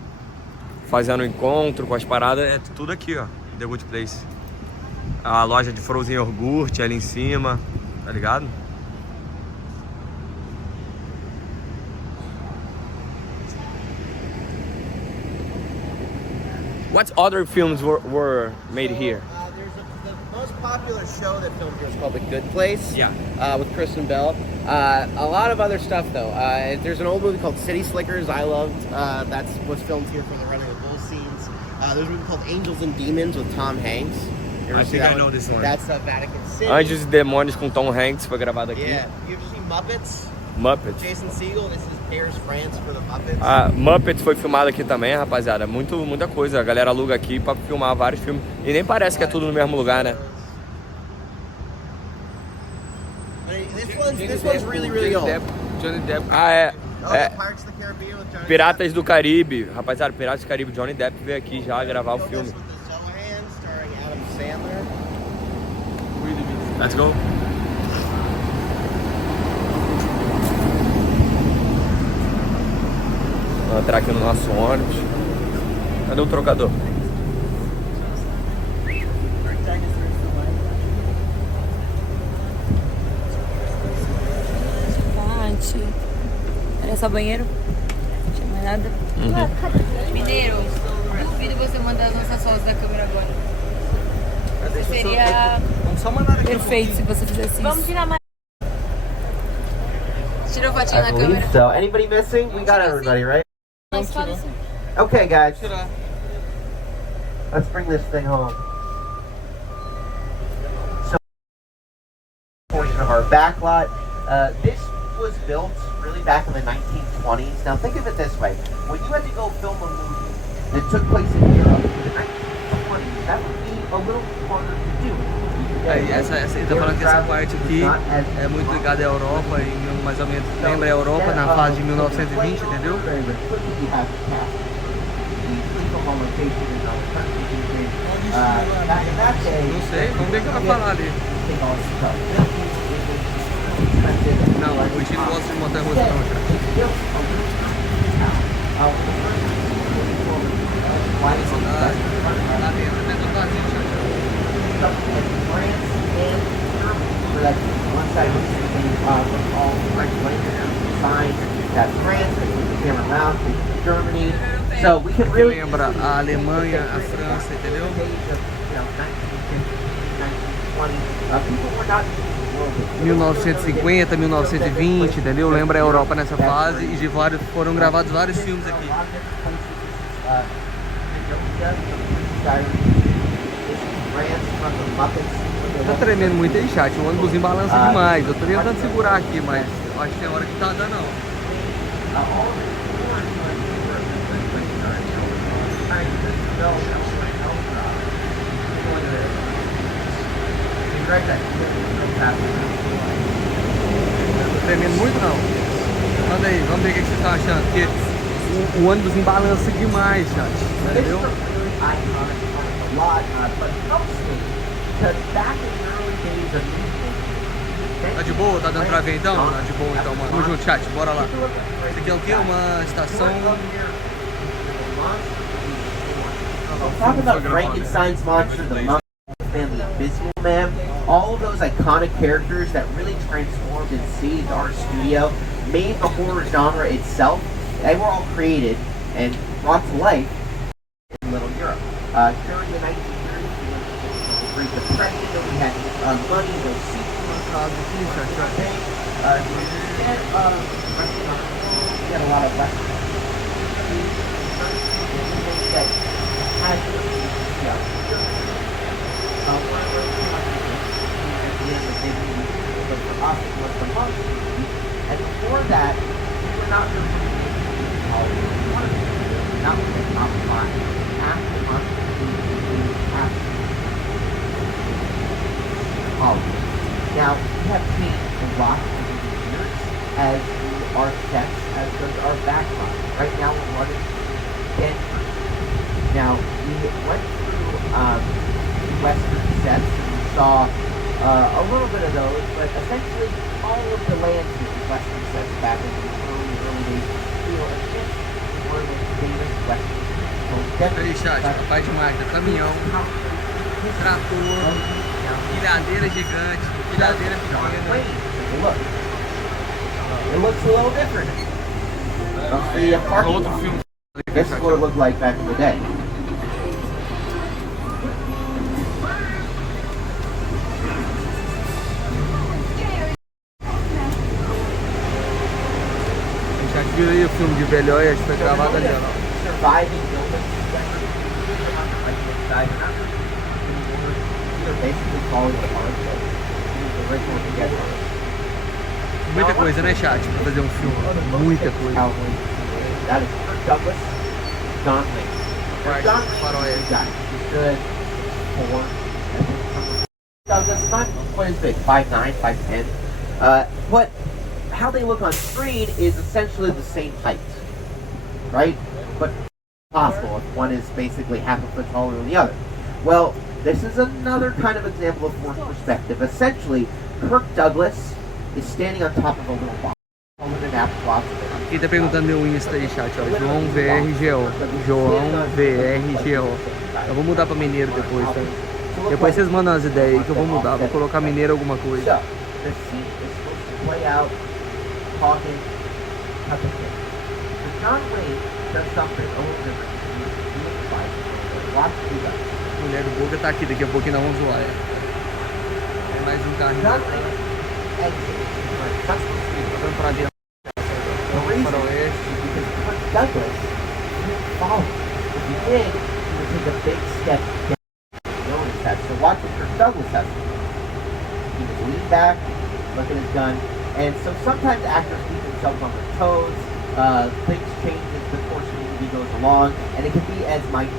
fazendo encontro com as paradas, é tudo aqui, ó. The Good Place. A loja de frozen iogurte ali em cima, tá ligado? What other films were made here? The most popular show that filmed here is called The Good Place. Yeah. With Kristen Bell. A lot of other stuff though. There's an old movie called City Slickers I loved. That was filmed here for the running of bull scenes. There's a movie called Angels and Demons with Tom Hanks. You ever I see think that I know this one. That's Vatican City. Anjos e Demônios com Tom Hanks foi gravado aqui. Yeah. You ever see Muppets? Muppets. Jason Segel. This is Paris, France for the Muppets. Muppets foi filmado aqui também, rapaziada. Muita coisa. A galera aluga aqui pra filmar vários filmes. E nem parece que é tudo no mesmo lugar, né? This one's really, really old. Johnny Depp. É. Pirates of the Caribbean with Johnny Piratas do Caribe. Rapaziada, Piratas do Caribe. Johnny Depp veio aqui já gravar o filme. starring Adam Sandler. Let's go. Vamos entrar aqui no nosso ônibus. Cadê o trocador? Olha só banheiro. Não tinha mais nada. Mineiro, duvido você mandar as nossas fotos da câmera agora. Você seria perfeito se você fizesse isso. Vamos tirar mais. Tira a fotinha na câmera. So, anybody missing? We got everybody, right? Okay, guys. Let's bring this thing home. So, portion of our backlot. This was built really back in the 1920s. Now, think of it this way: when you had to go film a movie that took place in Europe in the 1920s, that would be a little harder to do. Aí, ele tá falando que essa parte aqui é muito ligada à Europa, e mais ou menos lembra a Europa na fase de 1920, entendeu? Não sei, vamos ver o que vai falar ali. Não, o Luigi não gosta de montanha-russa não, cara. Lá dentro, né? Tô vazio, já. Que lembra a Alemanha, a França, entendeu? 1950, 1920, entendeu? Lembra a Europa nessa fase e de vários, foram gravados vários filmes aqui. Tá tremendo muito aí, chat. O ônibus balança demais. Eu tô tentando segurar aqui, mas eu acho que tem hora que tá dando não. Não tô tremendo muito não. Manda aí, vamos ver o que vocês estão achando. Porque o ônibus balança demais, chat. Entendeu? But mostly because back in the early days of music, Tá de boa? Tá dando pra ver então? Tá de boa então, mano. Vamos junto, chat, bora lá. Isso aqui é o quê? Uma estação... Talk about Frankenstein's monster, the Muppet Family, Invisible Man, all of those iconic characters that really transformed and seeded our studio, made the horror genre itself. They were all created and brought to life in Little Europe. During the 1930s, the Great Depression, we had money, those sequels, we had a lot of Western that had one of those at the end of the day, but for us it was the month. And before that, we were not really not with the top five. After the month, we have now, we have changed a lot over the years as our sets, as does our background. Right now, we're running Denver. Now, we went through Western sets and we saw a little bit of those, but essentially all of the landscape of Western sets back in the early days feel as if one of the famous Western. Aí, chat, papai de máquina, caminhão, trator, pilhadeira gigante, pilhadeira pequena. Look, it looks a little different. The parking lot. This is what it looked like back in the day. Já viu aí o filme de Velhóia, foi gravado ali, ó. Surviving buildings. They're basically falling apart, so the original together. Muita coisa, né, chat, pra fazer um filme. Muita coisa. That is Douglas, John Wayne. John Wayne, he's good for Douglas, not quite as big, 5'9", 5'10". But how they look on screen is essentially the same height, right? But possible if one is basically half a foot taller than the other. Well, this is another kind of example of forced perspective. Essentially, Kirk Douglas is standing on top of a little box. Quem tá perguntando meu Insta aí, chat, ó, João VRGO. João VRGO. Eu vou mudar pra Mineiro depois, tá? Depois vocês mandam as ideias aí que eu vou mudar. Vou colocar Mineiro alguma coisa. Mulher do Boca tá aqui, daqui a pouquinho nós vamos zoar. É mais um carrinho. Vamos pra dentro. Douglas didn't follow. If he did, he would take a big step down. So watch what Kirk Douglas has. He would lean back, look at his gun, and so sometimes actors keep themselves on their toes. Things change as the course of the movie goes along, and it can be as minute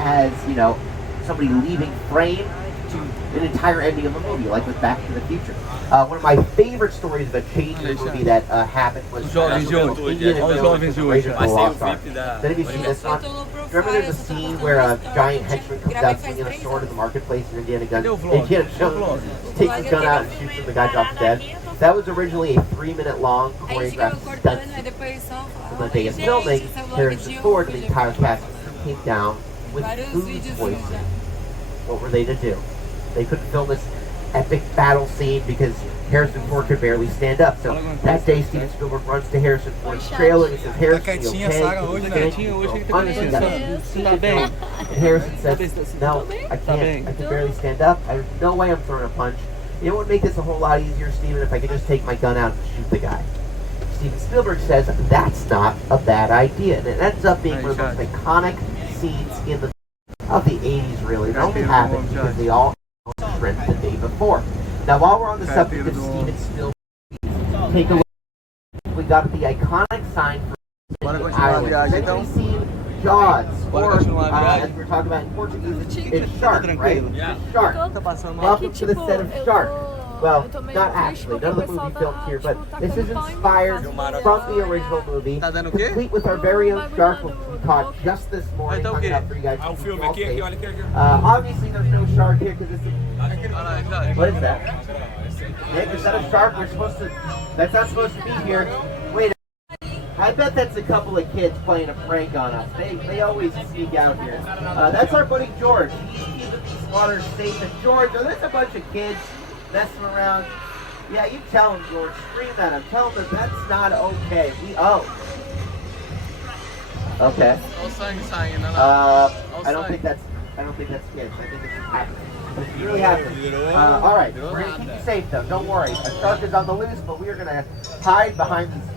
as, you know, somebody leaving frame to an entire ending of a movie, like with Back to the Future. One of my favorite stories of a change in a movie that happened was Indiana Jones and the Raiders of the Lost Ark. Then if you see this one, remember there's a scene where a giant henchman comes out swinging a sword in the marketplace and Indiana Jones takes his gun out and shoots him, the guy drops dead. That was originally a 3-minute long choreographed stunt scene. On the day of filming, Harrison Ford and the entire cast came down with Boo's voicing. What were they to do? They couldn't film this epic battle scene because Harrison Ford could barely stand up. So that day, Steven Spielberg runs to Harrison Ford's trailer and he says, "Harrison, you okay?" Honestly, that's a huge scene to film. And Harrison says, "No, I can't. I can barely stand up. There's no way I'm throwing a punch. You know what would make this a whole lot easier, Steven, if I could just take my gun out and shoot the guy." Steven Spielberg says, "That's not a bad idea." And it ends up being one of those iconic scenes in the of the 80s, really. It only happened because they all script the day before. Now, while we're on the subject of Steven Spielberg, take a look. We got the iconic sign for Ireland. Essentially seen Jaws, or as we were talking about in Portuguese, it's shark, right? It's shark. Welcome to the set of Shark. Well, not actually. None of the movie filmed here, but this is inspired from the original movie, complete with our very own shark, which we caught just this morning. Hung it up for you guys. Obviously, there's no shark here because this is... What is that? Nick, is that a shark? We're supposed to. That's not supposed to be here. Wait. I bet that's a couple of kids playing a prank on us. They always sneak out here. That's our buddy George. He's keeping these waters safe. And George, there's a bunch of kids messing around. Yeah, you tell him, George. Scream at him. Tell him that that's not okay. Okay. I don't think that's kids. I think it's happening. It's really happening. All right, we're gonna keep you safe though. Don't worry. A shark is on the loose, but we are gonna hide behind these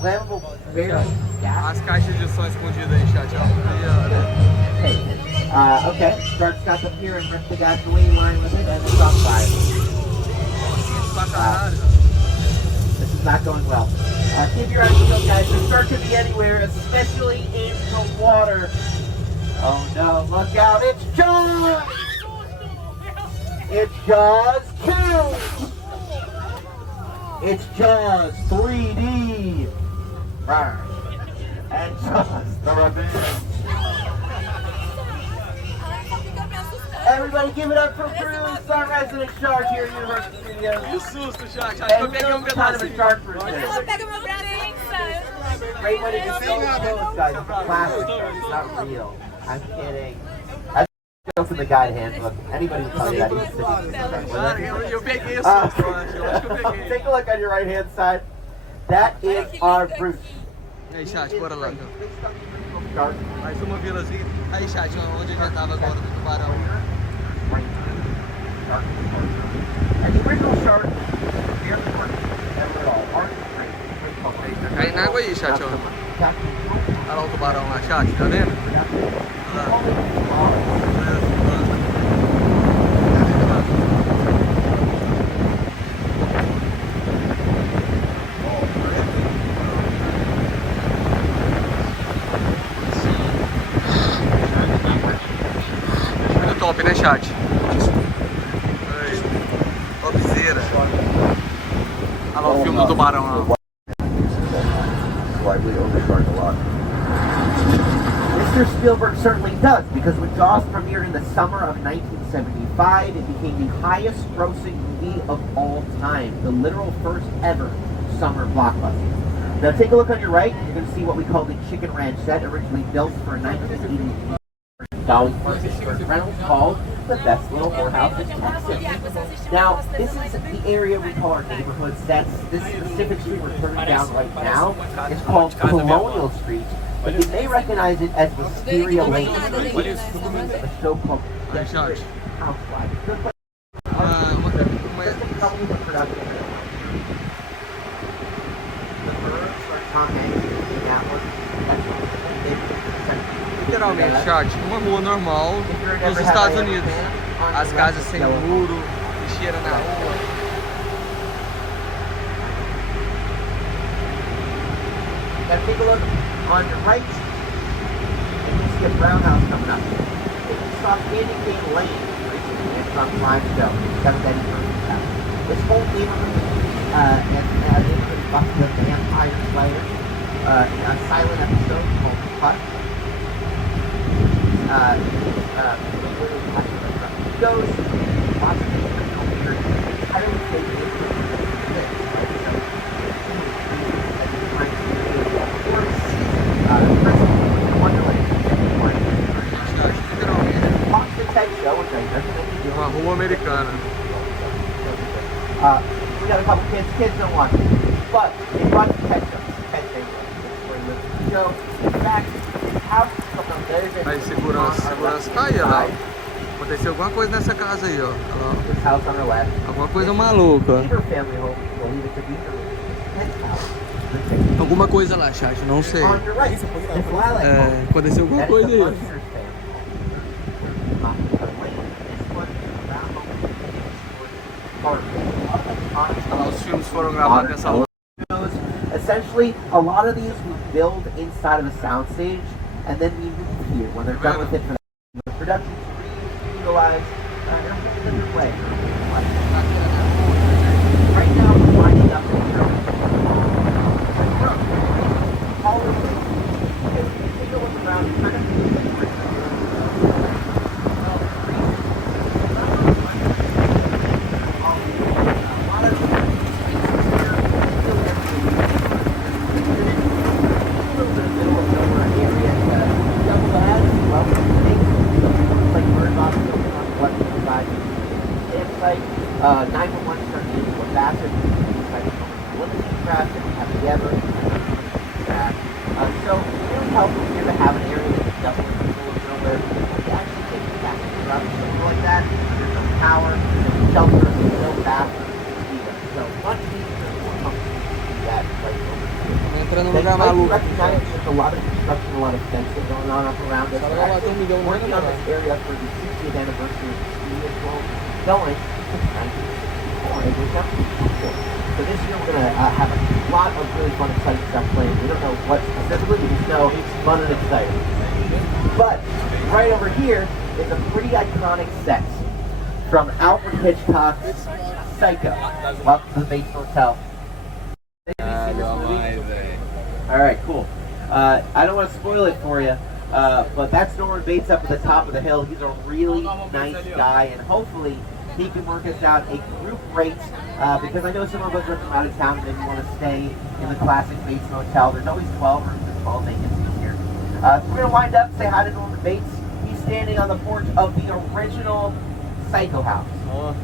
flammable barrels. As caixas de som escondidas aí, chat. Okay. Shark's got the pier and ripped the gasoline line with it, and it's on fire. This is not going well. Keep your eyes peeled, guys. The shark could be anywhere, especially in the water. Oh no, look out, it's Jaws! It's Jaws 2! It's Jaws 3D! Rawr. And Jaws the Revenge. Everybody give it up for Bruce, our resident shark here at Universal Studios. Que susto, chat. And Eu peguei kind of a shark for today. Pega meu bracinho, Great way to just those guys. It's plastic, it's not real. I'm kidding. That's go from the guide handbook. Anybody will tell you that. Eu peguei esse susto, eu acho que eu peguei. Take a look on your right hand side. That is our Bruce. Aí, chat, bora lá então. Mais uma vilazinha. Aí, chat, onde a gente tava agora do tubarão. And the original shark, Tá caindo água aí, chat, ó. Olha lá o tubarão lá, chat, tá vendo? Olha lá. Muito top, né, chat? Topzera. Olha lá o filme do tubarão lá. Mr. Spielberg certainly does, because when Jaws premiered in the summer of 1975, it became the highest grossing movie of all time, the literal first ever summer blockbuster. Now take a look on your right, you're going to see what we call the Chicken Ranch set, originally built for 1980 Dolly Parton Reynolds, called the best little whorehouse in Texas. Now, this is the area we call our neighborhood sets. This specific street we're turning down right now is called Colonial Street, but you may recognize it as Wisteria Lane. A show called Housewives. Literalmente, chat, uma rua normal nos Estados Unidos. As casas sem muro, lixeira na rua. Now take a look on your right, and you'll see a brown house coming up. If you saw Candy Cane Lane, it's on Limestone, it's got this whole neighborhood is Buffy the Vampire Slayer, a silent episode called Cut. Goes lots of original weird, entirely fake Uma rua americana. We got a couple kids. Kids don't watch it, but they watch ketchup. So, in fact, Aí, segurança tá aí, ó. Aconteceu alguma coisa nessa casa aí, ó. Alguma coisa maluca. Alguma coisa lá, chat, não sei. Aconteceu alguma coisa aí. Os filmes foram gravados nessa rua. Essentially, a lot of these we build inside of a soundstage, and then we move here when they're done with it for the production to reutilize in a whole different way. Right now, we're lining up in here. All of this. Take a look around. You're kind of aircraft that we have together. So it really helps here to have an area that's definitely in the middle of nowhere. We actually take the passengers out something like that. There's no power, no shelter, no bathroom. So much easier and more comfortable to do that right over here. Entrando no They lugar might maluco. recognize there's a lot of construction, a lot of fencing going on up around us. We're actually working on this area for the 60th anniversary of the studio film going to 1964. It was up to So this year we're going to have a lot of really fun, exciting stuff planned. We don't know what specifically, we just know it's fun and exciting. But right over here is a pretty iconic set from Alfred Hitchcock's Psycho. Welcome to the Bates Motel. Alright, cool. I don't want to spoil it for you, but that's Norman Bates up at the top of the hill. He's a really nice guy, and hopefully he can work us out a group rate, because I know some of us are from out of town and maybe want to stay in the classic Bates Motel. There's always 12 rooms and 12 vacancies here. So we're going to wind up, say hi to Norman Bates. He's standing on the porch of the original Psycho house.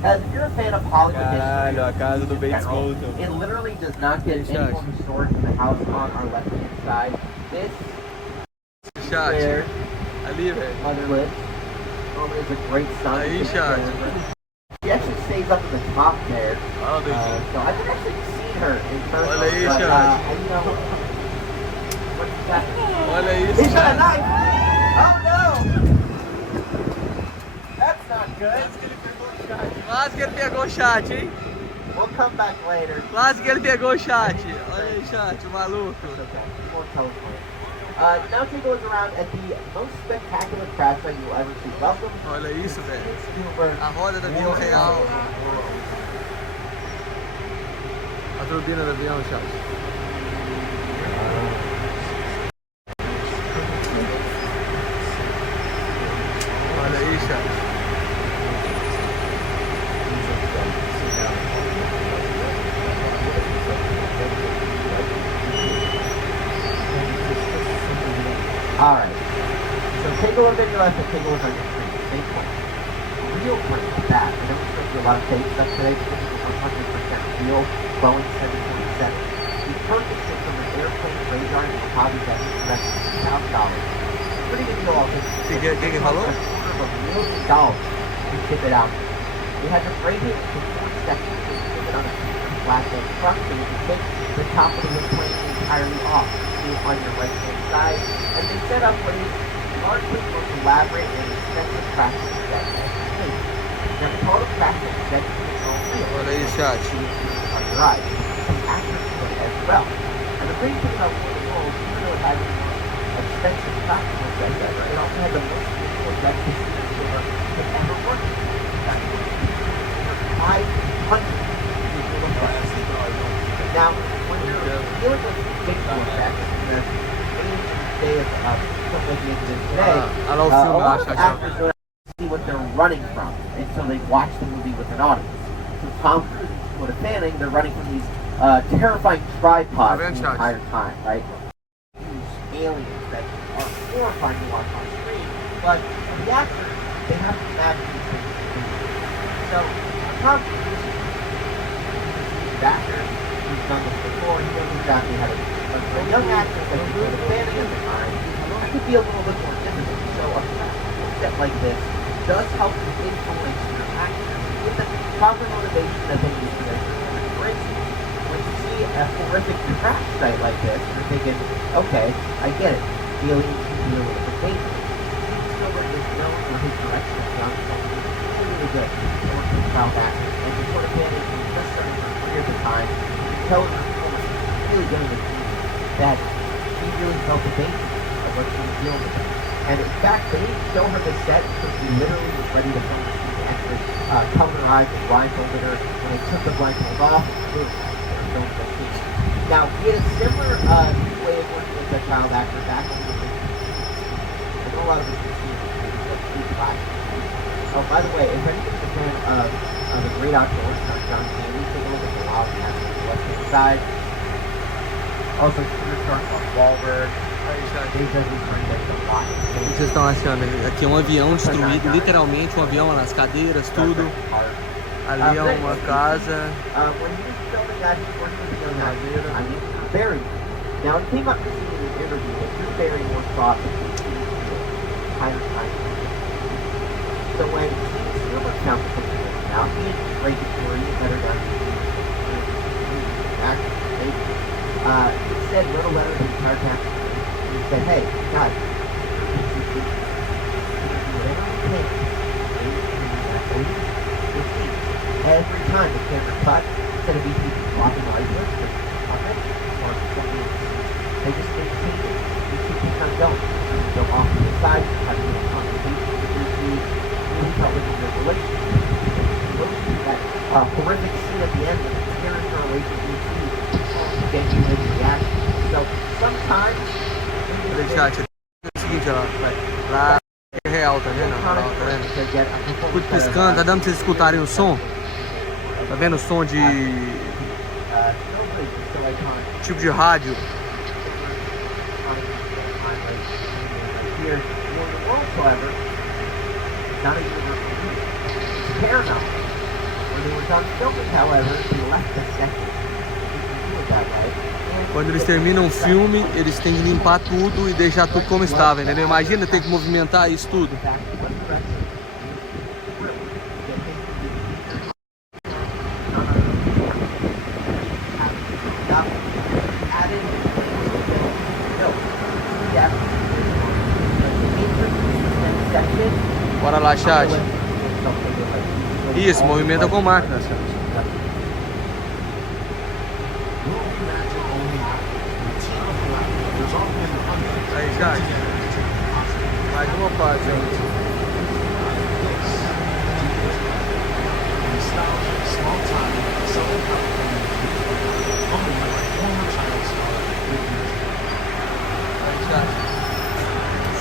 As if you're a fan of Hollywood history, a casa do Bates Motel. it literally does not get any more historic than the house on our left-hand side. This is where Ali, velho. Mother lives. Norman is a great son. Aí, chat. She actually stays up at the top there. So I've actually seen her in person. Olha aí, but, chat. you know, what's that? Olha isso, He's got a chat. knife! Oh no! That's not good. Quase que ele pegou o chat, hein? We'll come back later. Quase que ele pegou o chat. Olha aí, chat, o maluco. Now take a look around at the most spectacular craft site you'll ever see. Welcome. Olha isso, velho. A roda do avião real. A turbina do avião, chat. Olha aí, chat. Alright, so take a look at your left and take a look on your screen. Same point. Real print of that. I know we showed you a lot of fake stuff today, but this is 100% real Boeing 747. We purchased it from an airplane radar in the hobby that was less than $2,000. Pretty good deal, all this. Quem falou? $250,000 to ship it out. We had to break it into 4 sections to ship it on a flatbed truck, so you can take the top of the plane entirely off. On your right-hand side, and they set up what is largely the most elaborate and expensive practice set ever. Now, the total practice set is only Olha aí, chat. on your eyes, some access to it as well. And the great thing about War of the Worlds, even though it had the most expensive practical set ever, it also had the most beautiful electric silver that ever worked. 500. Now, when you're dealing with visual effects, in the day of stuff like the incident today, a lot of actors don't see what they're running from, and so they watch the movie with an audience. So Tom Cruise and Dakota Fanning, they're running from these terrifying tripods the entire time, right? Huge aliens that are horrifying to watch on screen, but for the actors, they have to imagine these things. So Tom Cruise, the actor, who's done this before, he knows exactly how to do it. But for a young actor like Dakota Fanning at the time, that could be a little bit more difficult. So a practical set like this does help to influence your actor with the proper motivation that they need for their performance. For instance, when you see a horrific crash site like this, you're thinking, okay, I get it. Aliens can be a little bit dangerous. Spielberg is known for his direction of John Sullivan. Really good. He works with child actors, and Dakota Fanning was just starting her career at the time. Tell her performance really good in the movie that she really felt the danger of what she was dealing with. And in fact, they didn't show her the set because she literally was ready to film the scene and actually cover her eyes and blindfolded her. When they took the blindfold off, boom, they were filming the scene. Now, we had a similar way of working with the child actor back when we were making I know a lot of us have seen it. Oh, by the way, if anybody's a fan of the Great Outdoors on John Candy, take a look at the wild cats on the left-hand side. Also, Peter Stark on Wahlberg. Vocês estão achando? Aqui é um avião destruído, literalmente um avião nas cadeiras, tudo. Ali é uma casa. When he was filming that, he was working on that. I mean, very. Now, it came up to me in an interview that Drew Barrymore thought that he was entire time. So when Spielberg found something out, he had great story, better done. He said, wrote a letter to the entire cast. And he said, hey, guys, whatever you can. Every time the camera cut, instead of these people flopping over, or something, they just maintain it. These two keep on going. Go off to the side, have a little conversation with your team, really helping in their relationship. That horrific scene at the end when the parents are away from you to get you to react. So sometimes. Chat, é o seguinte, ó, lá é real, tá vendo? Tá vendo? Tudo piscando, tá dando pra vocês escutarem o som? Tá vendo o som de tipo de rádio? Quando eles terminam o filme, eles têm que limpar tudo e deixar tudo como estava, entendeu? Imagina ter que movimentar isso tudo. Bora lá, chat. Isso, movimenta com máquinas. Aí, chat. Mais uma parte, ó.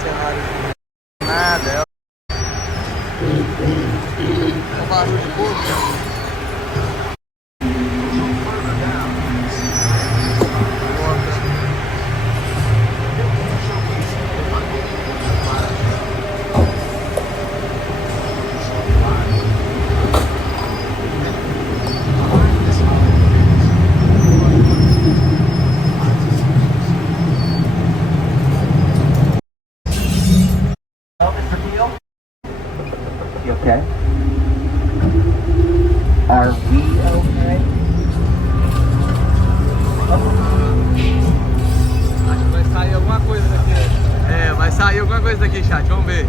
Cenário nada, é um barulho de pouco. Okay? Are we okay? Acho que vai sair alguma coisa daqui. É, vai sair alguma coisa daqui, chat. Vamos ver.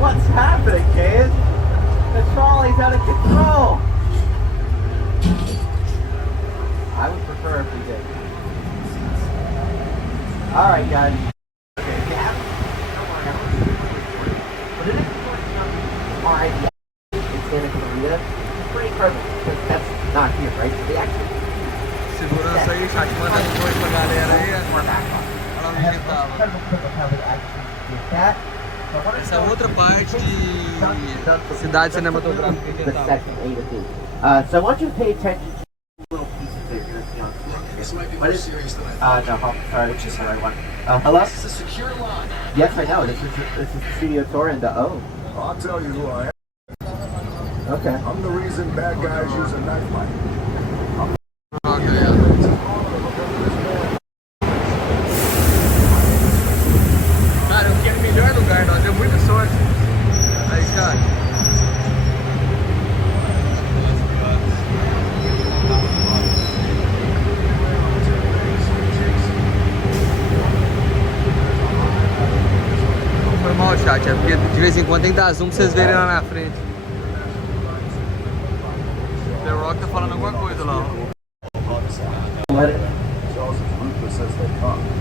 What's happening, kids? The trolley's out of control. I would prefer if we did. All right, guys. Okay, yeah. But it is RIP in Santa Clarita. It's pretty incredible because that's not here, right? So they actually. Segurança aí, chat, manda um oi pra galera aí. Olha onde ele tava. Essa é outra parte de cidade cinematográfica que a gente tava. So I want you to pay attention to little pieces that you're going to see on screen. This might be more serious than I thought. No, sorry, this is the right one. Hello? This is a secure line. Yes, I know. This is the studio tour and the I'll tell you who I am. Okay. I'm the reason bad guys use a knife fight. Cara, eu fiquei no melhor lugar, nós deu muita sorte. Aí, chat. Foi mal, chat, é porque de vez em quando tem que dar zoom pra vocês verem lá na frente. The Rock tá falando alguma coisa lá, ó.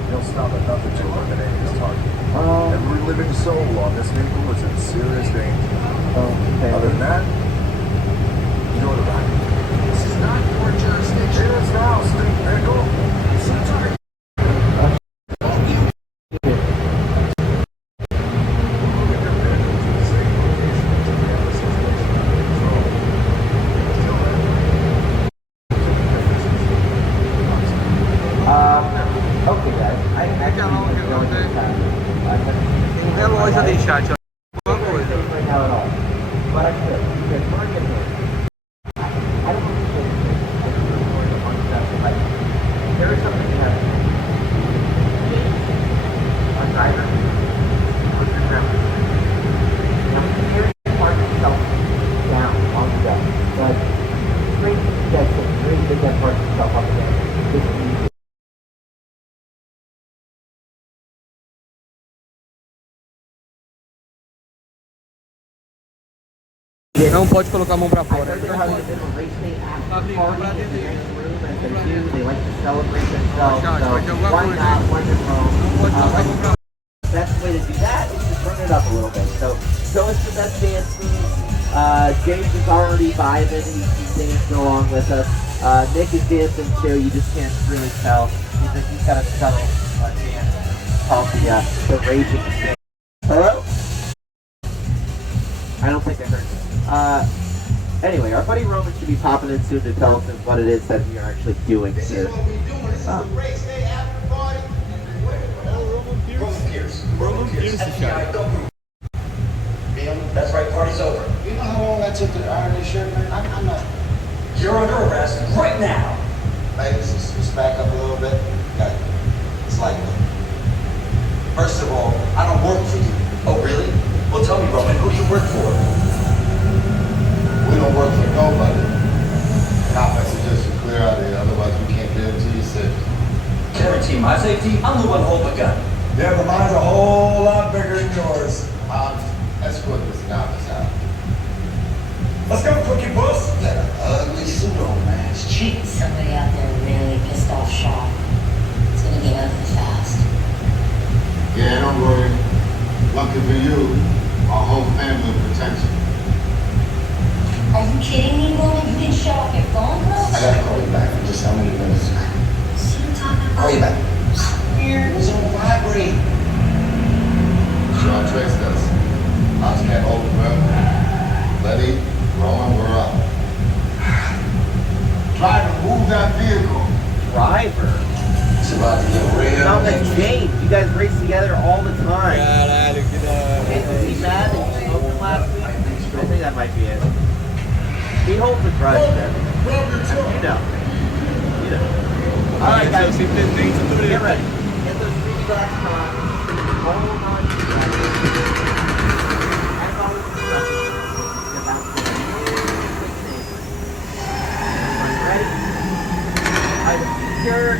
He'll stop at nothing to eliminate his target. Every living soul on this vehicle is in serious danger. Other than that, enjoy the ride. This is not your jurisdiction. It is now, stink pickle. It's a target. Okay, guys. I actually Tem um relógio ali, chat, ó. Alguma coisa. right now at all. But I could. Because we're getting here. Não pode colocar a mão pra fora. They like to celebrate themselves, so why not when in Rome? Best way to do that is to turn it up a little bit. So show us the best dance moves. James is already vibing, he's dancing along with us. Nick is dancing too, you just can't really tell. He's got a subtle dance called the Raging Snake. Hello? I don't think I heard you. Anyway, our buddy Roman should be popping in soon to tell us what it is that we are actually doing here. That's right, party's over. You know how long I took to iron this shirt, man? I'm not. You're under arrest right now. Ladies, just back up a little bit. Okay. It's like, first of all, I don't work for you. Oh, really? Well, tell me, Roman, who do you work for? We don't work for nobody. Cop, I suggest you clear out of here, otherwise we can't guarantee your safety. Guarantee my safety? I'm the one holding the gun. Yeah, but mine's a whole lot bigger than yours. Escort this novice out. Let's go, Cookie Puss. Got an ugly suit on, man. It's cheap. Somebody out there really pissed off Sean. It's gonna get ugly fast. Yeah, don't worry. Lucky for you, our whole family protects you. Are you kidding me, Roman? You didn't show up your phone, bro? I gotta call you back in just how many minutes? See you talking about? Call you back. Weird. It was on vibrate. Sean traced us. House can't hold it forever. Letty, Roman, we're up. Driver, move that vehicle. Driver? It's about to get real. Sounds like James. You guys race together all the time. Get out of Is he mad that you smoked him last week? I think that might be it. He holds a grudge there. You know. You know. Alright guys, get ready. Get those big glasses on. Hold on to your as always, about to ready? I'm sure.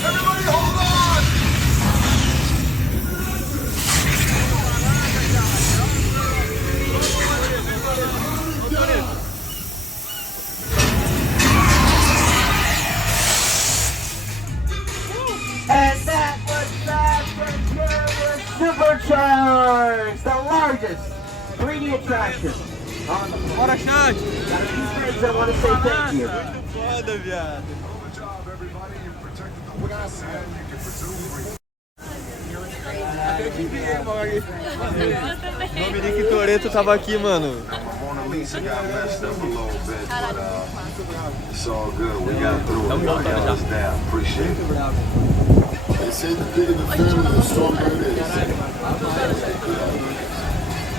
Everybody hold on! And that was Fast and Furious Supercharged, the largest 3D attraction on the planet. Bora, Xande! Got these friends that want to say thank you. Foda, viado. Dominique Toretto tava aqui, mano. Lisa got messed up a little bit, but it's all good. We got through it. Y'all held us down. Appreciate it. They say the bigger the family, the stronger it is.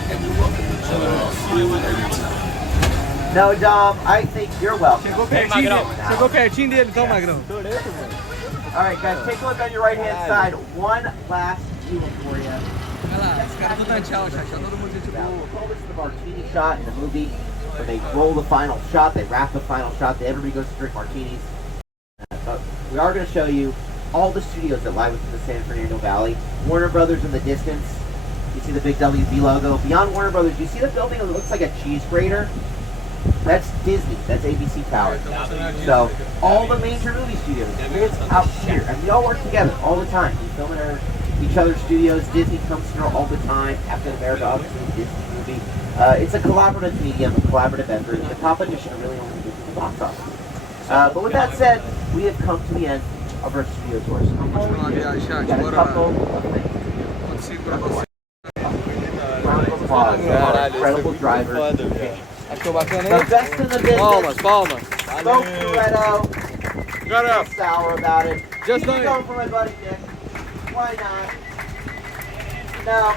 And you're welcome to join our field anytime. No, Dom, I think you're welcome. Chegou pertinho dele, então, Magrão. Alright, guys, take a look on your right hand side. One last view for you. Olha lá, os caras estão dando tchau, todo mundo gente boa. We'll call this the martini shot in the movie. when they roll the final shot, they wrap the final shot, everybody goes to drink martinis. So we are going to show you all the studios that lie within the San Fernando Valley. Warner Brothers in the distance. You see the big WB logo. Beyond Warner Brothers, you see the building that looks like a cheese grater? That's Disney. That's ABC Tower. So all the major movie studios, it's out here. And we all work together all the time. We film in each other's studios. Disney comes here all the time. Captain America, obviously, Disney movie. It's a collaborative medium, a collaborative effort. The competition really only gets to the box office. But with that said, we have come to the end of our studio tours. Got a couple of things. Round of applause. Incredible drivers. Achou bacana The aí? best in the business. Palmas, palmas. Spoke Toretto. Shut up. Sour about it. Just Keep it going for my buddy Nick. Why not? No.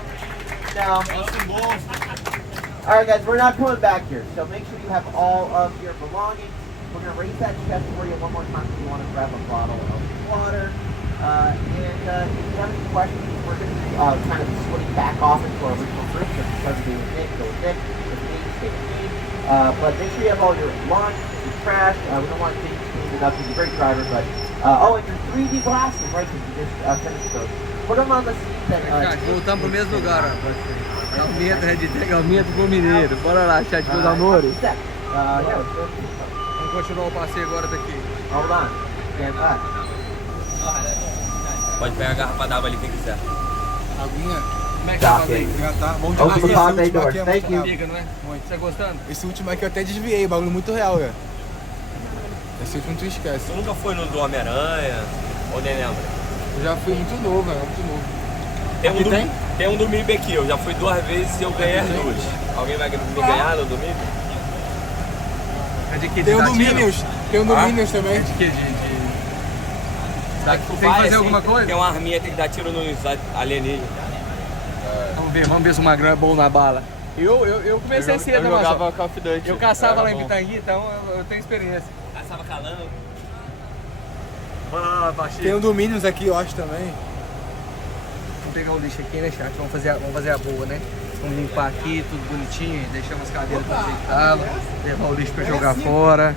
Alright guys, we're not coming back here, so make sure you have all of your belongings. We're going to raise that chest for you one more time if you want to grab a bottle of water. And if you have any questions, we're going to be kind of splitting back off into our original group. So if you start to be with Nick, go with Nick. With me, stay with me. But make sure you have all your lunch, your trash. We don't want to take you clean enough. He's a great driver, but oh, and your 3D glasses, right? Because you just finished those. Put them on the seat. Voltamos pro mesmo lugar, ó. Aumenta, Red Tag, aumenta pro Mineiro. Bora lá, chat, meus amores. Vamos continuar o passeio agora daqui. Hold on. Stand by. Pode pegar a garrafa d'água ali, quem quiser. Aguinha? Como é que tá fazendo? Já tá. Vamos Open the top esse doors. último aqui é Thank you. muito Fica, não é? Muito. Você tá gostando? Esse último aqui eu até desviei, bagulho muito real, velho. Esse último tu esquece. Tu nunca foi no do Homem-Aranha? Ou nem lembra? Eu já fui muito novo, velho, muito novo. Tem um do MIB aqui, eu já fui 2 vezes e eu ganhei as 2. Alguém vai me ganhar no do MIB? É de que? Tem um do Minions, tem um do Minions também. É de que? Tem que fazer alguma coisa? Tem uma arminha, tem que dar tiro nos alienígenas. Vamos ver se o Magrão é bom na bala. Eu comecei cedo, eu jogava Call of Duty. Eu caçava lá em Pitangui, então eu tenho experiência. Caçava calango. Bora lá, baixinho. Tem um do Minions aqui, eu acho também. Vamos pegar o lixo aqui, né, chat? Vamos fazer a boa, né? Vamos limpar aqui, tudo bonitinho, deixamos as cadeiras tudo ajeitadas, levar o lixo pra jogar fora.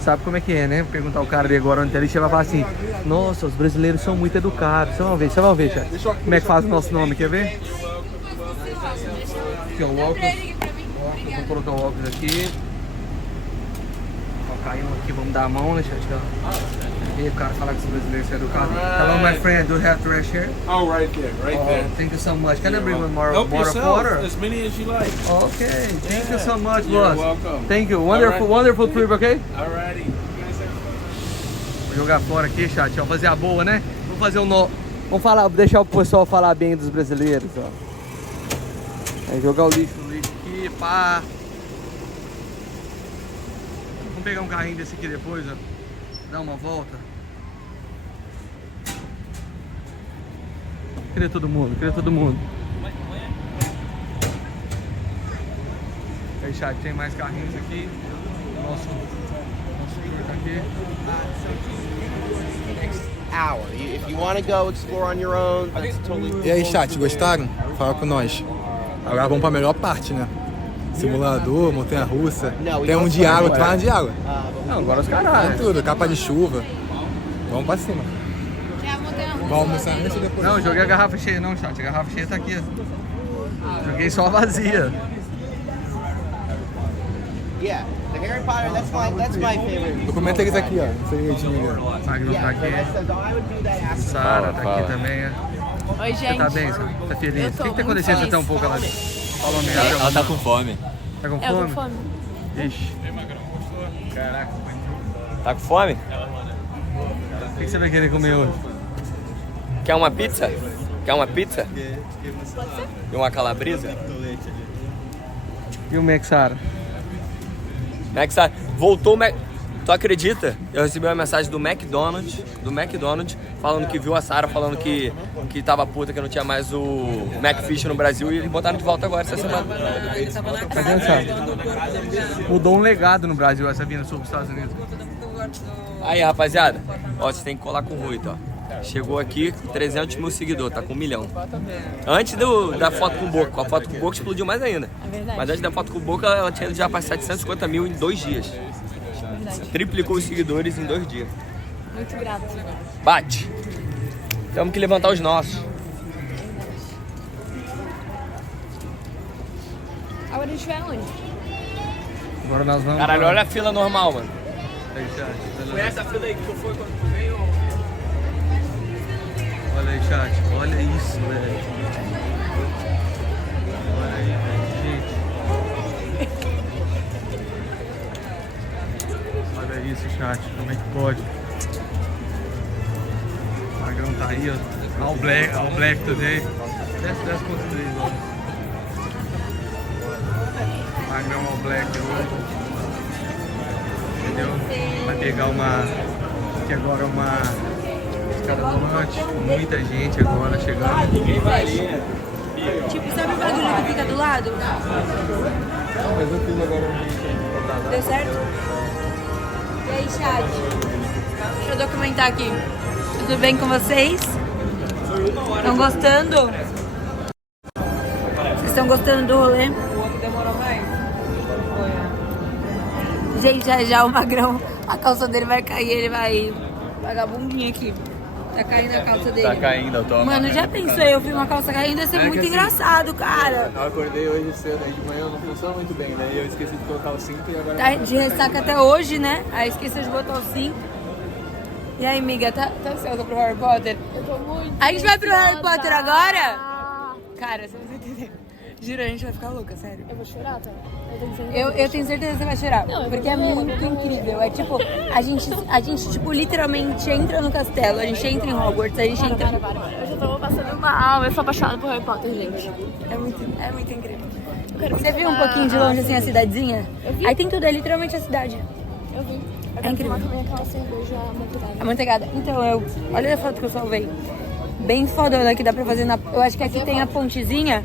Sabe como é que é, né? Perguntar ao cara ali agora onde tem lixo, ele vai falar assim: nossa, os brasileiros são muito educados. Vocês vão ver, chat. Como é que faz o nosso nome, quer ver? Aqui, ó, o óculos. Vamos colocar o óculos aqui. Ó, caiu aqui, vamos dar a mão, né, chat? E o cara falar que os brasileiros são educados. Hello, my friend, do you have trash here? Oh, right there, right there. Thank you so much. Can I bring one more Help water? yourself, as many as you like. Okay, thank you so much, You're boss. welcome. Thank you. Wonderful, wonderful trip, okay? Alrighty. Vou jogar fora aqui, chat. Vamos fazer a boa, né? Vamos fazer um no... Vamos falar, deixar o pessoal falar bem dos brasileiros, ó. É, jogar o lixo aqui, pá. Vamos pegar um carrinho desse aqui depois, ó. Dar uma volta. Cadê todo mundo? Cadê todo mundo? Aí, chat, tem mais carrinhos aqui. Nosso tour tá aqui. Hour. If you want to go explore on your own, that's totally. E aí, chat, gostaram? Fala com nós. Agora vamos pra melhor parte, né? Simulador, montanha-russa. Tem um de água, tu vai de água? Não, agora os caras. Tem tudo, capa de chuva. Vamos pra cima. Vamos almoçar antes ou depois? Não, joguei a garrafa cheia não, chat. A garrafa cheia tá aqui. Joguei só a vazia. Yeah, the Harry Potter. That's my favorite. Documenta eles aqui, ó. Você te liga. Magnum tá aqui. Sara tá aqui também. Oi, gente. Você tá bem, Sara? Tá feliz? O que tá acontecendo? Você tá um pouco lá dentro? Falou mesmo. Ela tá com fome. Tá com fome? Eu tô com fome. Ixi. Caraca. Tá com fome? O que você vai querer comer hoje? Quer uma pizza? Quer uma pizza? E uma calabresa? E o Mac, Sara? Mac, voltou o Mac... Tu acredita? Eu recebi uma mensagem do McDonald's, falando que viu a Sara, falando que tava puta, que não tinha mais o McFish no Brasil e eles botaram de volta agora essa semana. Tá vendo, Sara? Mudou um legado no Brasil essa vinda sobre os Estados Unidos. Aí, rapaziada, ó, vocês tem que colar com o RUYTER, ó. Chegou aqui, 300 mil seguidores, tá com 1 milhão. Antes da foto com o Boca. A foto com o Boca explodiu mais ainda. É verdade. Mas antes da foto com o Boca, ela tinha ido já para 750 mil em 2 dias. Triplicou os seguidores em 2 dias. Muito grato. Bate. Temos que levantar os nossos. Agora a gente vai aonde? Agora nós vamos... Caralho, olha a fila normal, mano. Aí, chat. Conhece a fila aí que tu foi quando tu veio? Olha aí, chat. Olha isso, velho. Olha aí, velho. Gente. Olha isso, chat. Como é que pode? O Magrão tá aí, ó. All black today. Desce contra 3, ó. Magrão all black hoje. Entendeu? Vai pegar uma... que agora é uma... escada rolante. Muita gente agora chegando. Ninguém vai ali. Tipo, sabe o bagulho que fica do lado? Não, mas eu fiz agora um vídeo. Deu certo? E aí, chat? Deixa eu documentar aqui. Tudo bem com vocês? Estão gostando? Vocês estão gostando do rolê? O outro demorou mais. Gente, já o Magrão, a calça dele vai cair, ele vai pagar bundinha aqui. Tá caindo a calça dele. Tá caindo, eu tô. Mano, já pensou eu vi uma calça caindo? Ia ser muito assim, engraçado, cara. Eu acordei hoje cedo, aí de manhã não funciona muito bem, né? E eu esqueci de colocar o cinto e agora... Tá de ressaca até hoje, né? Aí esqueceu de botar o cinto. E aí, amiga, tá ansiosa pro Harry Potter? Eu tô muito. A gente vai pro Harry Potter agora? Cara, você não vai entender. Juro, a gente vai ficar louca, sério. Eu vou chorar, tá? Eu tenho certeza que você vai chorar. Não, porque é muito incrível. É tipo, a gente tipo, literalmente entra no castelo, a gente entra em Hogwarts, a gente entra... Eu já tô passando mal, eu sou apaixonada por Harry Potter, gente. É muito incrível. Você viu um pouquinho de longe assim a cidadezinha? Eu vi. Aí tem tudo, é literalmente a cidade. Eu vi. É incrível. Também aquela cerveja amanteigada. Amanteigada. Então, olha a foto que eu salvei. Bem fodona que dá pra fazer na... Eu acho que aqui tem a pontezinha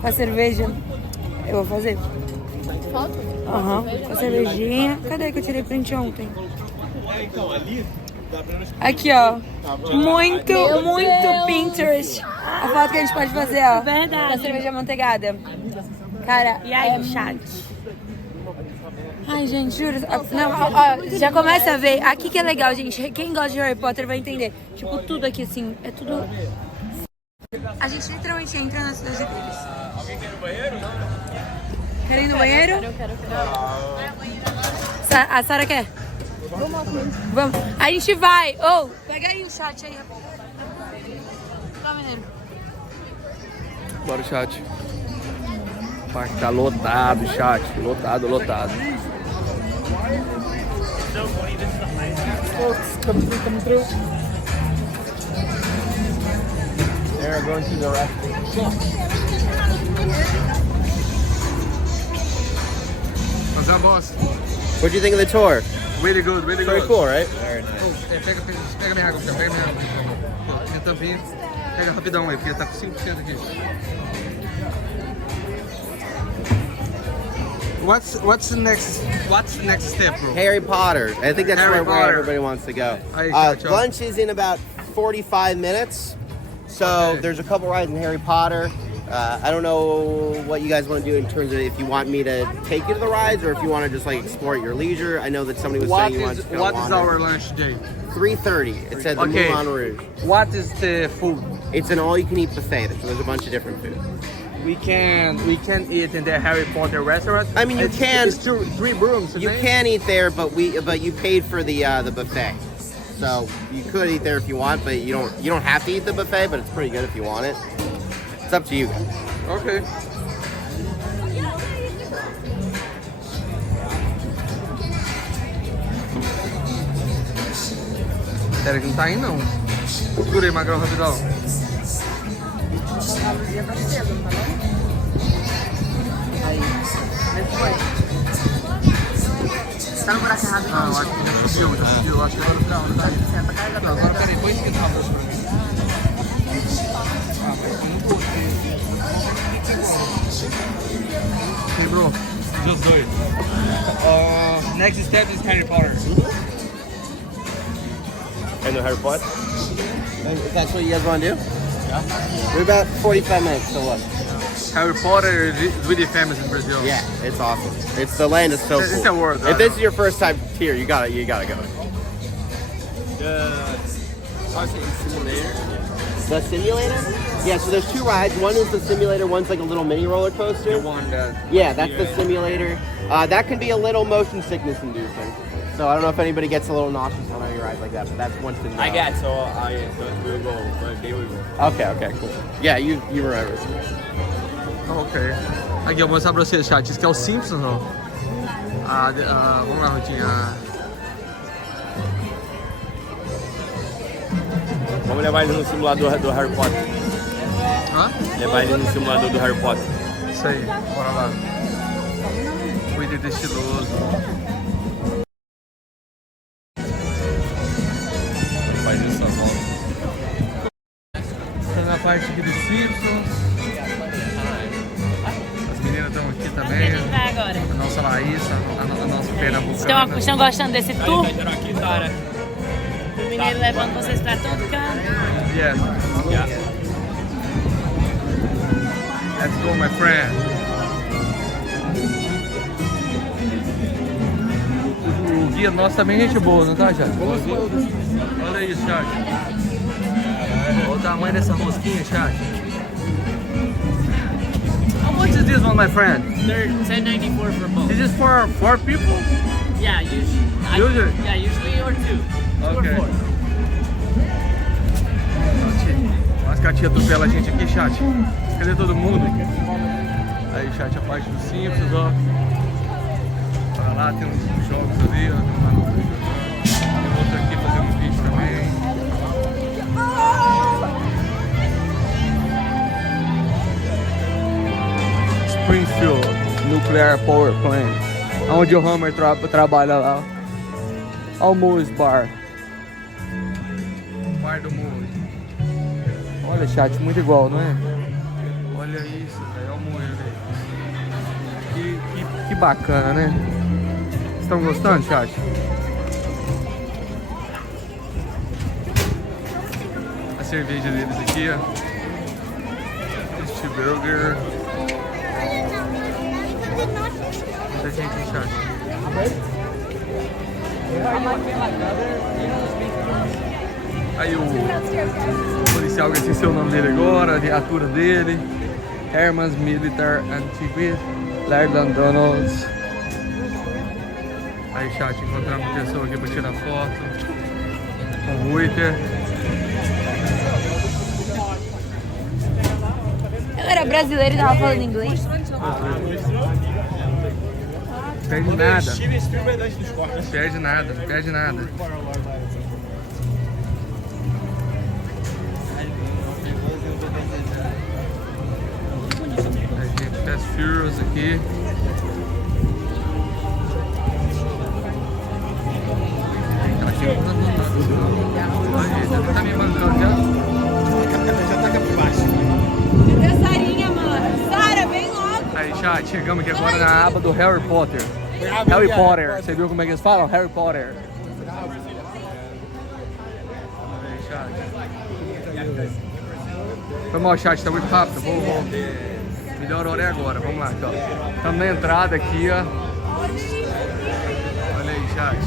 com a cerveja. Eu vou fazer. Foto? Aham, com a cervejinha. Cadê que eu tirei print ontem? Aqui, ó. Muito Pinterest. A foto que a gente pode fazer, ó. Verdade. Com a cerveja amanteigada. Cara, E aí, chat? Ai, gente, juro. Não, ó, já começa a ver. Aqui que é legal, gente. Quem gosta de Harry Potter vai entender. Tipo, tudo aqui, assim, é tudo... A gente literalmente entra na cidade deles. Alguém quer ir no banheiro? Não? Quer ir no banheiro? Eu quero. A Sara quer? Vamos. A gente vai. Pega aí o chat aí. Tá, mineiro. Bora, chat. O parque tá lotado, chat. Lotado. Come through. They're going to the rest. Fazer a bosta. What do you think of the tour? Really good, really Very good. cool, right? Pega minha água, pega minha água. Pô, minha tampinha. Pega rapidão aí, porque tá com 5% aqui. What's the next step, bro? Harry Potter. I think that's Harry where Potter. everybody wants to go. Aí, tchau. Lunch is in about 45 minutes. So Okay. there's a couple rides in Harry Potter. I don't know what you guys want to do in terms of if you want me to take you to the rides or if you want to just like explore at your leisure. I know that somebody was saying you want to just What is our lunch day? 3:30. It's at the Okay. Moulin Rouge. What is the food? It's an all-you-can-eat buffet. So there's a bunch of different food. We can eat in the Harry Potter restaurant. I mean, you can. It's 3 rooms. You can eat there, but you paid for the buffet. So you could eat there if you want, but you don't have to eat the buffet. But it's pretty good if you want it. It's up to you guys. Ok. Pera que não tá indo não. Segura aí, Magrão, rapidão. Tá no buraco errado, não? Não, acho que já subiu. Acho que agora no final, não tá indo. Não, agora peraí, põe esquenta uma coisa pra mim. Hey bro, just do it. Next step is Harry Potter. And the Harry Potter? If that's what you guys want to do? Yeah. We're about 45 minutes, so what? Harry Potter is really famous in Brazil. Yeah, it's awesome. The land is so cool. It's a world. If this is your first time here, you gotta go. The simulator? Yeah, so there's two rides. One is the simulator, one's like a little mini roller coaster. The one that... Yeah, that's the simulator. That can be a little motion sickness inducing. So I don't know if anybody gets a little nauseous on any rides like that, but that's one to know. I got, so we'll go. They will go. Okay, cool. Yeah, you remember. Ok. Aqui, eu vou mostrar pra vocês, chat. Isso aqui é o Simpsons, ó. Vamos lá, Rutinha. Vamos levar ele no simulador do Harry Potter. Hã? Levar ele no simulador do Harry Potter. Isso aí, bora lá. Cuide de estiloso. Faz isso, ó. Tá na parte aqui dos Simpsons. As meninas estão aqui também. Vai agora. A nossa Laísa, a nossa pernambucana. Estão gostando desse tour? Aqui, cara. O mineiro levando vocês pra todo canto. Yes. Yeah. Let's go, my friend. O guia nosso também é gente boa, não tá, chat? Olha isso, chat. Olha o tamanho dessa rosquinha, chat. How much is this one, my friend? They're $10.94 for both. Is this for 4 people? Yeah, usually. Usually? Yeah, usually or 2. 2 Okay. or 4. Quase que a tia atropela a gente aqui, chat. Cadê todo mundo? Aí, chat, a parte dos Simpsons, ó. Olha lá, tem uns jogos ali, ó. Tem outro aqui fazendo um vídeo também. Springfield Nuclear Power Plant. Onde o Homer trabalha lá. Olha o Moose Bar. Bar do Moose. Olha, chat, muito igual, não é? Olha isso, velho. Olha o Moose ali. Que bacana, né? Estão gostando, chat? A cerveja deles aqui, ó. Este burger. Muita gente em chat. Aí o policial, que esqueci o nome dele agora, a viatura dele. Herman's Military Antiquity, Lardon Donalds. Aí, chat, encontramos uma pessoa aqui pra tirar foto. Com o RUYTER. Eu era brasileiro e tava falando inglês. Perde nada. Perde nada, não perde nada. A gente faz Furious aqui. Olha, tá me mancando já. Já taca por baixo. Cadê a Sarinha, mano? Sara, vem logo! Aí, chat, chegamos aqui agora na aba do Harry Potter. Harry Potter, você viu como é que eles falam? Harry Potter. Aí, chat. Foi mal, chat, tá muito rápido. Vou. Melhor hora é agora, vamos lá, então. Estamos na entrada aqui, ó. Olha aí, chat.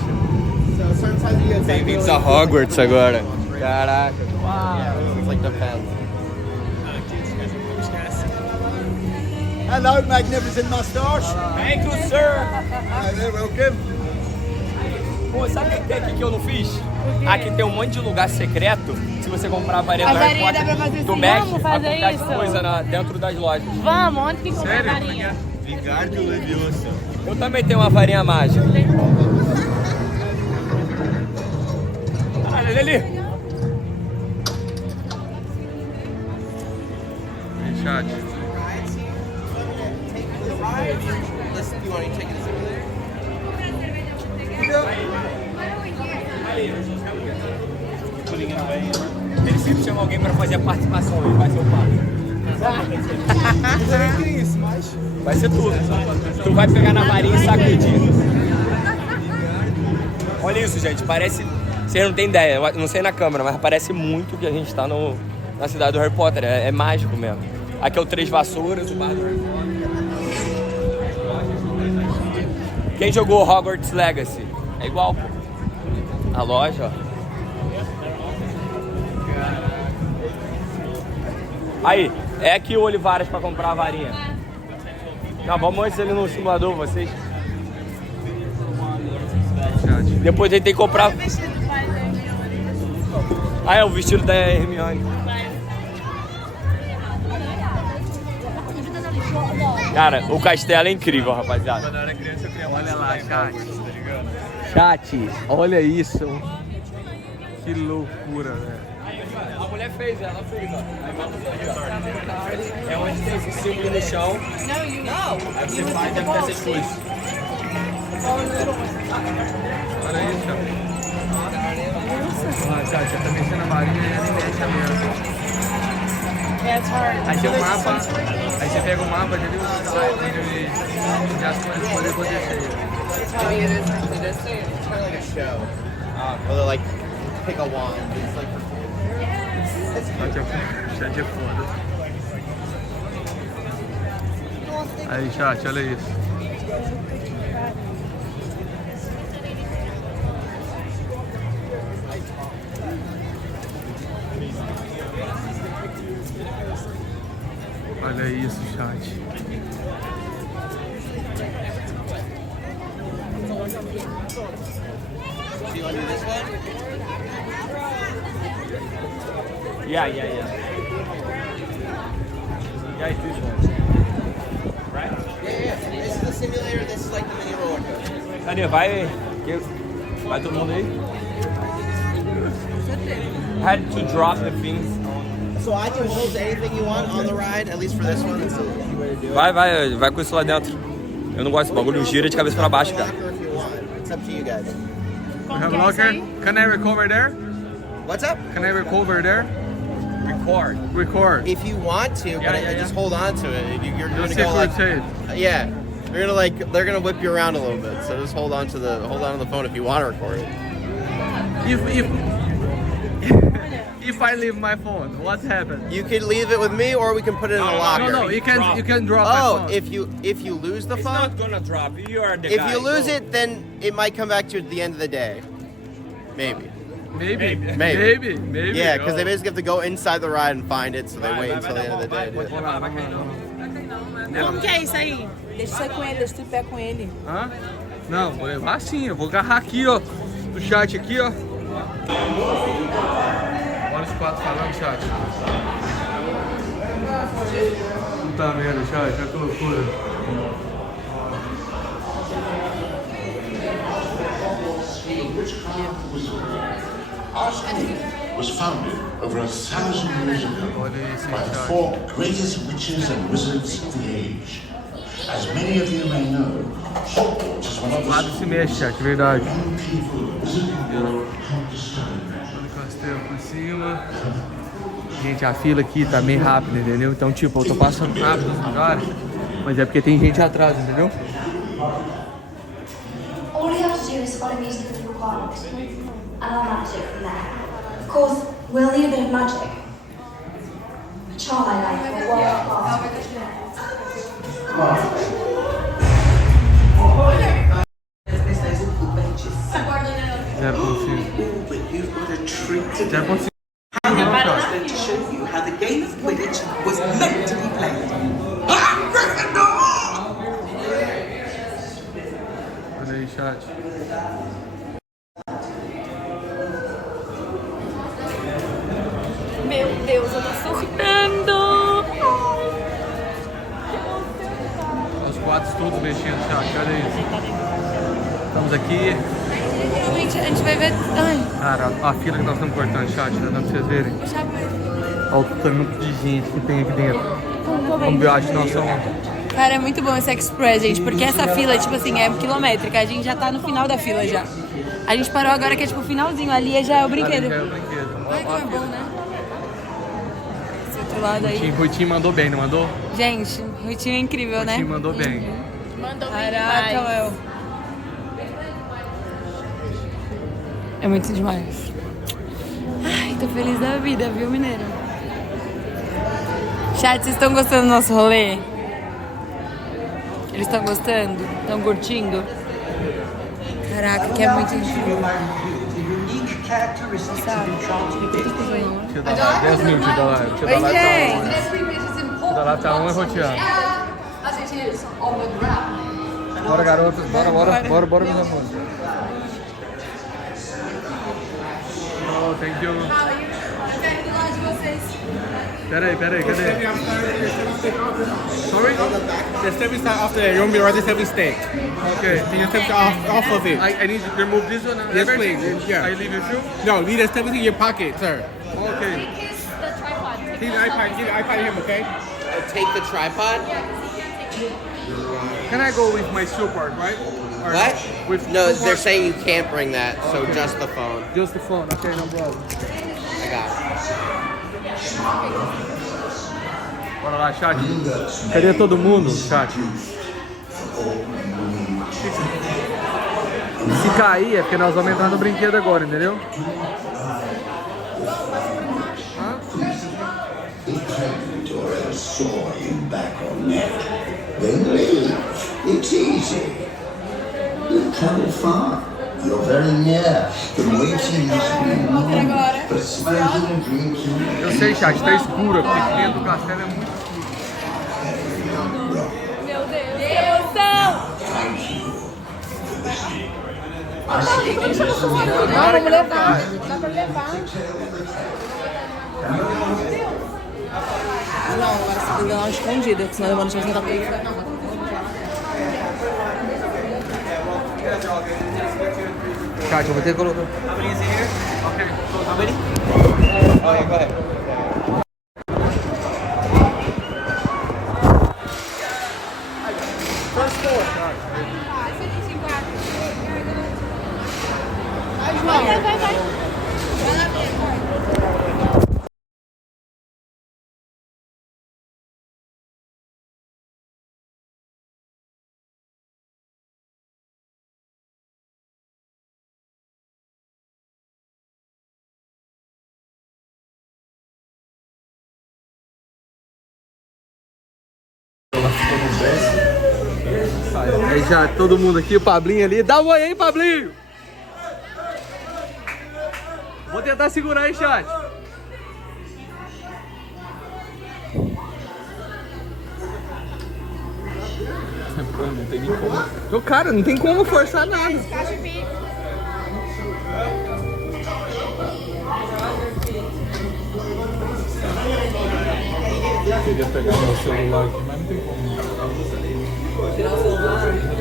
Bem-vindos a Hogwarts agora. Caraca. It's like the fans. Hello, magnificent mustache. Thank you, sir. You're welcome. Pô, sabe o que tem aqui que eu não fiz? Aqui tem um monte de lugar secreto. Se você comprar a varinha A do Harry varinha Potter dá pra fazer do assim, Mac, vamos fazer acontece isso? coisa dentro das lojas. Vamos, onde que compra a Sério? varinha? Vingardio Leviosa. Eu também tenho uma varinha mágica. Olha ali. Aí, chat. Ele sempre chama alguém pra fazer a participação, ele vai ser o pato. Não tem isso, mas... Vai ser tudo. Tu vai pegar na varinha e sacudir. Olha isso, gente. Parece Vocês não têm ideia, eu não sei na câmera, mas parece muito que a gente tá na cidade do Harry Potter. É mágico mesmo. Aqui é o Três Vassouras, o bar do Harry Potter. Quem jogou Hogwarts Legacy? É igual, pô. A loja, ó. Aí, é aqui o Olivares pra comprar a varinha. Não, vamos antes ele no simulador, vocês. Depois ele tem que comprar. Ah, é o vestido da Hermione. Cara, o castelo é incrível, rapaziada. Quando eu era criança eu queria olha lá, chat. Tá ligado? Chat, olha isso. Que loucura, velho. A mulher fez, ela fez, ó. É onde tem esse símbolo no chão. Aí você faz e deve ter essas coisas. Olha isso, chat. Ah, chat, eu tô mexendo a varinha e ele mexe a mesmo. Aí tem o mapa, aí você pega o mapa de ali e as coisas podem acontecer. It's kind of like a show. Where they like pick a wand. It's like Chat é foda. Aí, chat, olha isso. Olha isso, chat. Do you want to do this one? Yeah. Yeah, it's this one. Right? Yeah. This is the simulator. This is like the mini roller coaster. Cadê? Vai todo mundo aí? Had to drop the things. So I can hold anything you want on the ride, at least for this one. That's the easy way to do it. Vai com isso lá dentro. Eu não gosto desse bagulho, gira de cabeça pra baixo, cara. Locker if you want. It's up to you guys. We have a locker. Can I record there? What's up? Can I record there? Record. If you want to, but just hold on to it. You're gonna go like, yeah. They're gonna whip you around a little bit. So just hold on to the phone if you want to record it. If I leave my phone, what happens? You can leave it with me, or we can put it in a locker. No, you can drop my phone. If you lose the phone, It's not gonna drop. You are the guy. if you lose it, then it might come back to you at the end of the day. Maybe. Maybe. Yeah, because they basically have to go inside the ride and find it, so they wait until the end of the day to do it. Como que é isso aí? Deixa você com ele, deixa tu pé com ele. Hã? Não, vou levar sim, eu vou agarrar aqui, ó. Do chat aqui, ó. Olha os quatro falando, chat. Puta merda, chat, olha que loucura. Our school was founded over 1,000 years ago by the 4 greatest witches and wizards of the age. As many of you may know, Hogwarts is one of the Se mexe, chat, verdade. young people wizarding the world come to study. Olha o castelo por cima. Gente, a fila aqui tá meio rápida, entendeu? Então, tipo, eu tô passando rápido nos lugares, mas é porque tem gente atrás, entendeu? All you have to do is follow music as required, and I'll manage it from there. Of course, we'll need a bit of magic. A charm I like, a world-class. Zero consigo. I'm going to show you how the game of Quidditch was meant to be played. Olha aí, chat. Meu Deus, eu tô surtando! Os quatro todos mexendo, chat, olha isso. Estamos aqui. Realmente, a gente vai ver... Ai. Cara, a fila que nós estamos cortando, chat, dá pra vocês verem. Olha o tanto de gente que tem aqui dentro. Vamos ver, acho que nós somos... Cara, é muito bom esse Express, gente, porque essa fila, tipo assim, é quilométrica. A gente já tá no final da fila já. A gente parou agora que é tipo o finalzinho, ali já é o brinquedo. Ali já é o brinquedo. Ai, como é bom, né? Esse outro lado aí. Ruitinho mandou bem, não mandou? Gente, o Ruitinho é incrível, né? Ruitinho mandou bem. Mandou bem Caraca, demais. Léo. É muito demais. Ai, tô feliz da vida, viu, mineiro? Chat, vocês estão gostando do nosso rolê? Eles estão gostando? Estão curtindo? Caraca, que é muito incrível. Deixa eu dar lá, 10 mil, deixa eu dar lá. Deixa eu dar lá, tá on. Deixa eu dar lá, tá on e rotear. Bora, garotas, bora, meus amores. Oh, thank you. Peraí, cadê? Sorry? The step is off there. You want me to write the step steak? Okay. Can you step off of it? I need to remove this one. Yes, Everything? please. Yeah. I leave your shoe? No, leave the step in your pocket, sir. Okay. Take the iPad. Give the iPad to him, okay? Take the tripod? Can I go with my shoe part, right? Or What? With No, shoe they're part? saying you can't bring that, so Okay. just the phone. Just the phone, okay, no problem. I got it. Bora lá, chat. Cadê todo mundo, chat? Se cair é porque nós vamos entrar no brinquedo agora, entendeu? Victoria saw you back on net. Then leave. It's easy. You've traveled far. You're very near. The waiting must be long. But smiles and dreams. Eu sei, chat, tá escuro, porque dentro do castelo é muito escuro. Meu Deus do céu! Não, vamos levar. Dá pra levar. Não, agora você tem que dar uma escondida, porque senão eu vou deixar você sentar Chat, eu vou ter que colocar. Okay. How many? Oh, yeah, go ahead. First floor. Vai. Aí já, todo mundo aqui, o Pablinho ali. Dá um oi aí, Pablinho! Vou tentar segurar aí, chat. Não tem nem como. Cara, não tem como forçar nada. Eu queria pegar meu celular aqui, mas não tem como.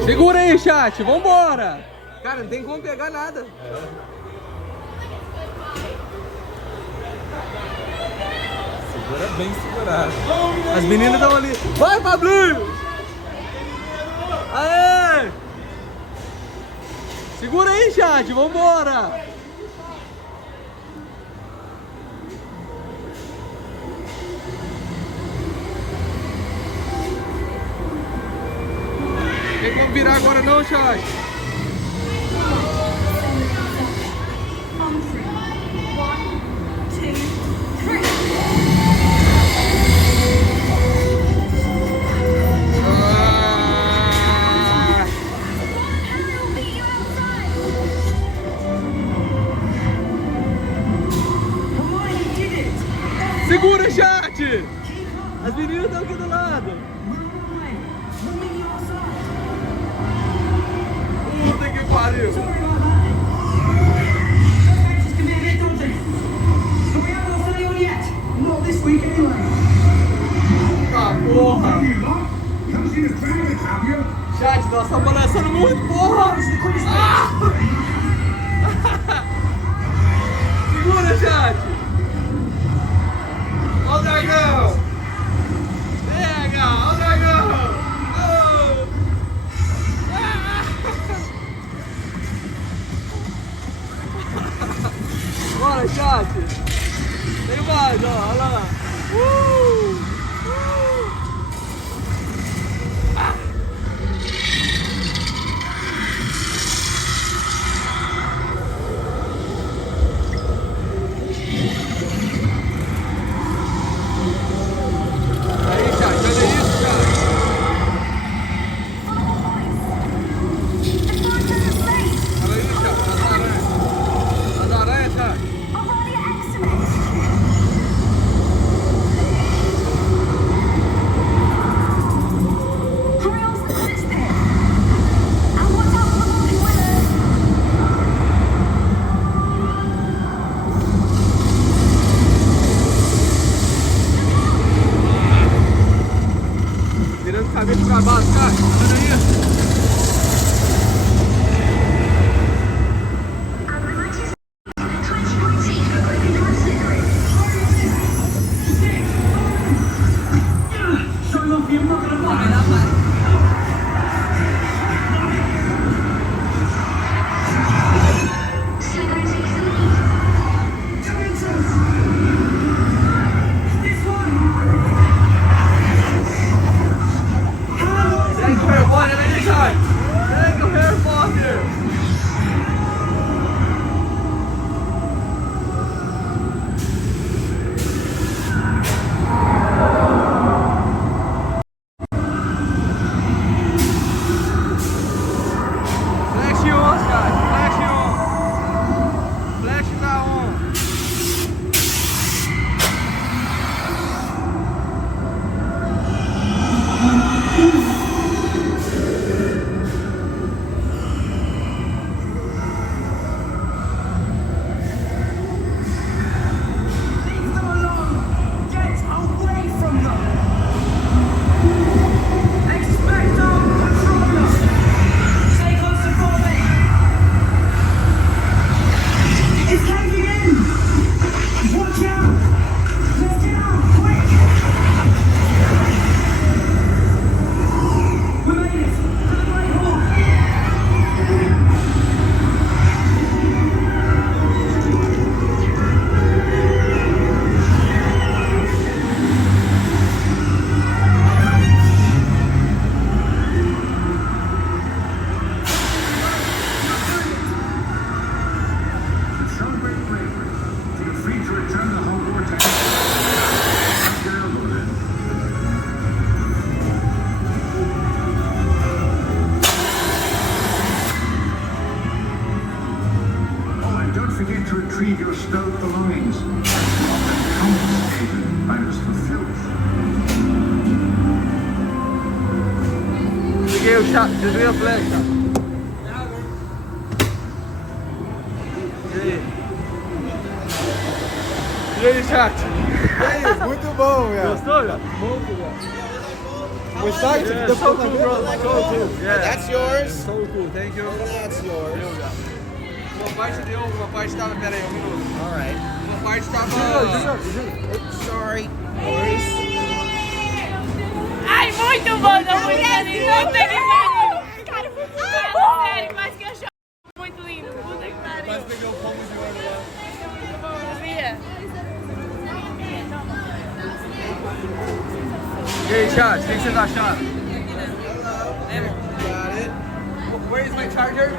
Segura aí, chat, vambora! Cara, não tem como pegar nada. Segura bem segurado. As meninas estão ali. Vai, Pablinho! Aê! Segura aí, chat, vambora! Não tem como virar agora não, chat. Segura, chat! As meninas estão aqui do lado. Puta que pariu! Ah, porra! Chat, nós estamos balançando muito, porra! Ah! Segura, chat! Olha o dragão! Pega! Olha o dragão! Oh! Ah! Bora, chat! Tem mais, ó! Olha lá! Ah! And don't forget to retrieve your stowed belongings. That's often confiscated by Mr. Filth. Desliguei o chat, desliguei a flecha. E aí, chat? E aí, muito bom, velho. Gostou, velho? Muito bom. Gostaste? Yeah, Deu so pra cool, ver? bro. So cool. Yeah. That's yours. So cool, thank you. That's yours. Uma parte deu, uma parte tava. Pera aí, um minuto. Alright. Uma parte tava. Sorry. Ai, muito bom, não muito lindo. Puta que pariu. Cara, muito bom. Sério, quase que eu choro. Muito lindo. Puta que pariu. Quase peguei o pomo de ouro lá. Muito bom, Sofia. E aí, chat, o que vocês acharam? Where is my charger?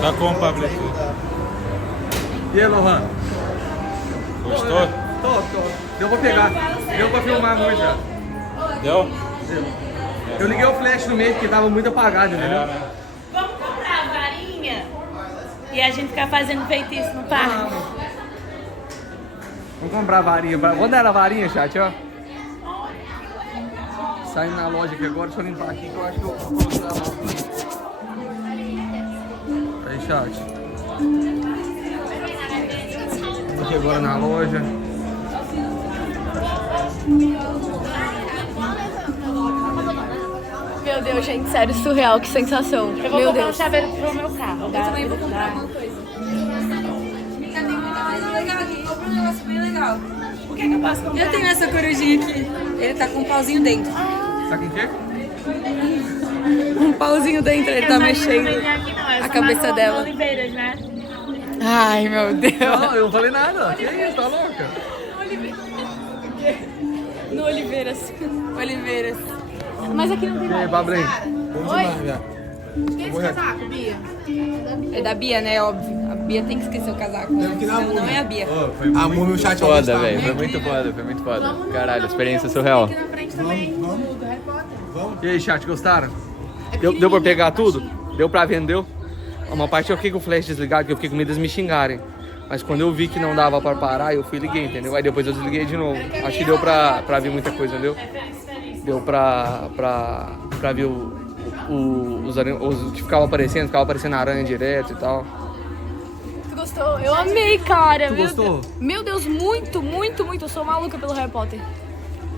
Tá com o Pablo. E aí, Lohan? Gostou? Tô. Deu pra pegar. Deu pra filmar muito já. Deu? Eu liguei o flash no meio porque tava muito apagado, entendeu? Vamos comprar a varinha e a gente ficar fazendo feitiço no parque. Vamos comprar a varinha. Onde era a varinha, chat, ó? Saindo na loja aqui agora, deixa eu limpar aqui que eu acho que eu vou colocar a mão. Aí, chat. Vamos aqui agora na loja. Meu Deus, gente, sério, surreal, que sensação. Eu vou Meu comprar um Deus. chaveiro pro meu carro. Eu também vou comprar alguma coisa. Tem muita coisa legal aqui. Comprei um negócio bem legal. O que eu posso comprar? Eu tenho essa corujinha aqui. Ele tá com um pauzinho dentro. Tá com o quê? Um pauzinho dentro, ele tá mexendo a cabeça dela. Oliveiras, né? Ai, meu Deus. Não, eu não falei nada. Que isso, tá louca? No Oliveiras. Oliveiras. Mas aqui não tem E aí, Bablen? Oi? Quem é esse casaco, Bia? É da Bia, né? Óbvio. A Bia tem que esquecer o casaco. Senão não é a Bia. A múmia, o chat vai Foda, gostar. velho. Foi muito foda. Caralho, experiência surreal. Aqui na frente também. Do Harry Potter. E aí, chat, gostaram? Deu pra pegar tudo? Deu pra ver, não deu? Uma parte eu fiquei com o flash desligado, que eu fiquei com medo de eles me xingarem. Mas quando eu vi que não dava pra parar, eu fui e liguei, entendeu? Aí depois eu desliguei de novo. Acho que deu pra ver muita coisa, entendeu? Deu pra ver os que ficava aparecendo aranha direto e tal. Tu gostou? Eu amei, cara. Tu gostou? Meu Deus, muito. Eu sou maluca pelo Harry Potter.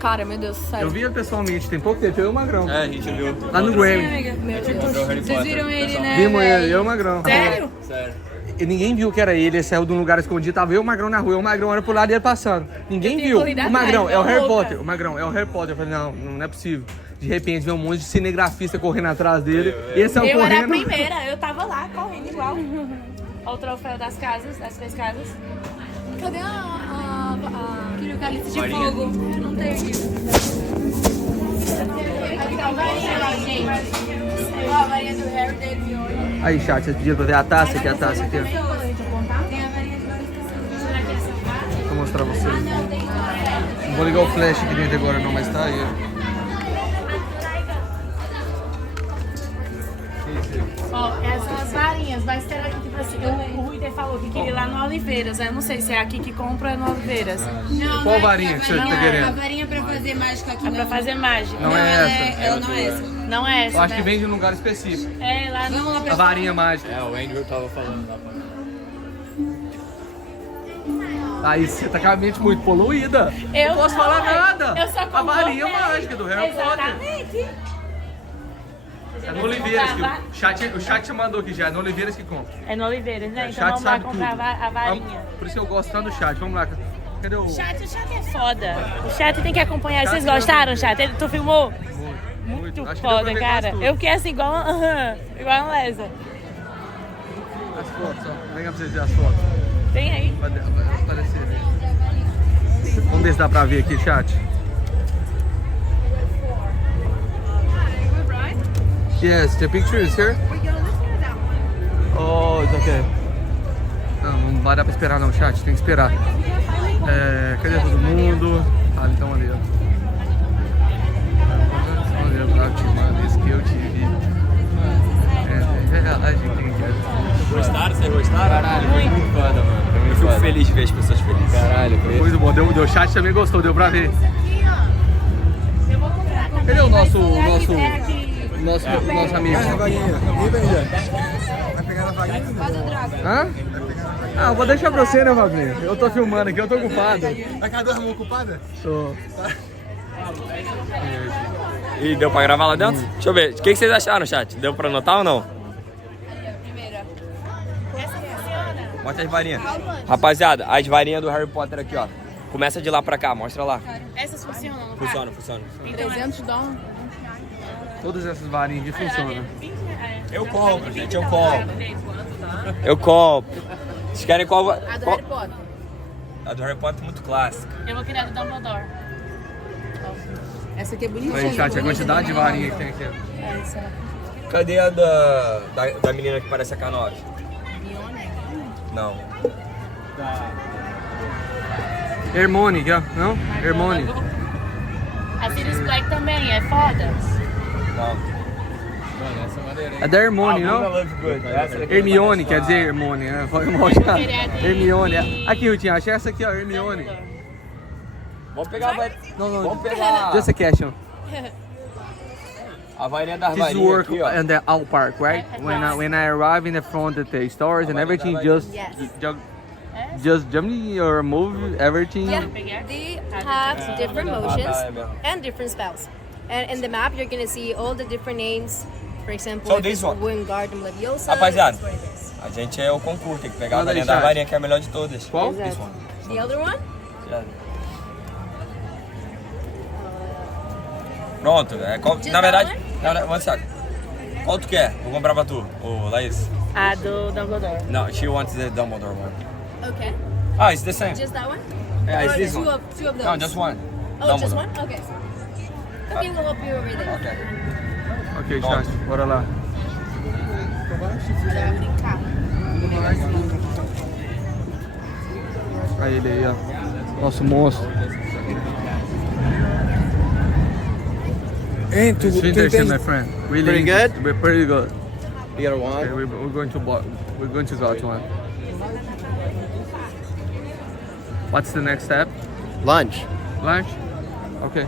Cara, meu Deus, sério. Eu vi ele pessoalmente, tem pouco tempo, eu e o Magrão. É, a gente viu. Lá no Grammy. Meu Deus. Vocês viram ele, né? Vimos ele, eu e o Magrão. Sério? Sério. E ninguém viu que era ele saiu de um lugar escondido, tava eu e o Magrão na rua, o Magrão era pro lado e ele passando. Ninguém viu. O Magrão é o Harry Potter. O Magrão é o Harry Potter. Eu falei, não é possível. De repente veio um monte de cinegrafista correndo atrás dele. E esse é o Eu correndo. era a primeira, eu tava lá correndo igual. Olha o troféu das casas, das 3 casas. Cadê Aquele cálice de fogo. Eu não tenho aqui. Aqui tá a varinha lá, gente. Ó, a varinha do Harry dele. Aí, chat, vocês pediram pra ver a taça aqui, a taça aqui. Ó. Tem a varinha de várias pessoas. Será que é essa varinha? Vou mostrar pra vocês. Não vou ligar o flash aqui dentro agora não, mas tá aí, ó. Ó, essas são as varinhas, mas será que tipo assim, o RUYTER falou que queria ir lá no Oliveiras, eu não sei se é aqui que compra ou é no Oliveiras. Não, Qual não é varinha que você tá A querendo? varinha pra fazer mágica aqui É pra fazer mágica. Não é essa? Ela não é essa. Não é essa. Eu acho que né? vem de um lugar específico. É, lá no... Vamos lá A varinha mágica. É, o Andrew tava falando lá pra Aí você tá com a mente muito poluída. Eu não posso falar nada. Eu só A varinha comprei. mágica do Harry Potter. Exatamente. É no Oliveiras que o chat mandou aqui já, é no Oliveiras que compra. É no Oliveiras, né? O Então chat vamos lá sabe comprar tudo. a varinha. Por isso que eu gosto tanto do chat. Vamos lá. Cadê o... O chat é foda. O chat tem que acompanhar. Vocês gostaram, chat? Tu filmou? Muito Acho que deu pra foda, ver cara. quase tudo. Eu fiquei assim, igual a Lesa. As fotos, ó. Vem cá pra vocês verem as fotos. Tem aí. Vai aparecer aí. Vamos ver se dá pra ver aqui, chat. Yes, the picture is here. Oh, it's okay. Não vai dar pra esperar não, chat. Tem que esperar. Cadê todo mundo? Ah, então ali, ó. Olha, eu te mando isso que eu te vi. É verdade, quem quer. Gostaram? Vocês gostaram? Caralho, foi muito foda, mano. Foi Eu muito fico foda. feliz de ver as pessoas felizes. Caralho, foi muito bom. Deu chat também gostou, deu pra ver. Cadê o nosso amigo? Vai pegar na vaguinha? Hã? Ah, vou deixar pra você, né, Fabinho? Eu tô filmando aqui, eu tô ocupado. Vai com as duas mãos ocupadas? Tô. E deu pra gravar lá dentro? Deixa eu ver. O que vocês acharam, chat? Deu pra anotar ou não? Mostra as varinhas. Rapaziada, as varinhas do Harry Potter aqui, ó. Começa de lá pra cá, mostra lá. Essas funcionam, não Funciona, funciona. Tem 300 dólares. Todas essas varinhas aqui funcionam. Eu compro, gente, eu compro. Eu compro. Vocês querem qual? A do Harry Potter. A do Harry Potter é muito clássica. Eu vou criar do Dumbledore. Essa aqui é bonitinha. Aí, chat, a quantidade de varinha que tem aqui. É, isso é. Cadê a da menina que parece a K9? Não. Hermione, aqui, ó. Não? Hermione. A Sirius Black também, é foda. Não. É da Hermione, não? Hermione, quer dizer Hermione, né? Foi mal já. Hermione. Aqui, Rutinha, achei essa aqui, ó, Hermione. Vamos pegar a varinha. Não. Vamos pegar. Just a question. A varinha das This varinhas work aqui, ó. in the out park, right? When I arrive in the front of the stores and everything, just jump or move everything. Yeah, they have different motions and different spells. And in the map, you're gonna see all the different names. For example, So if this it's one. Wingardium Leviosa. Rapaziada, that's what it is. a gente é o concurso, tem que pegar a Manda aí, varinha da chat. varinha, que é a melhor de todas. Qual? This one. The other one? Yeah. Pronto, na verdade, one second. Qual tu quer? Vou comprar pra tu, ô Laís. A do Dumbledore. No, she wants the Dumbledore one. Okay. Ah, it's the same. Just that one? Yeah, it's Or this two one. Of, two of those? No, just one. Oh, just Dumbledore. one? Okay. Okay, we'll help you over there. Okay. Ok, chat, bora lá. Aí ele aí, ó. Nosso monstro. Hein, It's interesting, my friend. Really Pretty good? interesting. We're pretty good. You got a wand? Okay, we're going to go to one. What's the next step? Lunch. Lunch? Okay.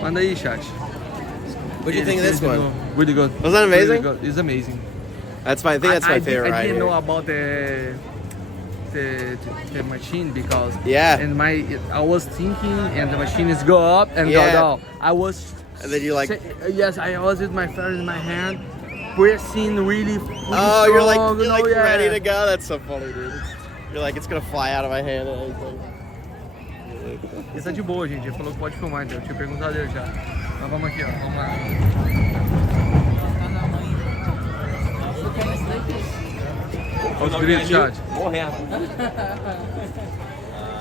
Manda aí, chat. What do you think of this one? Really good. Was that amazing? Really good. It's amazing. That's my. I think that's my favorite I right didn't here. know about the machine because and I was thinking and the machine is go up and go down. I was And then you like. yes, I was with my fingers in my hand, pressing really. Oh, you're like strong, ready to go. That's so funny, dude. You're like, it's gonna fly out of my hand. And everything. Ele tá de boa, gente. Ele falou que pode filmar, então eu tinha perguntado ele já. Mas vamos aqui, ó. Vamos lá. Olha os gritos, chat. Morrendo.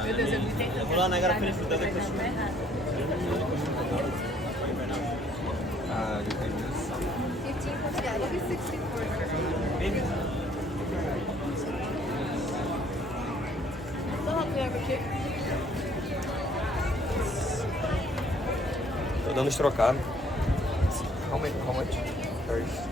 Meu Deus, eu gritei. Vou lá na garrafa de fruta daqui. Tô dando os trocados. How much? 30.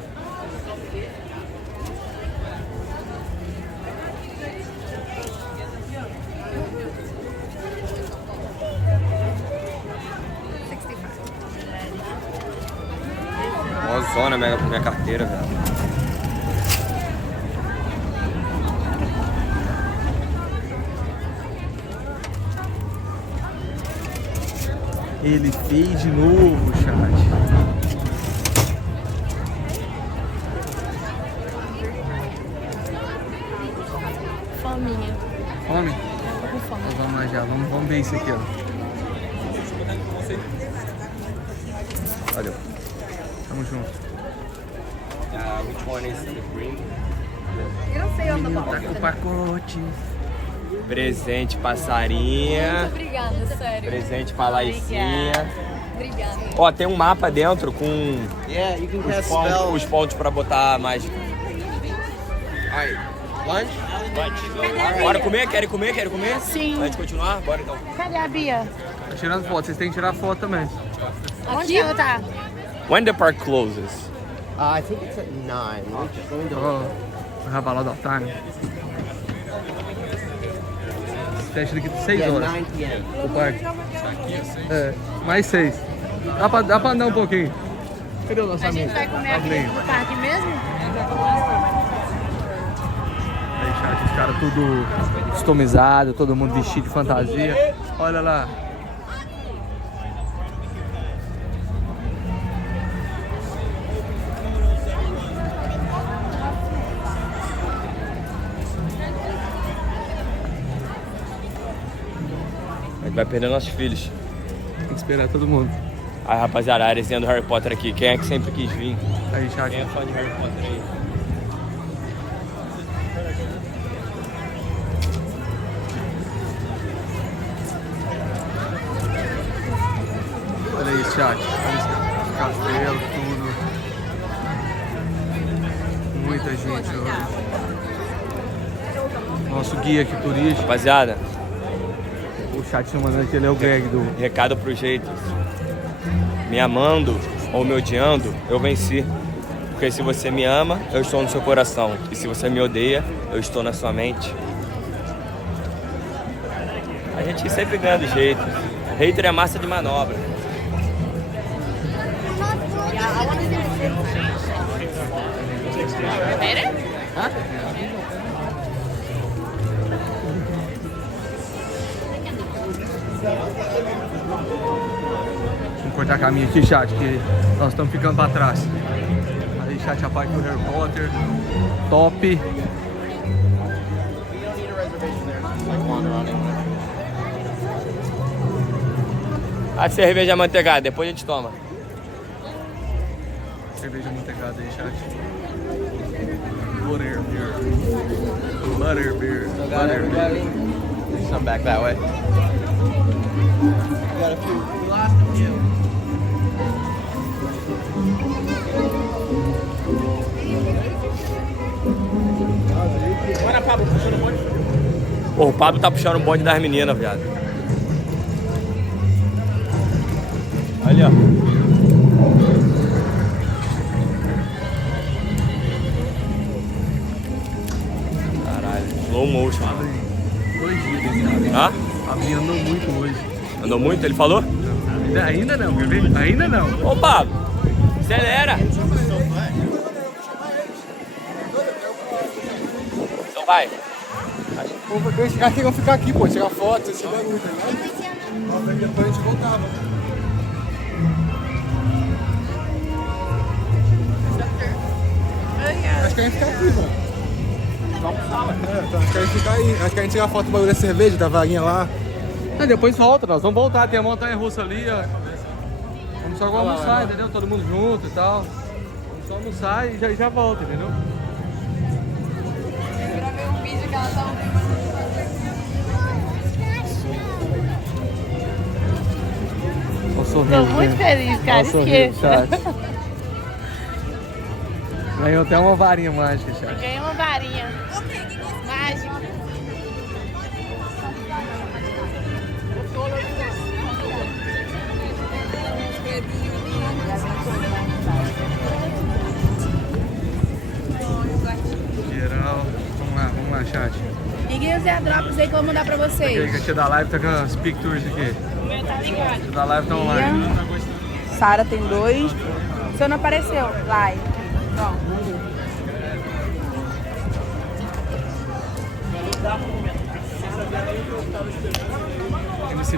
Mó zona minha carteira, velho. Ele fez de novo, chat. Fominha. Fome? Tô com fome. Então vamos lá já. Vamos ver isso aqui, ó. Valeu. Tamo junto. Which one is the green? You don't say on the Menino box. tá com o pacote. Presente passarinha. Muito obrigada, sério. Presente pra Laicinha. Obrigada. Ó, tem um mapa dentro com Yeah, you can cast spells. os pontos pra botar mágica. Alright, lunch? Bora comer? Querem comer? Sim. Antes de continuar? Bora então. Cadê a Bia? Tô tirando foto, vocês têm que tirar foto também. Onde ela tá? When the park closes? I think it's at 9. Let me Oh, I have a lot of time. Fecha daqui 6 Yeah, horas. 9 p.m. O parque. É, mais 6. Dá pra andar um pouquinho. Cadê o nosso A amigo? gente vai comer aqui Pablinho. no parque mesmo? Aí, chat, os caras tudo customizado, todo mundo vestido de fantasia. Olha lá. A gente vai perder nossos filhos. Tem que esperar todo mundo. Aí, rapaziada, a arezinha do Harry Potter aqui. Quem é que sempre quis vir? Aí, chat. Quem é fã de Harry Potter aí? Olha isso, chat. Olha esse castelo, tudo. Muita gente hoje. Nosso guia aqui turístico. Rapaziada, o chat mandando que ele é o Greg do... Recado pro jeito. Me amando ou me odiando, eu venci. Porque se você me ama, eu estou no seu coração. E se você me odeia, eu estou na sua mente. A gente sempre ganha do jeito. Hater é massa de manobra. Hã? Vamos cortar caminho aqui, chat, que nós estamos ficando para trás. Aí, chat, a parte do Harry Potter. Top. A cerveja amanteigada, depois a gente toma. Cerveja amanteigada aí, chat. Butterbeer. Butterbeer. Butterbeer. There's some back that way. Got a few. We lost a few. Pô, o Pablo tá puxando o bonde das meninas, viado. Olha, ó. Caralho, slow motion. 2 dias desse cara. Hã? A minha andou muito hoje. Andou muito? Ele falou? Ainda não, quer ver? Ainda não. Ô, Pablo, acelera. Então vai. Acho que vão ficar aqui, pô, tirar foto, esse barulho, tá ligado? Depois a gente voltava. Acho que a gente ficar aqui, mano. Acho que a gente ficar aí. Acho que a gente tira foto do bagulho da cerveja, da vaguinha lá. Depois volta, nós vamos voltar, tem a montanha russa ali, ó. Vamos só almoçar, entendeu? Todo mundo junto e tal. Vamos só almoçar e já volta, entendeu? Eu gravei um vídeo que ela tava Tô muito feliz, cara, esqueça. Ganhou até uma varinha mágica, chat. Ganhei uma varinha mágica. Geral, vamos lá, chat. Liguem os airdrops aí que eu vou mandar pra vocês. Aquele que a tia da live tá com as pictures aqui. O meu tá ligado. A tia da live tá online. Sara tem 2. O seu não apareceu. Vai. Pronto.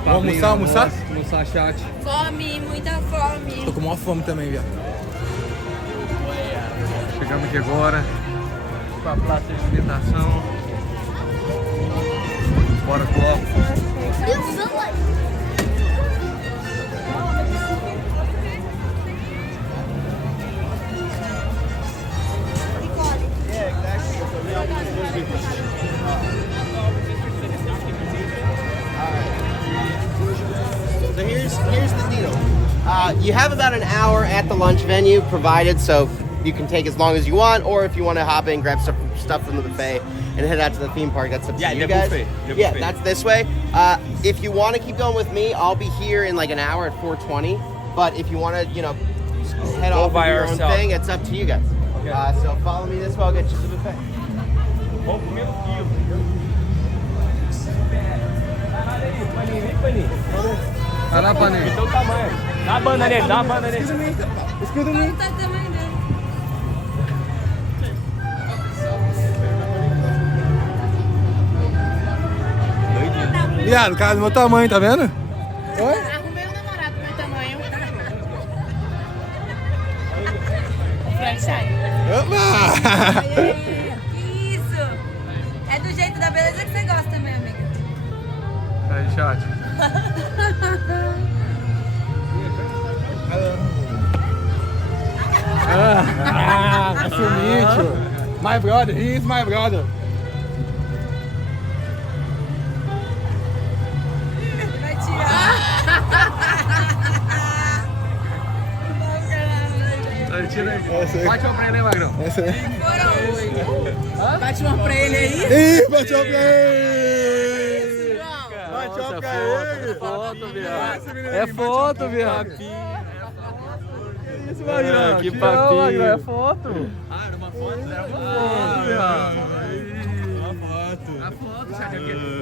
Vamos almoçar? Almoçar, chat. Fome, muita fome. Tô com maior fome também, viado. Chegamos aqui agora. Pra praça de alimentação. Bora, copo. So here's the deal. You have about an hour at the lunch venue provided, so you can take as long as you want, or if you want to hop in, grab stuff from the buffet. and head out to the theme park. That's up to Yeah, you the guys. buffet, the Yeah, buffet. that's this way. If you want to keep going with me, I'll be here in like an hour at 4:20. But if you want to, you know, head Go off by and do your own ourselves. thing, it's up to you guys. So follow me this way. I'll get you to the buffet. Vamos comer um quilo. Paninho. Vai lá, Paninho. Então o tamanho. Dá uma banda nele, dá uma banda nele. Escuta me. Tá o tamanho dele. Viado, o cara do meu tamanho, tá vendo? Oi? Arrumei um namorado do meu tamanho. Franchise. Opa! Que isso? É do jeito da beleza que você gosta, minha amiga. Aí, chat. Nice to meet you. My brother, he is my brother. Vai tirar. Tira aí. Bate uma pra ele, Magrão. Essa aí. Bate uma pra ele aí. Ih, bateu pra ele! Bateu pra ele! Foto, viado. É foto, viado. Isso, Magrão. Que Tira, papinho. Magrão, é foto. Ah, era uma foto? Era uma foto, viado. Uma foto. A foto, chat.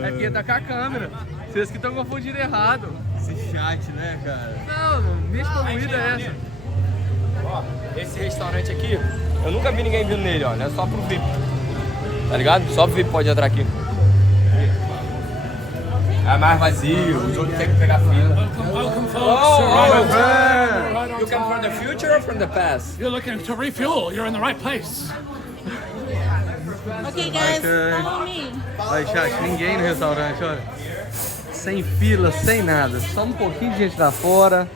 É porque tá com a câmera. Vocês que estão confundindo errado. Esse chat, né, cara? Não, mexe com comida é essa. Ó, esse restaurante aqui, eu nunca vi ninguém vindo nele, ó. Não é só pro VIP. Tá ligado? Só pro VIP pode entrar aqui. É mais vazio, os outros têm que pegar fila. Welcome, folks. Oh, you come from the future or from the past? You're looking to refuel. You're in the right place. Okay, guys, follow me. Aí, chat, ninguém no restaurante, olha. Sem fila, sem nada. Só um pouquinho de gente lá fora.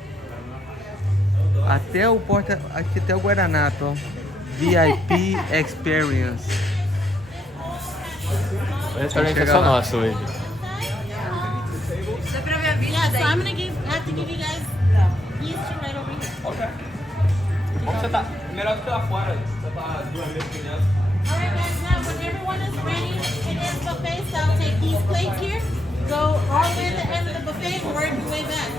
Até o porta. Aqui até o guardanapo, ó. VIP Experience. O restaurante é só nosso hoje. Dá pra ver a vista Yeah, so daí? I'm gonna have to give you guys these two right over here. Ok. Como você tá? Melhor do que lá fora. Você tá 2 vezes que dentro. Alright, guys, now when everyone is ready in this buffet style, take these plates here, go all the way to the end of the buffet and work your way back.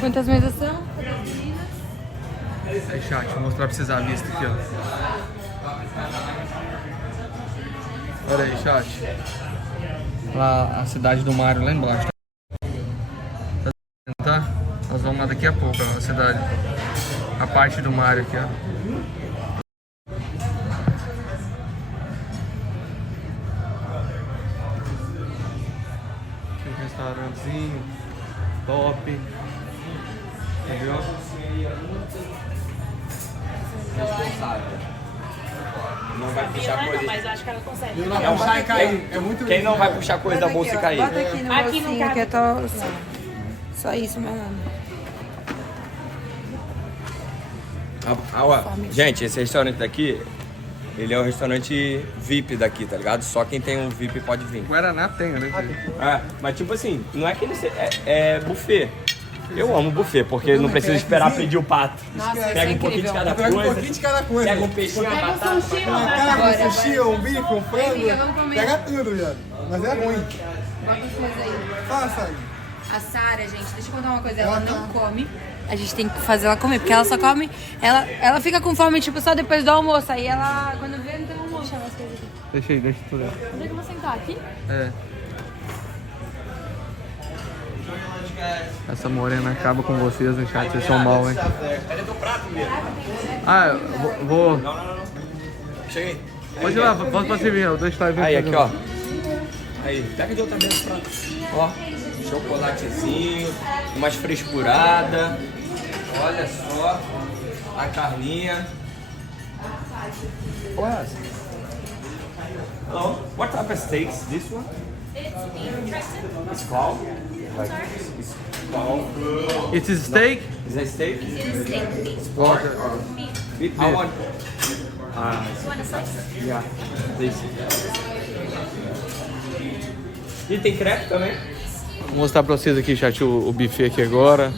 Quantas mesas são? Aí, chat, vou mostrar pra vocês a vista aqui, ó. Olha aí, chat. Lá a cidade do Mário, lá embaixo. Tá? Nós vamos lá daqui a pouco, ó, a cidade. A parte do Mário aqui, ó. Aqui um restaurantezinho top. Entendeu? Responsável. Não vai puxar coisa. Mas acho que ela consegue. Não vai cair. É muito quem não vai puxar coisa da bolsa e cair? Bota aqui no Aqui não bolsinho, cabe. que é só isso, meu nome. Gente, esse restaurante daqui, ele é um restaurante VIP daqui, tá ligado? Só quem tem um VIP pode vir. Guaraná tem, né? Mas tipo assim, não é que ele é buffet. Eu amo buffet, porque não precisa esperar pedir o prato. Pega um pouquinho de cada Pega um coisa. pouquinho de cada coisa. Pega um peixinho, uma batata. Uma carne, um sushi, um bife, um Amiga, vamos frango. comer. Pega tudo, viado. Mas é ruim. Bota os coisas aí. Faça aí. A Sara, gente, deixa eu contar uma coisa, ela não come. A gente tem que fazer ela comer, porque ela só come. Ela fica com fome, tipo, só depois do almoço. Aí ela, quando vê, não tem almoço. Deixa aí, deixa tudo aí. Onde é que eu vou sentar? Aqui? É. Essa morena acaba com vocês no chat, vocês são mal, hein? Cadê teu prato, mesmo? Ah, eu vou. Não. Chega aí. Pode ir lá, pode servir, eu deixo lá e Aí, aqui, ó. Aí, pega de outra vez o prato. Ó, chocolatezinho, umas frescuradas. Olha só, a carninha. What? Hello, what type of steaks? This one? It's called? Like, it's called. It's a steak? Is that steak? It's steak. It's pork or beef? I want. You want a slice? Yeah, this. E tem crepe também? Vou mostrar pra vocês aqui, chat, o buffet aqui agora.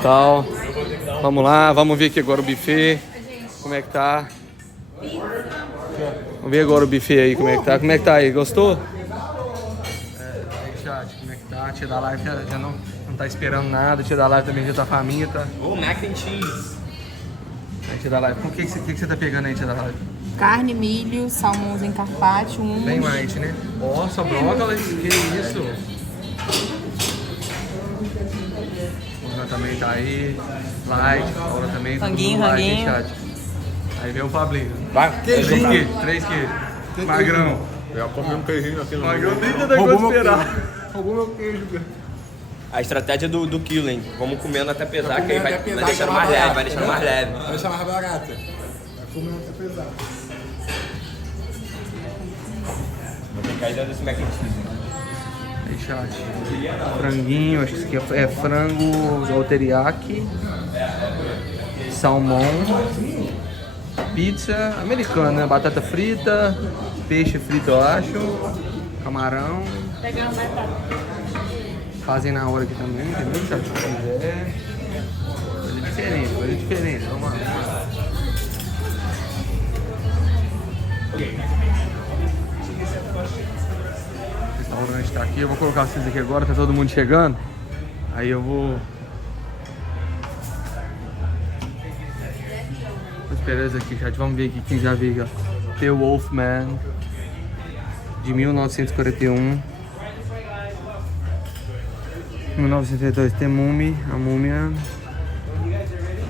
Tal. Vamos lá, vamos ver aqui agora o buffet. Como é que tá? Vamos ver agora o buffet aí, como é que tá. Como é que tá aí? Gostou? Aí, chat, como é que tá? A tia da live já não tá esperando nada. A tia da live também já tá faminta. Oh, mac and cheese. Aí, tia da live, o que você tá pegando aí, tia da live? Carne, milho, salmãozinho carpaccio, hummus. Bem light, né? Ó, só brócolis, que isso? O Luan também tá aí. Light, a Paula também. Ranguinho, light, hein, ranguinho. chat? Aí vem o Fablinho. Vai, Queijinho. 3 queijos. Magrão. Eu ia comer um queijinho aqui no Magrão nem tá dando esperar. Roubou meu queijo, cara. A estratégia do quilo, hein? Vamos comendo até pesar, que aí vai Até pesar, deixando que é mais leve, barato, vai deixando né? mais leve. Vai deixar mais barata. Vai comer até pesar. Vou ter que cair dentro desse mac and cheese. Aí, chat. Franguinho, acho que isso aqui é frango ao teriyaki. Salmão. Pizza americana, né? Batata frita. Peixe frito, eu acho. Camarão. Pegando mais pra... Fazem na hora aqui também, entendeu? Se quiser. Coisa diferente. Vamos lá. O restaurante tá aqui, eu vou colocar vocês aqui agora, tá todo mundo chegando. Aí eu vou esperar eles aqui, chat. Vamos ver aqui quem já veio aqui, ó. The Wolfman, de 1941. 1932, The Mummy, a Múmia.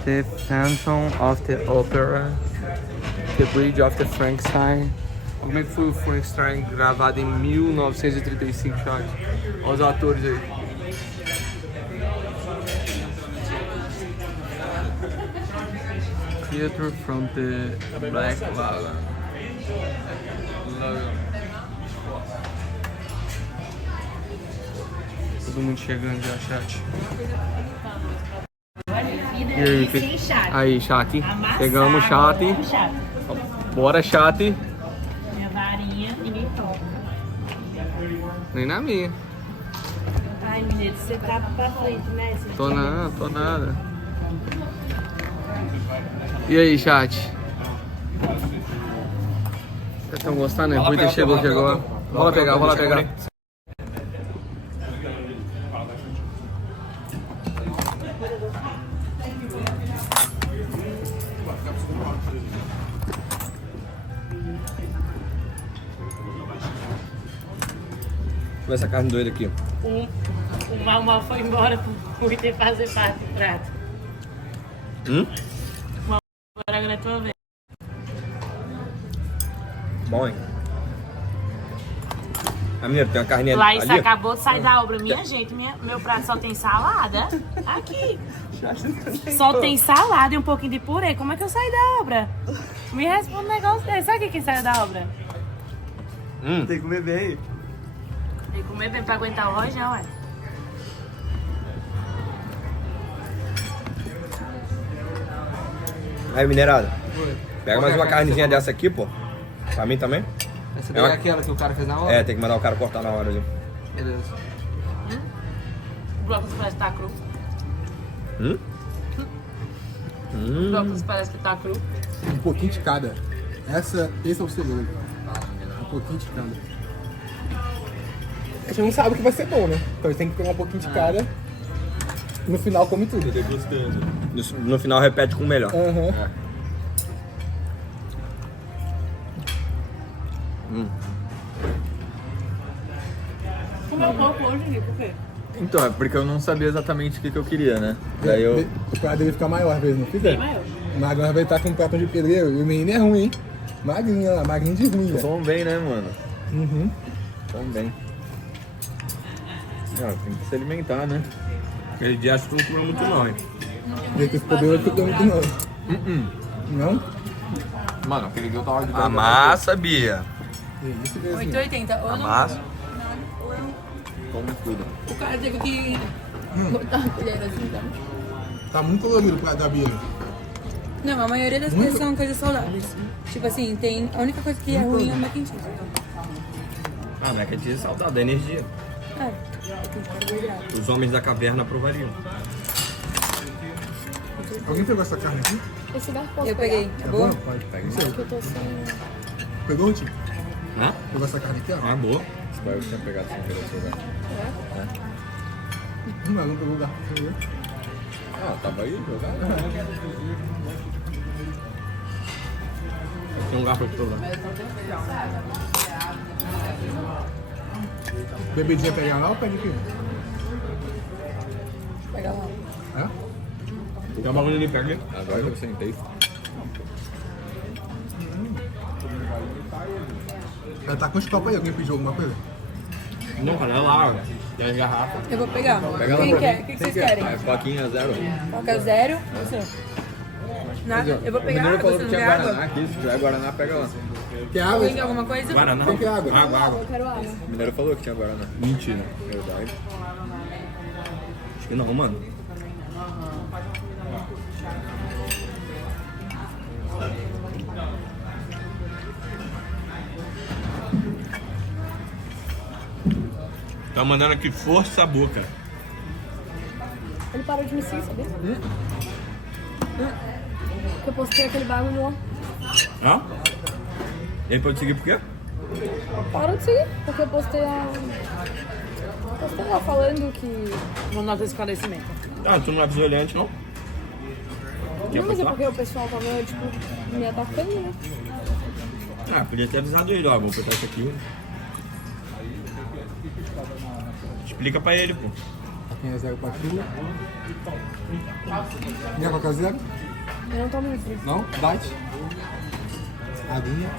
The Phantom of the Opera. The Bridge of the Frankenstein. Como é que foi o Frankenstein gravado em 1935, chat? Olha os atores aí. Theater from the Black Lagoon. Todo mundo chegando já, chat. E aí, chat? Pegamos, chat. Bora, chat. Minha varinha, ninguém toca. Nem na minha. Ai, menino, você tá pra frente, né? Tô nada. E aí, chat? Vocês estão gostando, né? O RUYTER chegou aqui agora. Vamos lá pegar. Olha essa carne doida aqui. O mal foi embora pro RUYTER fazer parte do prato. Agora é a tua vez. Bom, hein? A minha tem uma carninha Lá isso ali. acabou de sair da obra. Minha gente, meu prato só tem salada. Aqui. Só tem salada e um pouquinho de purê. Como é que eu saí da obra? Me responde um negócio desse. Sabe quem saiu da obra? Tem que comer bem. Tem que comer bem pra aguentar o rojão, ué. Aí, minerada. Pega mais uma carnezinha dessa aqui, pô. Pra mim também. Essa daí é aquela que o cara fez na hora? É, tem que mandar o cara cortar na hora ali. Beleza. O brócolis parece que tá cru. O brócolis parece que tá cru. Um pouquinho de cada. Esse é o segredo. Um pouquinho de cada. A gente não sabe o que vai ser bom, né? Então a gente tem que pegar um pouquinho de cada. E no final come tudo. No final repete com o melhor. Comeu pouco hoje, por quê? Então, é porque eu não sabia exatamente o que eu queria, né? Daí eu... O prato dele fica maior às vezes, não fica? Bem maior. Mas agora vai estar com um prato de pedreiro e o menino é ruim, hein? Magrinho, lá, magrinho de ruim, velho. Vamos bem, né, mano? Vamos bem. Tem que se alimentar, né? Aquele dia acho que não comeu muito não, hein? Ele tem esse problema que eu tenho muito não. Não? Mano, aquele dia eu tava de A massa, Bia. 8,80. Ou A não? massa. Come tudo. O cara teve que botar uma colher assim, tá? Tá muito colorido o prato da Bia. Não, a maioria das coisas são coisas saudáveis. Tipo assim, tem... A única coisa que é ruim é o mac and cheese. Ah, mac and cheese é saudável, é energia. É, tem carboidrato. Os homens da caverna aprovariam. Alguém pegou essa carne aqui? Esse garfo Eu peguei. É boa? Pode pegar. Acho que eu tô sem... Pegou, tio? Hã? Pegou essa carne aqui, ó? Ah, boa. Espero que tenha pegado sem querer o seu lugar. Não pegou o garfo. Ah, tava aí, jogado. Tem um garfo aqui todo lá. Bebidinha pegar lá ou pede aqui? Pega lá. É? Tem um bagulho ali, pega aqui. Agora que eu sentei. Ela tá com os copos aí, alguém pediu alguma coisa? Não, cara, é lá, ó. Tem a garrafa. Eu vou pegar. Pega lá Quem pra quer? mim. O que vocês querem? Ah, Coquinha zero. Coca zero? Você? Nada? Eu vou O pegar menino água, falou você que não tinha quer água? Guaraná aqui, se tiver Guaraná, pega lá. Quer água? Alguém quer alguma coisa? Guaraná. Quem quer água? Água. Eu quero água. O mineiro falou que tinha Guaraná. Mentira. Verdade. Acho que não, mano. Tá mandando aqui força a boca. Ele parou de me seguir, sabia? Porque eu postei aquele bagulho lá. Hã? Ele pode seguir por quê? Parou de seguir, porque eu postei a... Postei lá falando que... Uma nota de esclarecimento. Ah, tu não é violente, não? Quer Não, mas é postar? porque o pessoal tava, tipo, me atacando, né? Ah, podia ter avisado ele, ó, vou botar isso aqui. Explica pra ele, pô. Quem é zero pra tu? Minha Coca zero? Eu não tomo refri. Não? Diet? Aguinha?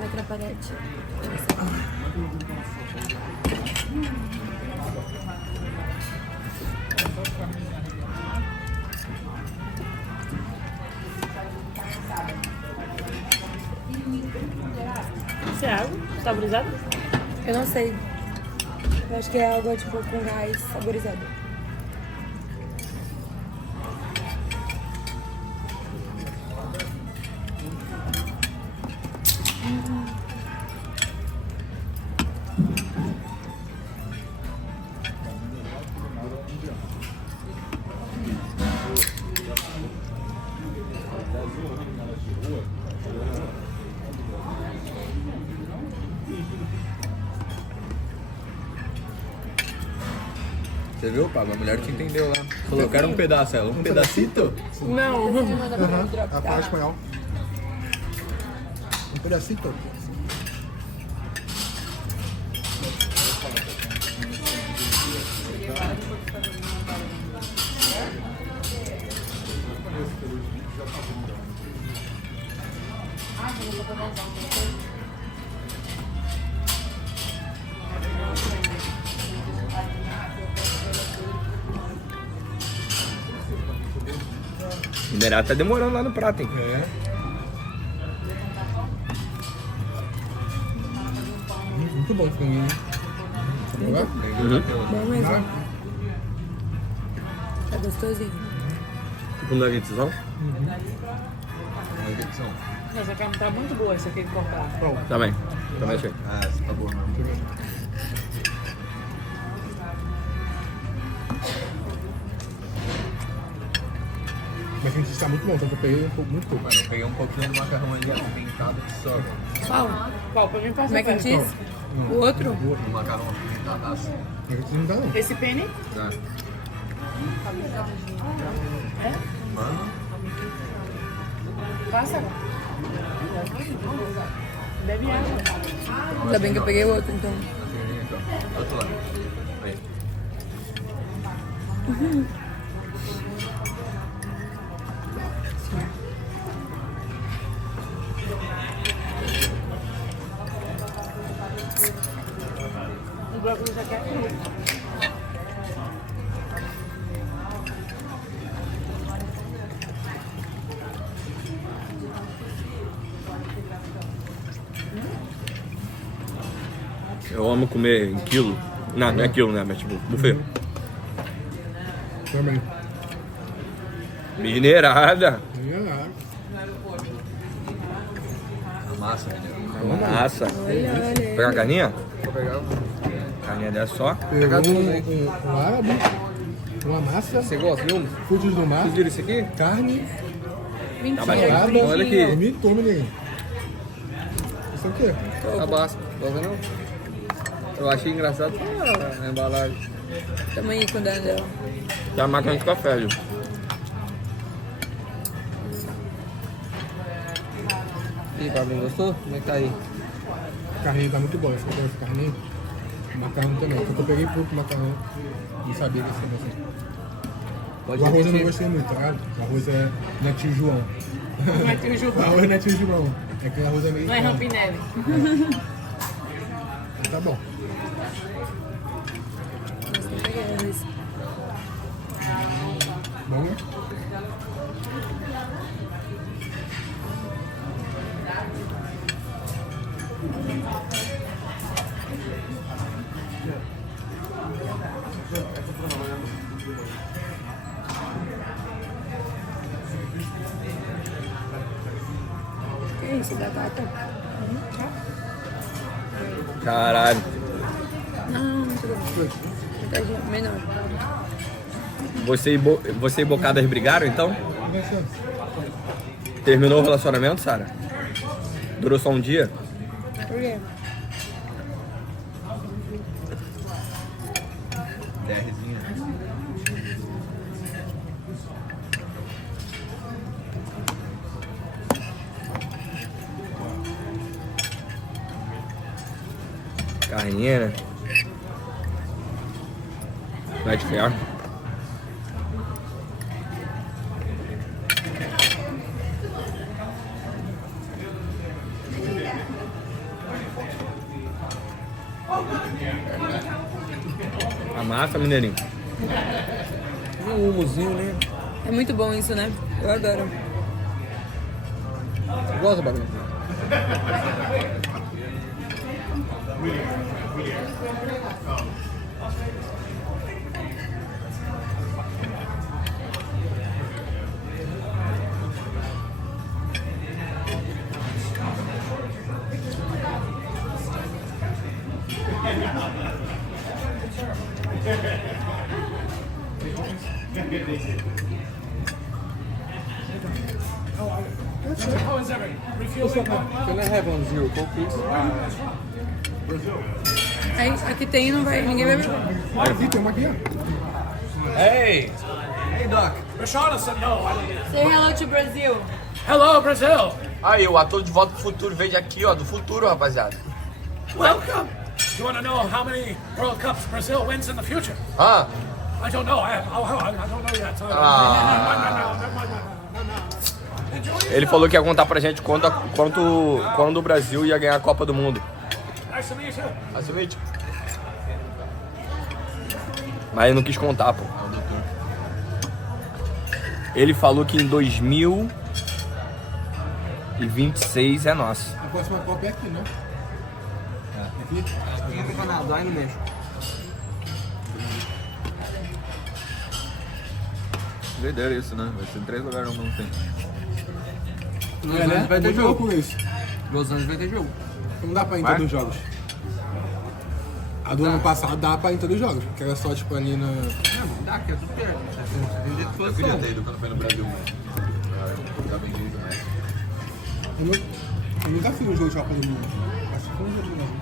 Vai pra parede. Isso é água? Saborizada? Eu não sei. Eu acho que é água, tipo, com gás saborizado. Você viu, Pablo? A mulher te entendeu lá. Falou, eu quero um pedaço. Ela, um pedacito? Não. Ela fala espanhol. Um pedacito. O minerado tá demorando lá no prato, hein? É. Muito bom o franguinho, né? Bom mesmo. É gostosinho. Tipo um nuggetsão? Essa carne tá muito boa, essa aqui de cortar. Tá bem. Tá bem, cheio. Ah, essa tá boa. Mas a gente está muito bom, então eu peguei um pouco, muito pouco. Mano, eu peguei um pouquinho do macarrão ali apimentado que só. Qual? Qual? Pra mim passa Mac and cheese? O outro? O macarrão apimentadaço. Não dá não. Esse penne? Tá. É? Mano. Passa. Bebe água. Ainda bem que eu peguei o outro, então. Outro lado. Aí. O brócolis já quer cru. Eu amo comer em quilo. Não, não é quilo, né? Mas tipo, buffet. Também. Minerada. Massa, mineiro. Massa. Olha. Pegar a carninha? Vou pegar. Carninha dessa só. Pegou um árabe, uma massa. Você gosta de um? Frutos do mar. Vocês viram isso aqui? Carne. Tá, mas Salada. olha aqui. Mitou, menino. Isso é o quê? Tabasco, gosta não? Eu achei engraçado a embalagem. Tamo aí com o dela. Tem a máquina de café, viu? E aí, Pablo, gostou? Como é que tá aí? A carninha tá muito boa, você quer essa carninha? O macarrão também, porque eu peguei pouco macarrão. Não sabia desse negócio aí. Pode o arroz eu repetir. não gostei muito, tá? O arroz é não é tio João. Não é tio João. O arroz não é tio João. É que o arroz é meio... Não é Rampinelli. Mas tá bom. Bom, né? Que isso, batata? Caralho. Não, muito bom. Menor. Você e Bocadas brigaram, então? Terminou o relacionamento, Sara? Durou só um dia? Por quê? DRzinha. Carninha, né? Vai de ferro. A massa, mineirinho. Um humuzinho, né? É muito bom isso, né? Eu adoro. Você gosta, Pablo? How is everything? Refuel? Can I have one zero Coke, please? Aí, aqui tem e não vai, ninguém vai beber. Aqui tem uma aqui, ó. Hey! Hey, Doc. Richarlison, no, I don't get it. Say hello to Brazil. Hello, Brazil. Aí, o ator de Volta pro Futuro veio de aqui, ó, do futuro, rapaziada. Welcome. You want to know how many World Cups Brazil wins in the future? Ah, I don't know. I don't know yet. ele falou que ia contar pra gente quando o Brasil ia ganhar a Copa do Mundo. Nice to meet you. Assumite. Mas ele não quis contar, pô. Ele falou que em 2026 é nosso. A próxima Copa é aqui, né? Aqui? Aqui no Canadá e no México. Doideira isso, né? Vai ser em 3 lugares ao mesmo tempo. Los Angeles vai ter Muito jogo. louco isso. Los Angeles vai ter jogo. Não dá pra ir em Vai? todos os jogos. A do ano passado dá pra ir em todos os jogos, que era só tipo ali na... Não dá, que é tudo perto. Eu queria ter ido quando foi no Brasil, mas... Tá bem lindo, mas... Eu nunca fui no jogo de Copa do Mundo. Acho que foi um jogo do Brasil.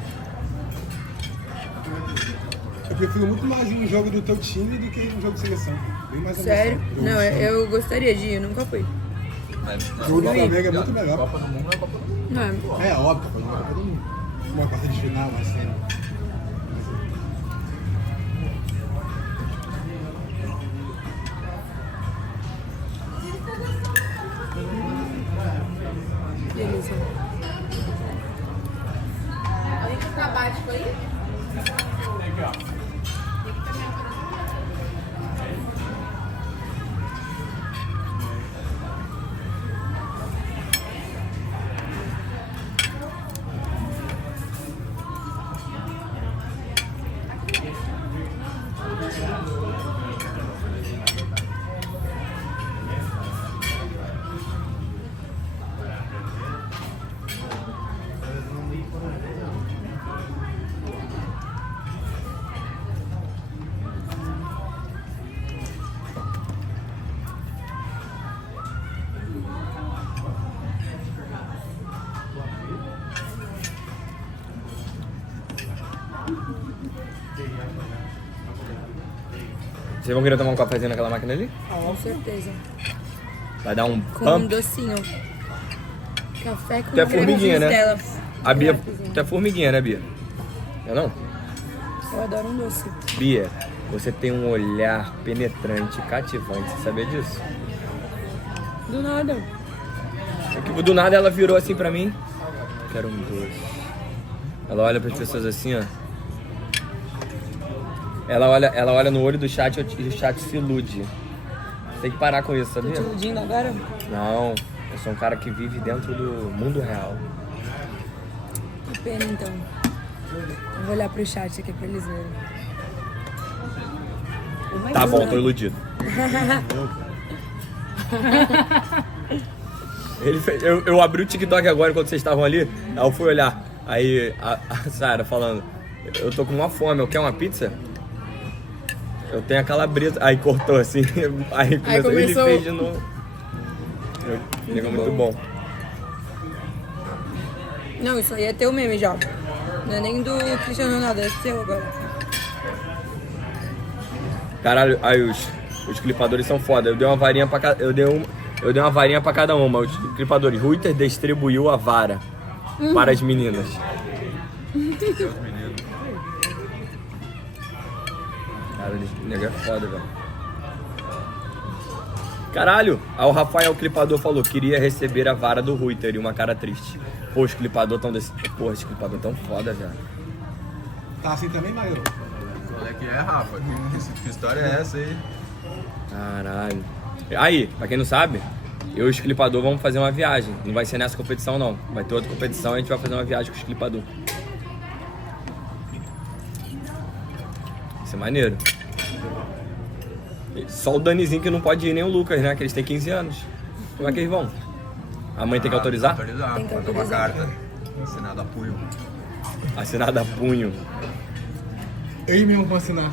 Eu prefiro muito mais ir um jogo do teu time do que um jogo de seleção. Bem mais emoção. Sério? Não, eu gostaria de ir, eu nunca fui. O jogo do Flamengo é muito melhor. Copa do Mundo é Copa do Mundo. Não, É óbvio, Copa do Mundo é Copa do Mundo. Uma quarta de final, assim. delícia. Alguém quer sabático aí? Vocês vão querer tomar um cafezinho naquela máquina ali? Com certeza. Vai dar um Com pump? um docinho. Café com Tu é formiguinha, né? Stella. A Bia, tu é formiguinha, né, Bia? Eu não? Eu adoro um doce. Bia, você tem um olhar penetrante, cativante. Você sabia disso? Do nada. Do nada ela virou assim pra mim. Quero um doce. Ela olha pras pessoas assim, ó. Ela olha no olho do chat e o chat se ilude. Tem que parar com isso, sabia? Tô te iludindo agora? Não, eu sou um cara que vive dentro do mundo real. Que pena, então. Eu vou olhar pro chat aqui pra eles verem. Tá bom, tô iludido. Eu abri o TikTok agora enquanto vocês estavam ali, aí eu fui olhar. Aí a Sara falando, eu tô com uma fome, eu quero uma pizza? Eu tenho a calabresa. Aí cortou assim, aí começou. Ele fez de novo. Ficou muito bom. Não, isso aí é teu meme já. Não é nem do Cristiano Ronaldo, é seu agora. Caralho, aí os clipadores são foda. Eu dei uma varinha pra cada. Eu dei uma varinha pra cada uma. Os clipadores. RUYTER distribuiu a vara para as meninas. Cara, o negócio é foda, velho. Caralho! Aí o Rafael, clipador, falou que queria receber a vara do RUYTER e uma cara triste. Pô, os clipadores tão desse. Porra, os clipadores tão foda, velho. Tá assim também, Maio? Qual é que é, Rafa? Que história é essa aí? Caralho. Aí, pra quem não sabe, eu e os clipador vamos fazer uma viagem. Não vai ser nessa competição, não. Vai ter outra competição e a gente vai fazer uma viagem com os clipador. Isso é maneiro. Só o Danizinho que não pode ir, nem o Lucas, né? Que eles têm 15 anos. Como é que eles vão? A mãe tem que autorizar? Autorizar, Tem que fazer uma autorizar. carta. Assinada a punho. Assinada a punho. Eu mesmo vou assinar.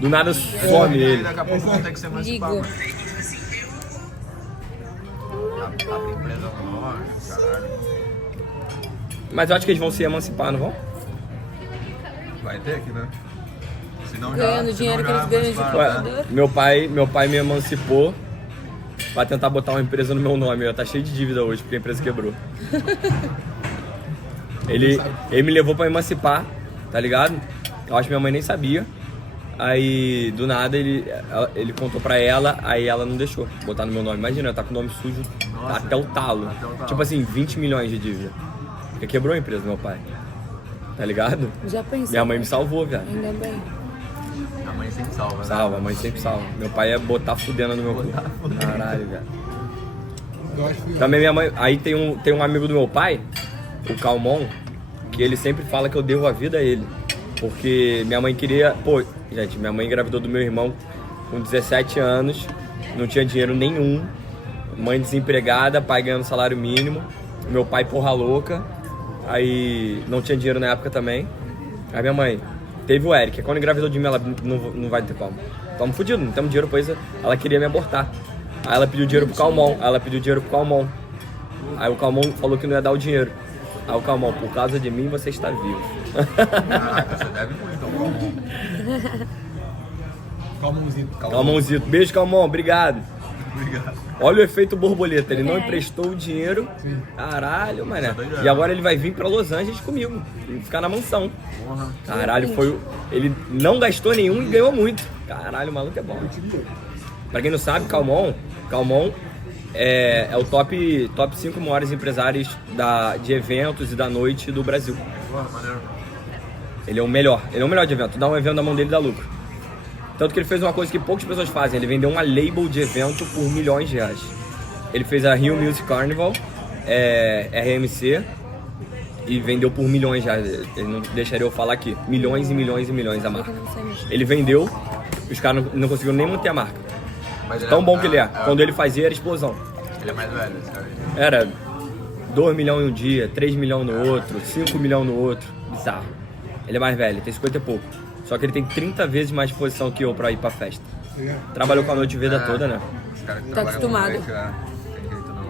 Do nada some ele. Daqui a pouco vão ter que ser emancipado. Ligo. Abre empresa nova, caralho. Mas eu acho que eles vão se emancipar, não vão? Vai ter que, né? Senão Ganhando dinheiro que eles ganham de clipador. Meu pai me emancipou pra tentar botar uma empresa no meu nome. Tá cheio de dívida hoje, porque a empresa quebrou. Ele me levou pra emancipar, tá ligado? Eu acho que minha mãe nem sabia. Aí, do nada, ele contou pra ela, aí ela não deixou botar no meu nome. Imagina, tá com o nome sujo. Nossa, até o talo. Tipo assim, 20 milhões de dívida. Porque quebrou a empresa do meu pai. Tá ligado? Já pensei. Minha mãe me salvou, velho. Ainda bem. A mãe sempre salva, né? Salva, a mãe sempre salva. Meu pai ia botar fudendo no meu cu. Caralho, velho. Também minha mãe... Aí tem um amigo do meu pai, o Calmon, que ele sempre fala que eu devo a vida a ele. Porque minha mãe queria... Pô, gente, minha mãe engravidou do meu irmão com 17 anos, não tinha dinheiro nenhum, mãe desempregada, pai ganhando salário mínimo, meu pai porra louca, aí não tinha dinheiro na época também. Aí minha mãe teve o Eric, quando engravidou de mim ela não vai ter como. Tamo fudido, não temos dinheiro pra isso, ela queria me abortar. Aí ela pediu dinheiro pro Calmon, Aí o Calmon falou que não ia dar o dinheiro. Aí o Calmon, por causa de mim você está vivo. Caraca, você deve muito ao Calmon. Calmonzito. Beijo, Calmon, obrigado. Obrigado. Olha o efeito borboleta, ele não emprestou o dinheiro. Caralho, mané. E agora ele vai vir pra Los Angeles comigo, ficar na mansão. Caralho, ele não gastou nenhum e ganhou muito. Caralho, o maluco é bom. Pra quem não sabe, Calmon é o top 5 maiores empresários de eventos e da noite do Brasil. Ele é o melhor de evento. Dá um evento na mão dele e dá lucro. Tanto que ele fez uma coisa que poucas pessoas fazem. Ele vendeu uma label de evento por milhões de reais. Ele fez a Rio Music Carnival, RMC, e vendeu por milhões de reais. Ele não deixaria eu falar aqui. Milhões e milhões e milhões a marca. Ele vendeu, os caras não conseguiram nem manter a marca. Tão bom que ele é. Quando ele fazia, era explosão. Ele é mais velho, esse cara. Era 2 milhões em um dia, 3 milhões no outro, 5 milhões no outro. Bizarro. Ele é mais velho, ele tem 50 e pouco. Só que ele tem 30 vezes mais disposição que eu pra ir pra festa. Trabalhou com a noite vida toda, né? Os caras que Tá acostumado. Tem jeito não.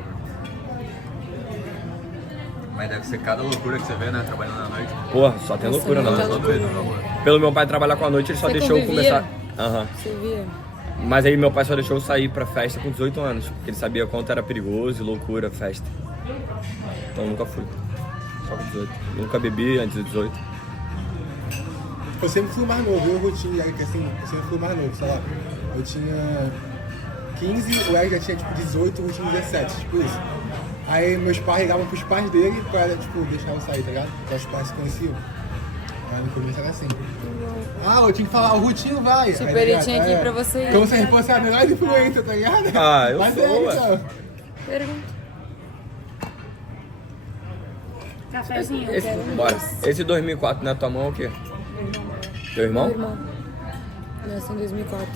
Mas deve ser cada loucura que você vê, né? Trabalhando na noite. Porra, só tem loucura na noite. Pelo meu pai trabalhar com a noite, ele só deixou eu começar. Aham. Você via? Mas aí meu pai só deixou eu sair pra festa com 18 anos, porque ele sabia quanto era perigoso e loucura a festa. Então eu nunca fui. Só com 18. Nunca bebi antes de 18. Eu sempre fui mais novo, eu rotina, que assim, eu sempre fui mais novo, sei lá. Eu tinha 15, o Eric já tinha tipo 18, eu tinha 17, tipo isso. Aí meus pais ligavam pros pais dele pra, tipo, deixar eu sair, tá ligado? Porque os pais se conheciam. Aí no começo era assim. Ah, eu tinha que falar, o Rutinho vai. Tipo, aí, ele tá tinha que ir pra você ir. Como se fosse a melhor influência, tá ligado? Ah, eu Mas sou, ué. então. Pergunta. Cafézinho. Bora. Esse 2004 na tua mão é o quê? Teu irmão? Meu irmão. Nasceu em 2004.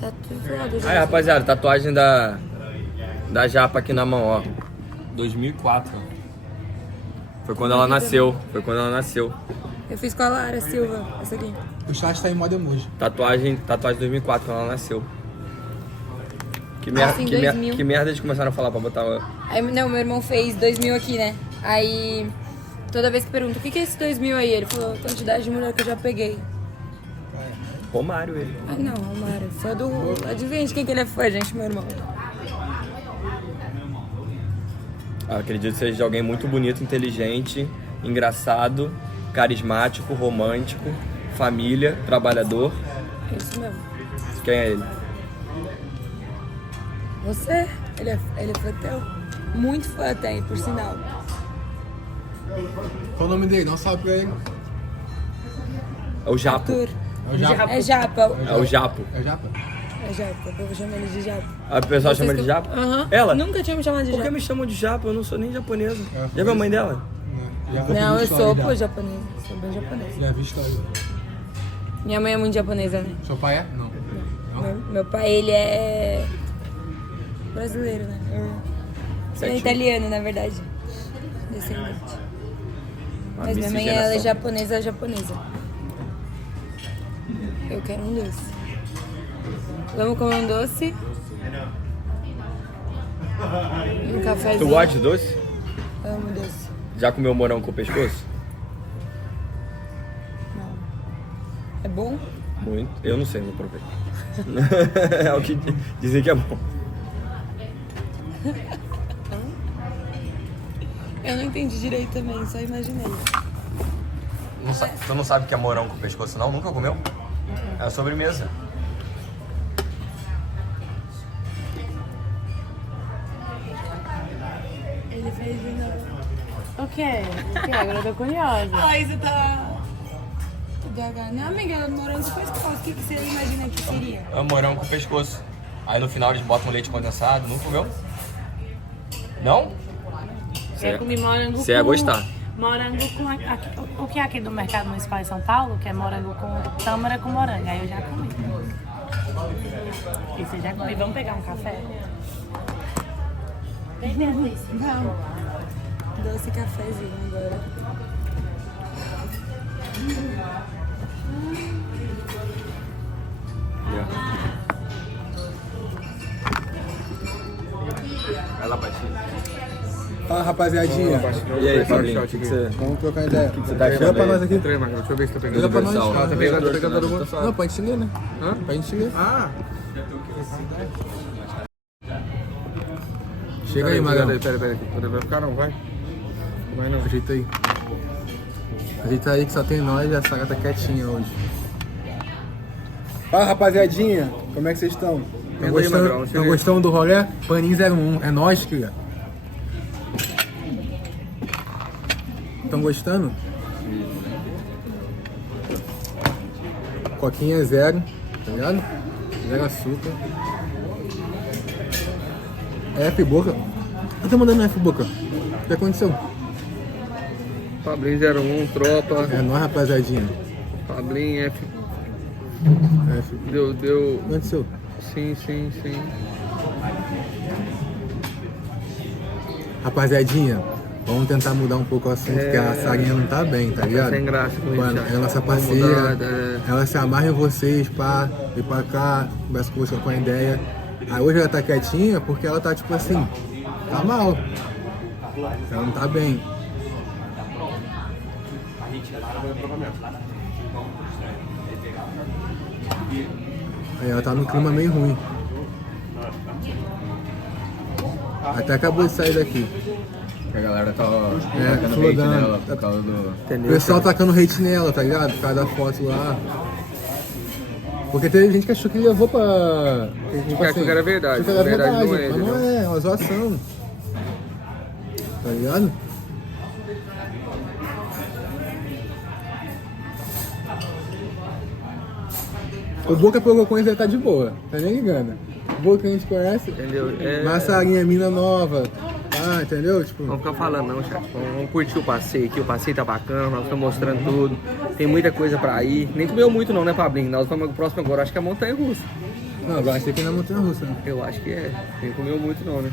Tá tudo zoado já. Aí, rapaziada, tatuagem da Japa aqui na mão, ó. 2004. Foi quando ela nasceu. Foi quando ela nasceu. Eu fiz com a Lara Silva, essa aqui. O chat tá em modo emoji. Tatuagem 2004, quando ela nasceu. Que Assim, 2000. que merda eles começaram a falar pra botar... Aí, não, meu irmão fez 2000 aqui, né? Aí, toda vez que pergunta, o que é esse 2000 aí? Ele falou, quantidade de mulher que eu já peguei. Romário, ele. Ah, não, Romário. Fã do... Adivinha de quem que ele é fã, gente, meu irmão. Acredito que seja de alguém muito bonito, inteligente, engraçado, carismático, romântico, família, trabalhador. É isso mesmo. Quem é ele? Você? Ele é fã teu? Muito fã até, por sinal. Qual o nome dele? Não sabe pra ele. É o Japo. Arthur. É o Japo. É Japa. É o Japo. É o Japa? É Japa, o povo chama ele de Japa. A pessoa chama ele de Japo? Aham. Ela? Nunca tinha me chamado de Por Japa. que me chamam de Japo? Eu não sou nem japonesa. Já viu a mãe dela? Não, eu sou, pô, japonesa. Sou bem japonesa. Já vi história. Minha mãe é muito japonesa, né? Seu pai é? Não. Meu pai, ele é brasileiro, né? Ele é italiano, na verdade. Descendente. Mas minha mãe, ela é japonesa. Eu quero um doce. Vamos comer um doce? E um cafezinho. Tu gosta de doce? Amo doce. Já comeu morango com pescoço? É bom? Muito. Eu não sei, não provei. É o que dizem que é bom. Eu não entendi direito também, só imaginei. Tu não sabe o que é morango com pescoço, não? Nunca comeu? É a sobremesa. Ele fez de novo. O quê? Agora eu tô curiosa. Ai, você tá... Não, amiga, morango com pescoço. O que você imagina que seria? É morango com pescoço. Aí no final eles botam leite condensado. Não comeu? Não? Eu comi morango Você ia gostar. Morango com... O que é aqui do Mercado Municipal em São Paulo? Que é morango com tâmara com morango. Aí eu já comi. E você já comi. Vamos pegar um café? Não. Doce cafezinho agora. Vai lá, baixinho. Fala, rapaziadinha. E aí, Fabinho? O que você... Vamos trocar ideia. O que você tá achando? Pega pra nós aqui. Deixa eu ver se tá pegando. Pega pra nós. Universal. Tá pegando todo mundo. Não, pra gente ler, né? Hã? Pra gente ler. Ah! Chega aí, Magrão. Pera aí. Vai ficar não, vai? Vai não. Ajeita aí. Ajeita aí que só tem nós e a Saga tá quietinha hoje. Fala, rapaziadinha. Como é que vocês estão? Estão gostando do rolê? Paninho 01. É nóis, cria. Estão gostando? Coquinha é 0, tá ligado? 0 açúcar. F boca. Eu tô mandando F boca. O que aconteceu? Pablinho 01, tropa. É nóis, rapaziadinha. Pablinho F. F. Deu. O que aconteceu? Sim. Rapaziadinha, vamos tentar mudar um pouco o assunto, porque a Sarinha não tá bem, tá ligado? Sem graça com Mano, isso. é a nossa parceira, ela se amarra em vocês, pá, vir pra cá, conversa com você com a ideia. Aí hoje ela tá quietinha porque ela tá tipo assim, tá mal. Ela não tá bem. Aí ela tá num clima meio ruim. Até acabou de sair daqui. A galera tá tacando hate nela por causa do... O pessoal tacando hate nela, tá ligado? Por causa da foto lá. Porque teve gente que achou que ele levou pra... Tem gente que achou que era verdade. Achou que era verdade, não é, mas não é uma zoação. Tá ligado? O Boca pegou com ele tá de boa, tá nem ligando. O Boca que a gente conhece, entendeu? Massarinha, mina nova, entendeu? Tipo... Não ficar falando não, chat. Vamos curtir o passeio aqui, o passeio tá bacana, nós estamos mostrando tudo. Tem muita coisa pra ir. Nem comeu muito não, né, Pablinho? Nós vamos pro próximo agora, acho que é a Montanha Russa. Não, agora achei que é na Montanha Russa, né? Eu acho que é. Nem comeu muito não, né?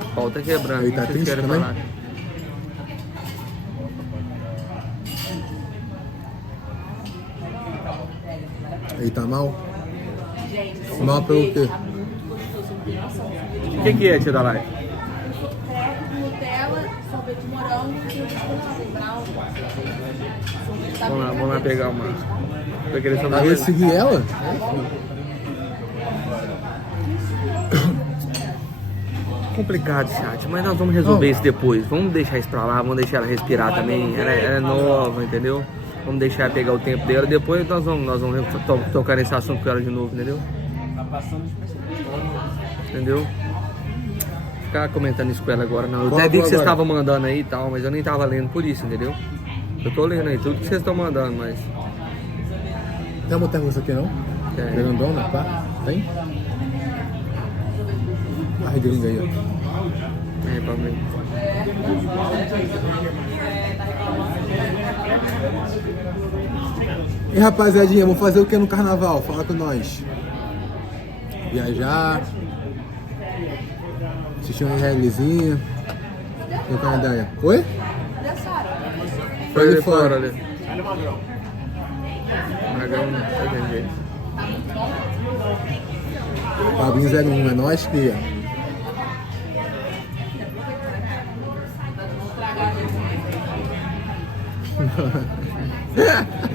O pau tá quebrando. Ele tá triste também? Falar? Ele tá mal? Mal pelo quê? O que é, tia da live? Nutella, sorvete de morango e Vamos lá pegar uma. Tô querendo saber. Vai seguir ela? Complicado, chat, mas nós vamos resolver isso depois. Vamos deixar isso pra lá, vamos deixar ela respirar também. Ela é nova, entendeu? Vamos deixar ela pegar o tempo dela. Depois nós vamos tocar nesse assunto com ela de novo, entendeu? Entendeu? Ficar comentando isso com ela agora, não. Eu até vi que vocês estavam mandando aí e tal, mas eu nem tava lendo por isso, entendeu? Eu tô lendo aí tudo que vocês estão mandando, mas. Tem uma montanha russa aqui não? Tem. Grandona, pá? Tem? A gringa aí, ó. É, pra mim. E rapaziadinha, vamos fazer o que no carnaval? Fala com nós. Viajar. Assistir um RLzinho. Trocar uma ideia. Oi? Foi de fora ali. Magrão, não entendi. Pablinho 01, é nóis, cria.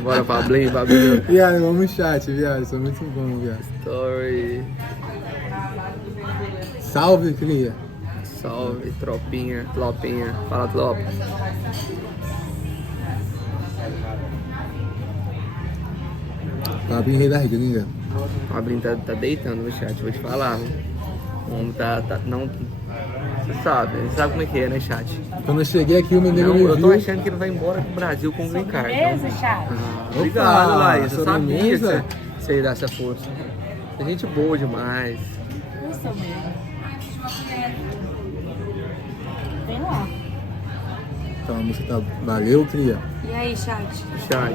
Bora, Pablinho. Viado, vamos no chat, viado. Isso é muito bom, viado. Story. Salve, cria. Salve, tropinha, tlopinha. Fala, tlop. Pablinho rei das gringas. Pablinho tá deitando no chat, vou te falar. O homem não... Você sabe como é que é, né, chat? Quando eu cheguei aqui, o meu nego me Eu tô viu. achando que ele vai embora pro Brasil com o green card. Beleza, chat? Obrigado, Laís. Eu sobremesa. sabia que você ia dar essa força. É gente boa demais. Isso mesmo. Vem lá. Então a música tá... Valeu, cria. E aí, chat?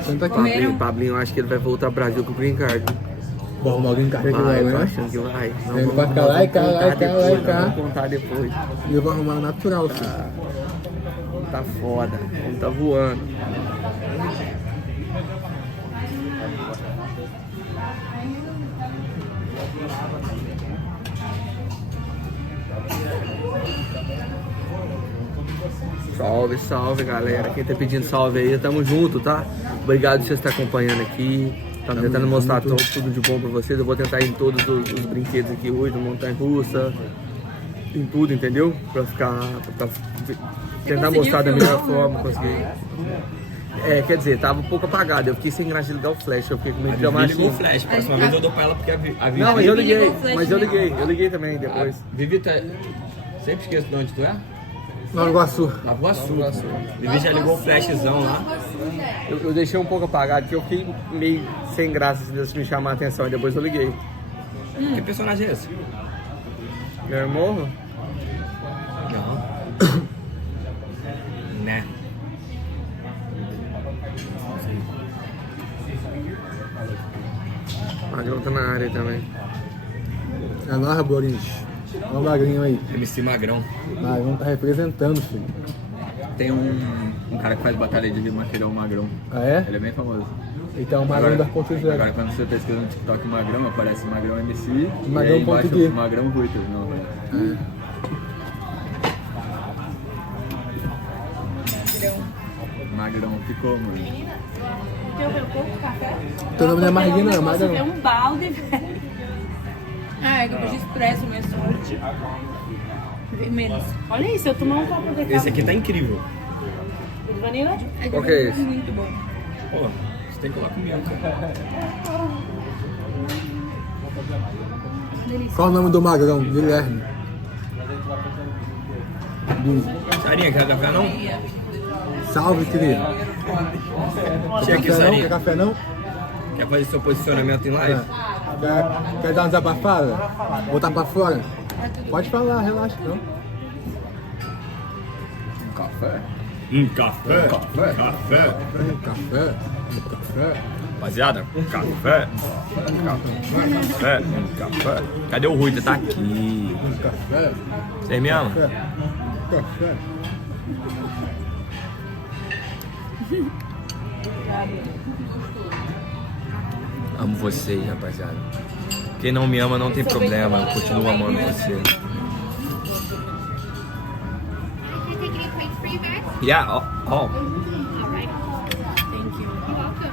Senta aqui. Pablinho, eu acho que ele vai voltar pro Brasil com o green card. Vou arrumar alguém em casa aqui, Vai, né? tô achando que vai. Não, Ele vai ficar lá e cá, lá e cá, lá e cá. Vamos contar depois. E eu vou arrumar natural, filho. Tá foda, como tá voando. Salve, salve, galera. Quem tá pedindo salve aí, tamo junto, tá? Obrigado por vocês estarem acompanhando aqui. Estamos tentando mostrar tudo de bom pra vocês. Eu vou tentar ir em todos os brinquedos aqui hoje, no Montanha Russa. Em tudo, entendeu? Pra tentar mostrar da melhor forma, conseguir. É, quer dizer, tava um pouco apagado. Eu fiquei sem graça de ligar o flash. Eu fiquei com medo de chamar ligou o flash. Próxima vez eu dou pra ela porque a Vivi... Não, mas eu liguei também depois. Vivi, sempre esqueço de onde tu é? Nova Iguaçu. Nova Iguaçu. Vivi já ligou o flashzão lá. Eu deixei um pouco apagado, porque eu fiquei meio sem graça se me chamar a atenção e depois eu liguei. Que personagem é esse? Meu irmão? Não. Né? Magrão tá na área também. É nóis, Boris. Olha o magrinho aí. MC Magrão. Magrão tá representando, filho. Tem um cara que faz batalha de rima, que ele é o Magrão. Ah, é? Ele é bem famoso. Então, o Magrão da Ponte Zero. Agora, quando você pesquisa no TikTok Magrão, aparece Magrão MC. Magrão e aí embaixo, ponto G. Magrão RUYTER. Não, Magrão ficou, mano. teu meu pouco café? Teu nome não é Marguinho, não, é Marga É não. um balde, velho. Ah, é que eu pedi expresso mesmo. Bem menos. Olha isso, eu tomar um copo de Esse aqui tá incrível. O de vanilla? Qual que é esse? Muito bom. Pô, você tem que colocar comigo. Qual o nome do magrão? Guilherme. Sarinha, quer café não? Salve, querido. Chega aqui, Quer café não? Sarinha. Quer café não? Quer fazer seu posicionamento em live? Quer dar uma desabafada? Botar pra fora? Pode falar, relaxa, não. Café? Café. Café. Café. Café. Rapaziada, café. Café. Café. Cadê o Ruyter? Tá aqui. Café. Vocês me amam? Café. Amo vocês, rapaziada. Quem não me ama não tem problema. Eu continuo amando você. Yeah, oh. Thank you. You're welcome.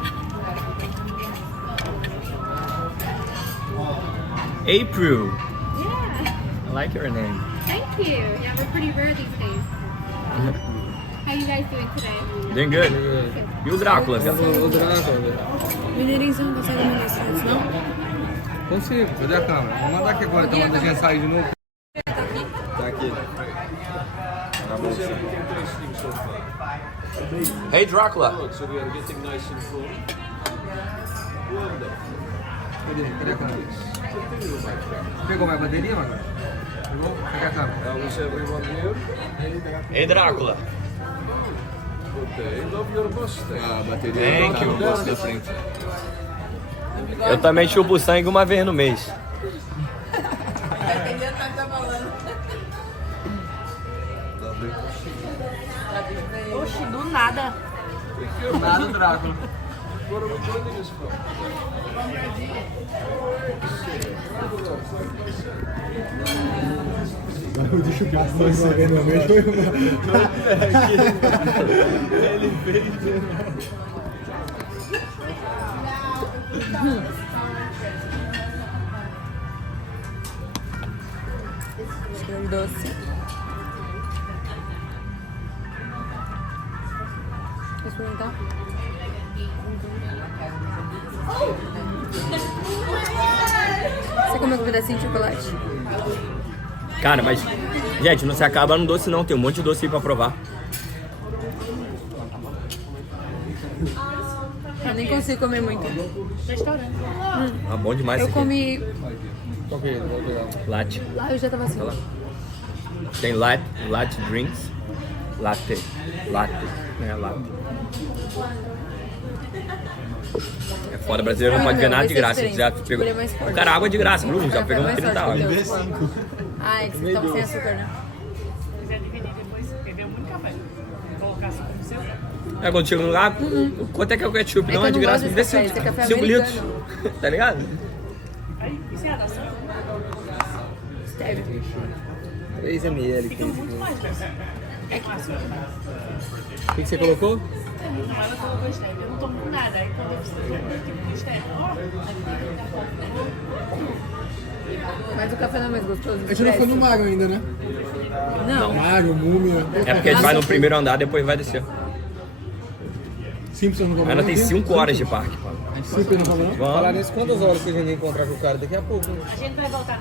April. Yeah. I like your name. Thank you. Yeah, we're pretty rare these days. How you guys doing today? Doing good. E o Drácula, cara? O Drácula. Mineirinho, você não consegue mandar isso antes, não? Consigo, cadê a câmera? Vou mandar aqui agora, então, quando a gente sair de novo. Tá aqui. Na bolsa. Hey, Drácula. Cadê a câmera? Você pegou minha bateria, mano? Pegou? Cadê a câmera? Hey, Drácula. A bateria Thank tá you. no bolso da frente. Eu também chupo sangue uma vez no mês. Oxi, do nada. Nada, Drácula. Deixa eu ver uma vez no mês. Ele fez. Cheiro doce. Quer experimentar? Você comeu um pedacinho de chocolate? Cara, mas... Gente, não se acaba no doce não. Tem um monte de doce aí pra provar. Eu nem consigo comer muito. Ah, bom demais Eu isso aqui. comi... Qual que é? Vou pegar. Latte. Lá eu já tava assim. Olha lá. Tem latte drinks. Latte. É, latte. É foda, brasileiro não pode ver nada de graça. Já pegou. O cara, água de graça, Bruno. Já pegou um 30 água. Ah, é que vocês estão sem açúcar, né? Se quiser dividir depois, bebeu muito café. Colocar açúcar no seu. É, quando chega no lugar, quanto é que é o ketchup? É Não, que é eu de não graça. gosto Me dê desse café, esse é café 5 litros. americano. Tá ligado? Aí, isso é adoção? Stevia. 3 ml. Fica muito mais, velho. É fácil. O que você colocou? Não, ela colocou stevia. Eu não tomo nada. Aí quando eu preciso tipo de stevia, ó. Mas o café não é mais gostoso. A gente não foi no Mago ainda, né? Não. Mago, Múmia. É porque a gente vai no primeiro andar, depois vai descer. Simples não Ainda tem 5 horas de parque. Simples não falou não? Falar nisso, quantas horas que a gente encontrar com o cara? Daqui a pouco, né? A gente vai voltar.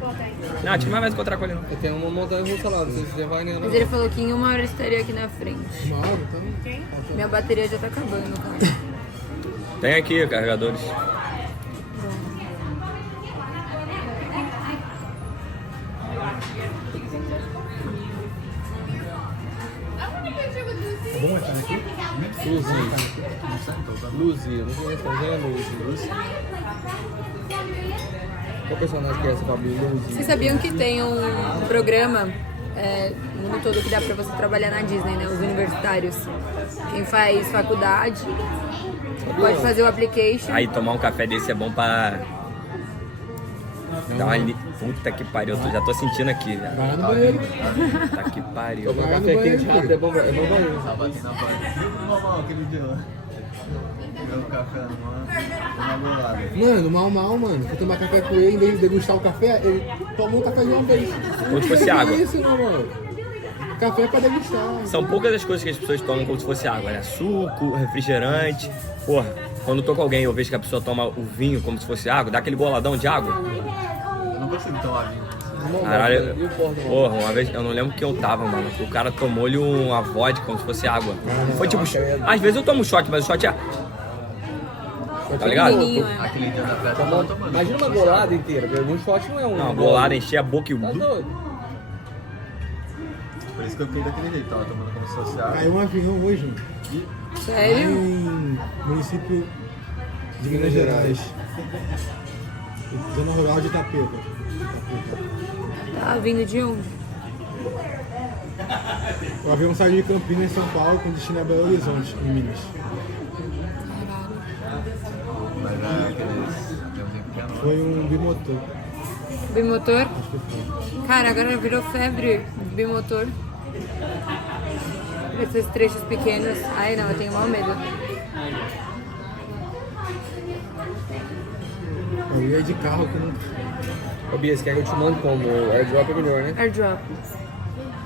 Volta aí. Não, a gente não vai mais encontrar com ele não. Eu tenho uma montanha russa lá, não sei se você vai nem. Mas ele falou que em 1 hora estaria aqui na frente. Uma hora, então. Minha bateria já tá acabando, cara. Tem aqui carregadores. Vamos entrar aqui? Luzia, não conheço, mas é Luzia. Qual personagem que é essa, Fabio? Luzia. Vocês sabiam que tem um programa no mundo todo que dá pra você trabalhar na Disney, né? Os universitários. Quem faz faculdade pode fazer o application. Aí tomar um café desse é bom pra... Dá uma... Puta que pariu, eu já tô sentindo aqui. Vai no banheiro. Puta que pariu. Tomar café quente rápido é bom banheiro. Meu café numa bolada. Mano, mal, mano. Fui tomar café com ele, em vez de degustar o café, ele tomou o café de uma vez. Como se fosse água. Isso, não, mano. Café é pra degustar. São poucas as coisas que as pessoas tomam como se fosse água, né? Suco, refrigerante. Porra, quando eu tô com alguém e eu vejo que a pessoa toma o vinho como se fosse água, dá aquele boladão de água. Eu não consigo tomar vinho. Caralho, porra, uma vez, eu não lembro que eu tava, mano. O cara tomou-lhe uma vodka como se fosse água. Foi tipo, às vezes eu tomo shot, mas o shot é... Tá ligado? Aquele dia da festa eu tava tomando. Imagina uma bolada inteira, um shot não é um. Não, uma bolada, encher a boca e... Tá doido. Por isso que eu fiquei daquele jeito, tava tomando como se fosse água. Caiu um avião hoje. Sério? Em município de Minas Gerais. Zona rural de Itapeta. Tá vindo de onde? O avião saiu de Campinas, São Paulo, com destino a Belo Horizonte, em Minas. Mas é aqueles aviãozinho pequeno. Foi um bimotor. Bimotor? Acho que foi. Cara, agora virou febre bimotor. Esses trechos pequenos. Ai não, eu tenho mal medo. Eu ia de carro que não... Ô Bia, você quer que eu te mande como? Airdrop é melhor, né? Airdrop.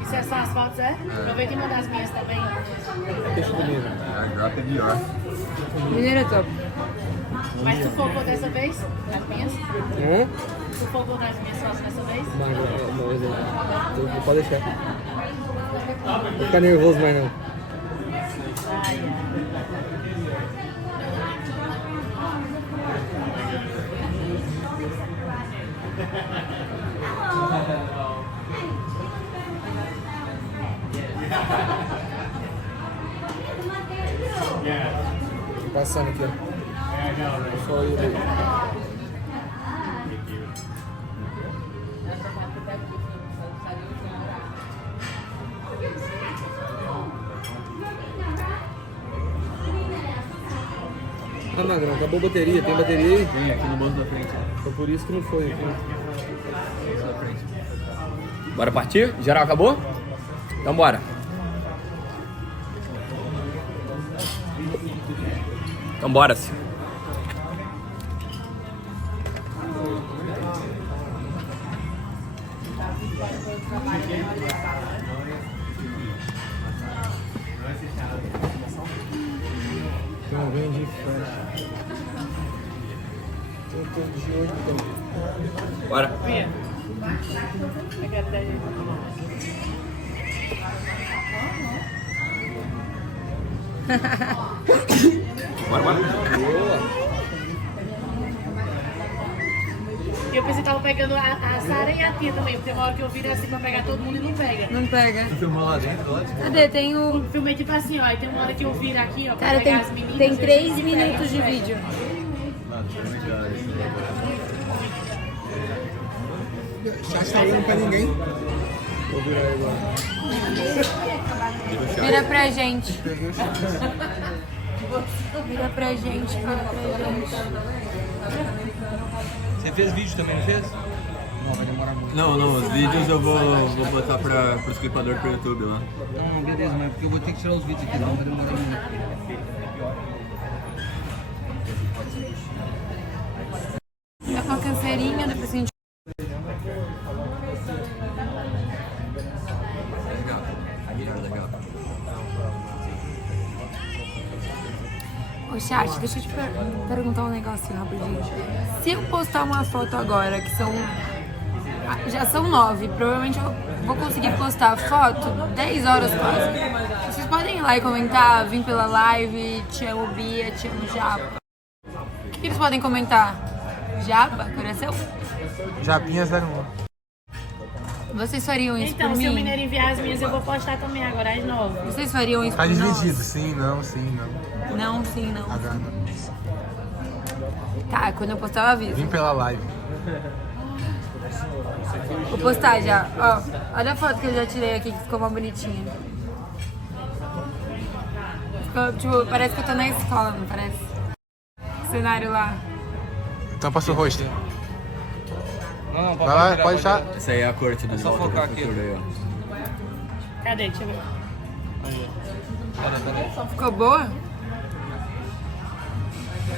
Isso é só as fotos, é? Aproveita e manda as minhas também. Deixa comigo. Airdrop é melhor. Mineiro é top. Mas tu focou dessa vez? As minhas? Hã? Tu focou nas minhas fotos dessa vez? Não pode deixar. Não vou ficar nervoso mais não. Tô passando aqui, ó. Só ir ali. Ah, Magrão, acabou a bateria. Tem bateria aí? Tem aqui no banco da frente. Foi por isso que não foi aqui. Bora partir? Geral acabou? Então bora. Então bora-se. Tem um vende flash. Tem todo de hoje também. Bora. Bora, bora. Eu pensei que tava pegando a Sara e a Tia também, porque tem uma hora que eu viro assim pra pegar todo mundo e não pega. Não pega. Você filmou lá dentro, lá? Cadê? Tem o... Filmei tipo assim, ó, e tem uma hora que eu viro aqui, ó, pra Cara, pegar as meninas. tem 3 eles minutos de pegam. vídeo. Chat tá olhando pra ninguém. Vou virar aí agora. Vira pra gente. Vira pra gente, vira pra gente. Você fez vídeo também, não fez? Não, vai demorar muito. Não, os vídeos eu vou botar pros clipadores pro YouTube lá. Não, beleza, mas porque eu vou ter que tirar os vídeos aqui, não vai demorar muito. Dá uma canseirinha, depois a gente... Legal. Ô chat, deixa eu te perguntar um negocinho rapidinho. Se eu postar uma foto agora, que são... Já são 9, provavelmente eu vou conseguir postar foto 10 horas quase. Vocês podem ir lá e comentar, vim pela live, te amo Bia, te amo Japa. O que eles podem comentar? Japa, coração? Japinha 01. Vocês fariam isso Então, por se mim? o Mineiro enviar as minhas, eu vou postar também agora, às 9. Vocês fariam isso Tá por nós? dividido, sim, não. Não, sim, não. H não. Tá, quando eu postar eu aviso. Vim pela live. Vou postar já. Ó, olha a foto que eu já tirei aqui, que ficou uma bonitinha. Ficou, tipo, parece que eu tô na escola, não parece? O cenário lá. Então passa o rosto. Não, Vai lá, pode deixar. Essa aí é a corte do só focar aqui. aí, ó. Cadê? Deixa eu ver. Peraí. Ficou boa?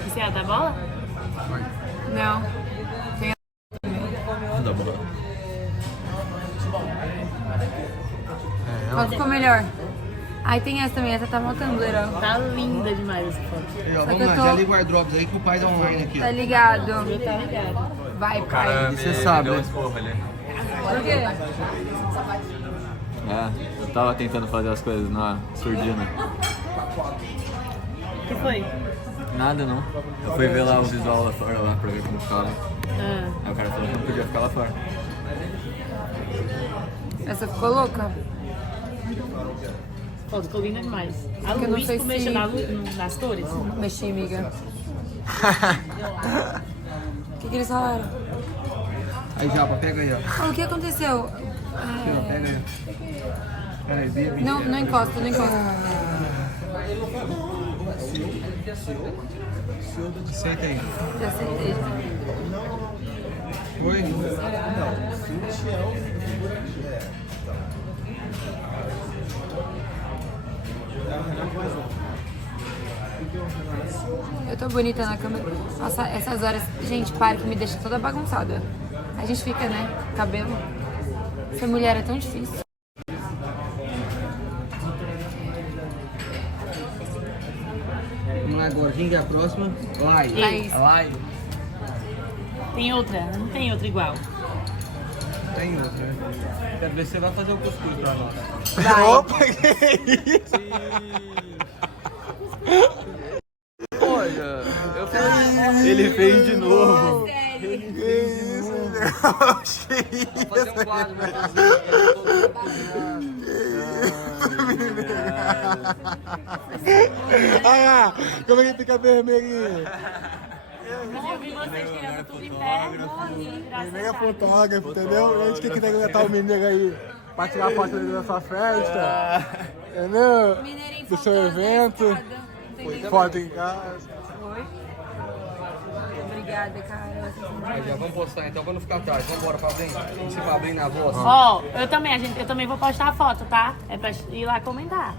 Você é a da bola? Não. Tem Da bola. Qual ficou melhor? Aí tem essa também, essa tá maltando, legal. Tá linda demais essa foto. Vamos lá, já liga o airdrops aí que o pai dá online aqui. Tá ligado. Tá ligado. Vai, pai. Você sabe, né? Por quê? Eu tava tentando fazer as coisas na surdina. O que foi? Nada não. Eu fui ver lá o visual lá fora lá pra ver como ficava. Aí o cara falou que não podia ficar lá fora. Essa ficou louca? Pô, ficou linda demais. A Eu não Luiz, sei tu se- mexeu nas cores? Mexi, amiga. O que eles falaram? Aí, Japa, pega aí, ó. O que aconteceu? Aqui, ó, pega aí. Pera aí, baby. Não encosta, não encosta. Senta aí. Já aceitei. Oi? Eu tô bonita na câmera. Nossa, essas horas... Gente, para que me deixa toda bagunçada. A gente fica, né? Cabelo. Ser mulher é tão difícil. Vamos lá agora, quem que é a próxima? Lai. Laís. Lai. Tem outra? Não tem outra igual. Tem outra, né? Quero ver se você vai fazer o cuscuz pra nós. Opa, que isso? Olha, eu fiz... Ele fez de novo. Ele fez de novo. Vou fazer um quadro no Ah, como é que fica vermelhinho? Eu vi vocês tirando tudo em pé. Ele é fotógrafo, entendeu? A gente quer contratar o mineiro aí pra tirar foto da sua festa. Entendeu? Do seu evento. Foto em casa. Oi? Obrigada, cara. Aí, já vamos postar então quando ficar tarde. Vamos embora pra abrir. Vamos se pra abrir na voz. Ó, eu também vou postar a foto, tá? É pra ir lá comentar.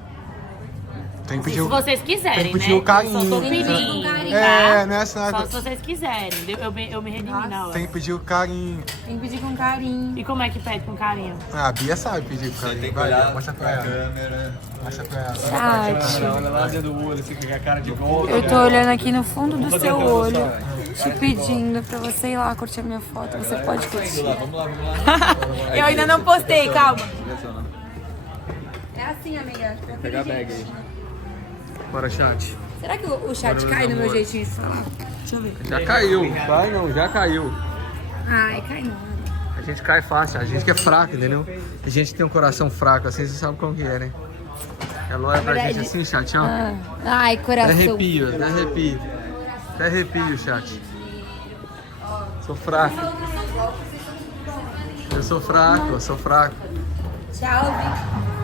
Tem que Se pedir vocês quiserem, tem que pedir né? o carinho. Eu só tô pedindo, É, tá? nessa. Só se vocês quiserem. Eu me redimi na hora. Tem que pedir o carinho. Tem que pedir com carinho. E como é que pede com carinho? Ah, a Bia sabe pedir com carinho. Tem que Vai, olhar mostra pra pra ela. câmera. Mostra pra ela. Chat. Olha lá dentro do olho, assim, com a cara de gol. Eu tô olhando aqui no fundo do seu olho, te pedindo pra você ir lá curtir a minha foto. Você pode curtir. Vamos lá. Eu ainda não postei, calma. É assim, amiga. Pegar a bag aí. Bora, chat. Será que o chat cai no meu jeitinho de falar? Deixa eu ver. Já caiu. Vai não, já caiu. Ai, cai não. A gente cai fácil, a gente que é fraco, entendeu? A gente tem um coração fraco, assim, você sabe como que é, né? Ela olha pra gente assim, chat, ó. Ai, coração. Dá arrepio, dá arrepio. Dá arrepio, chat. Sou fraco. Eu sou fraco, eu sou fraco. Tchau, Vi.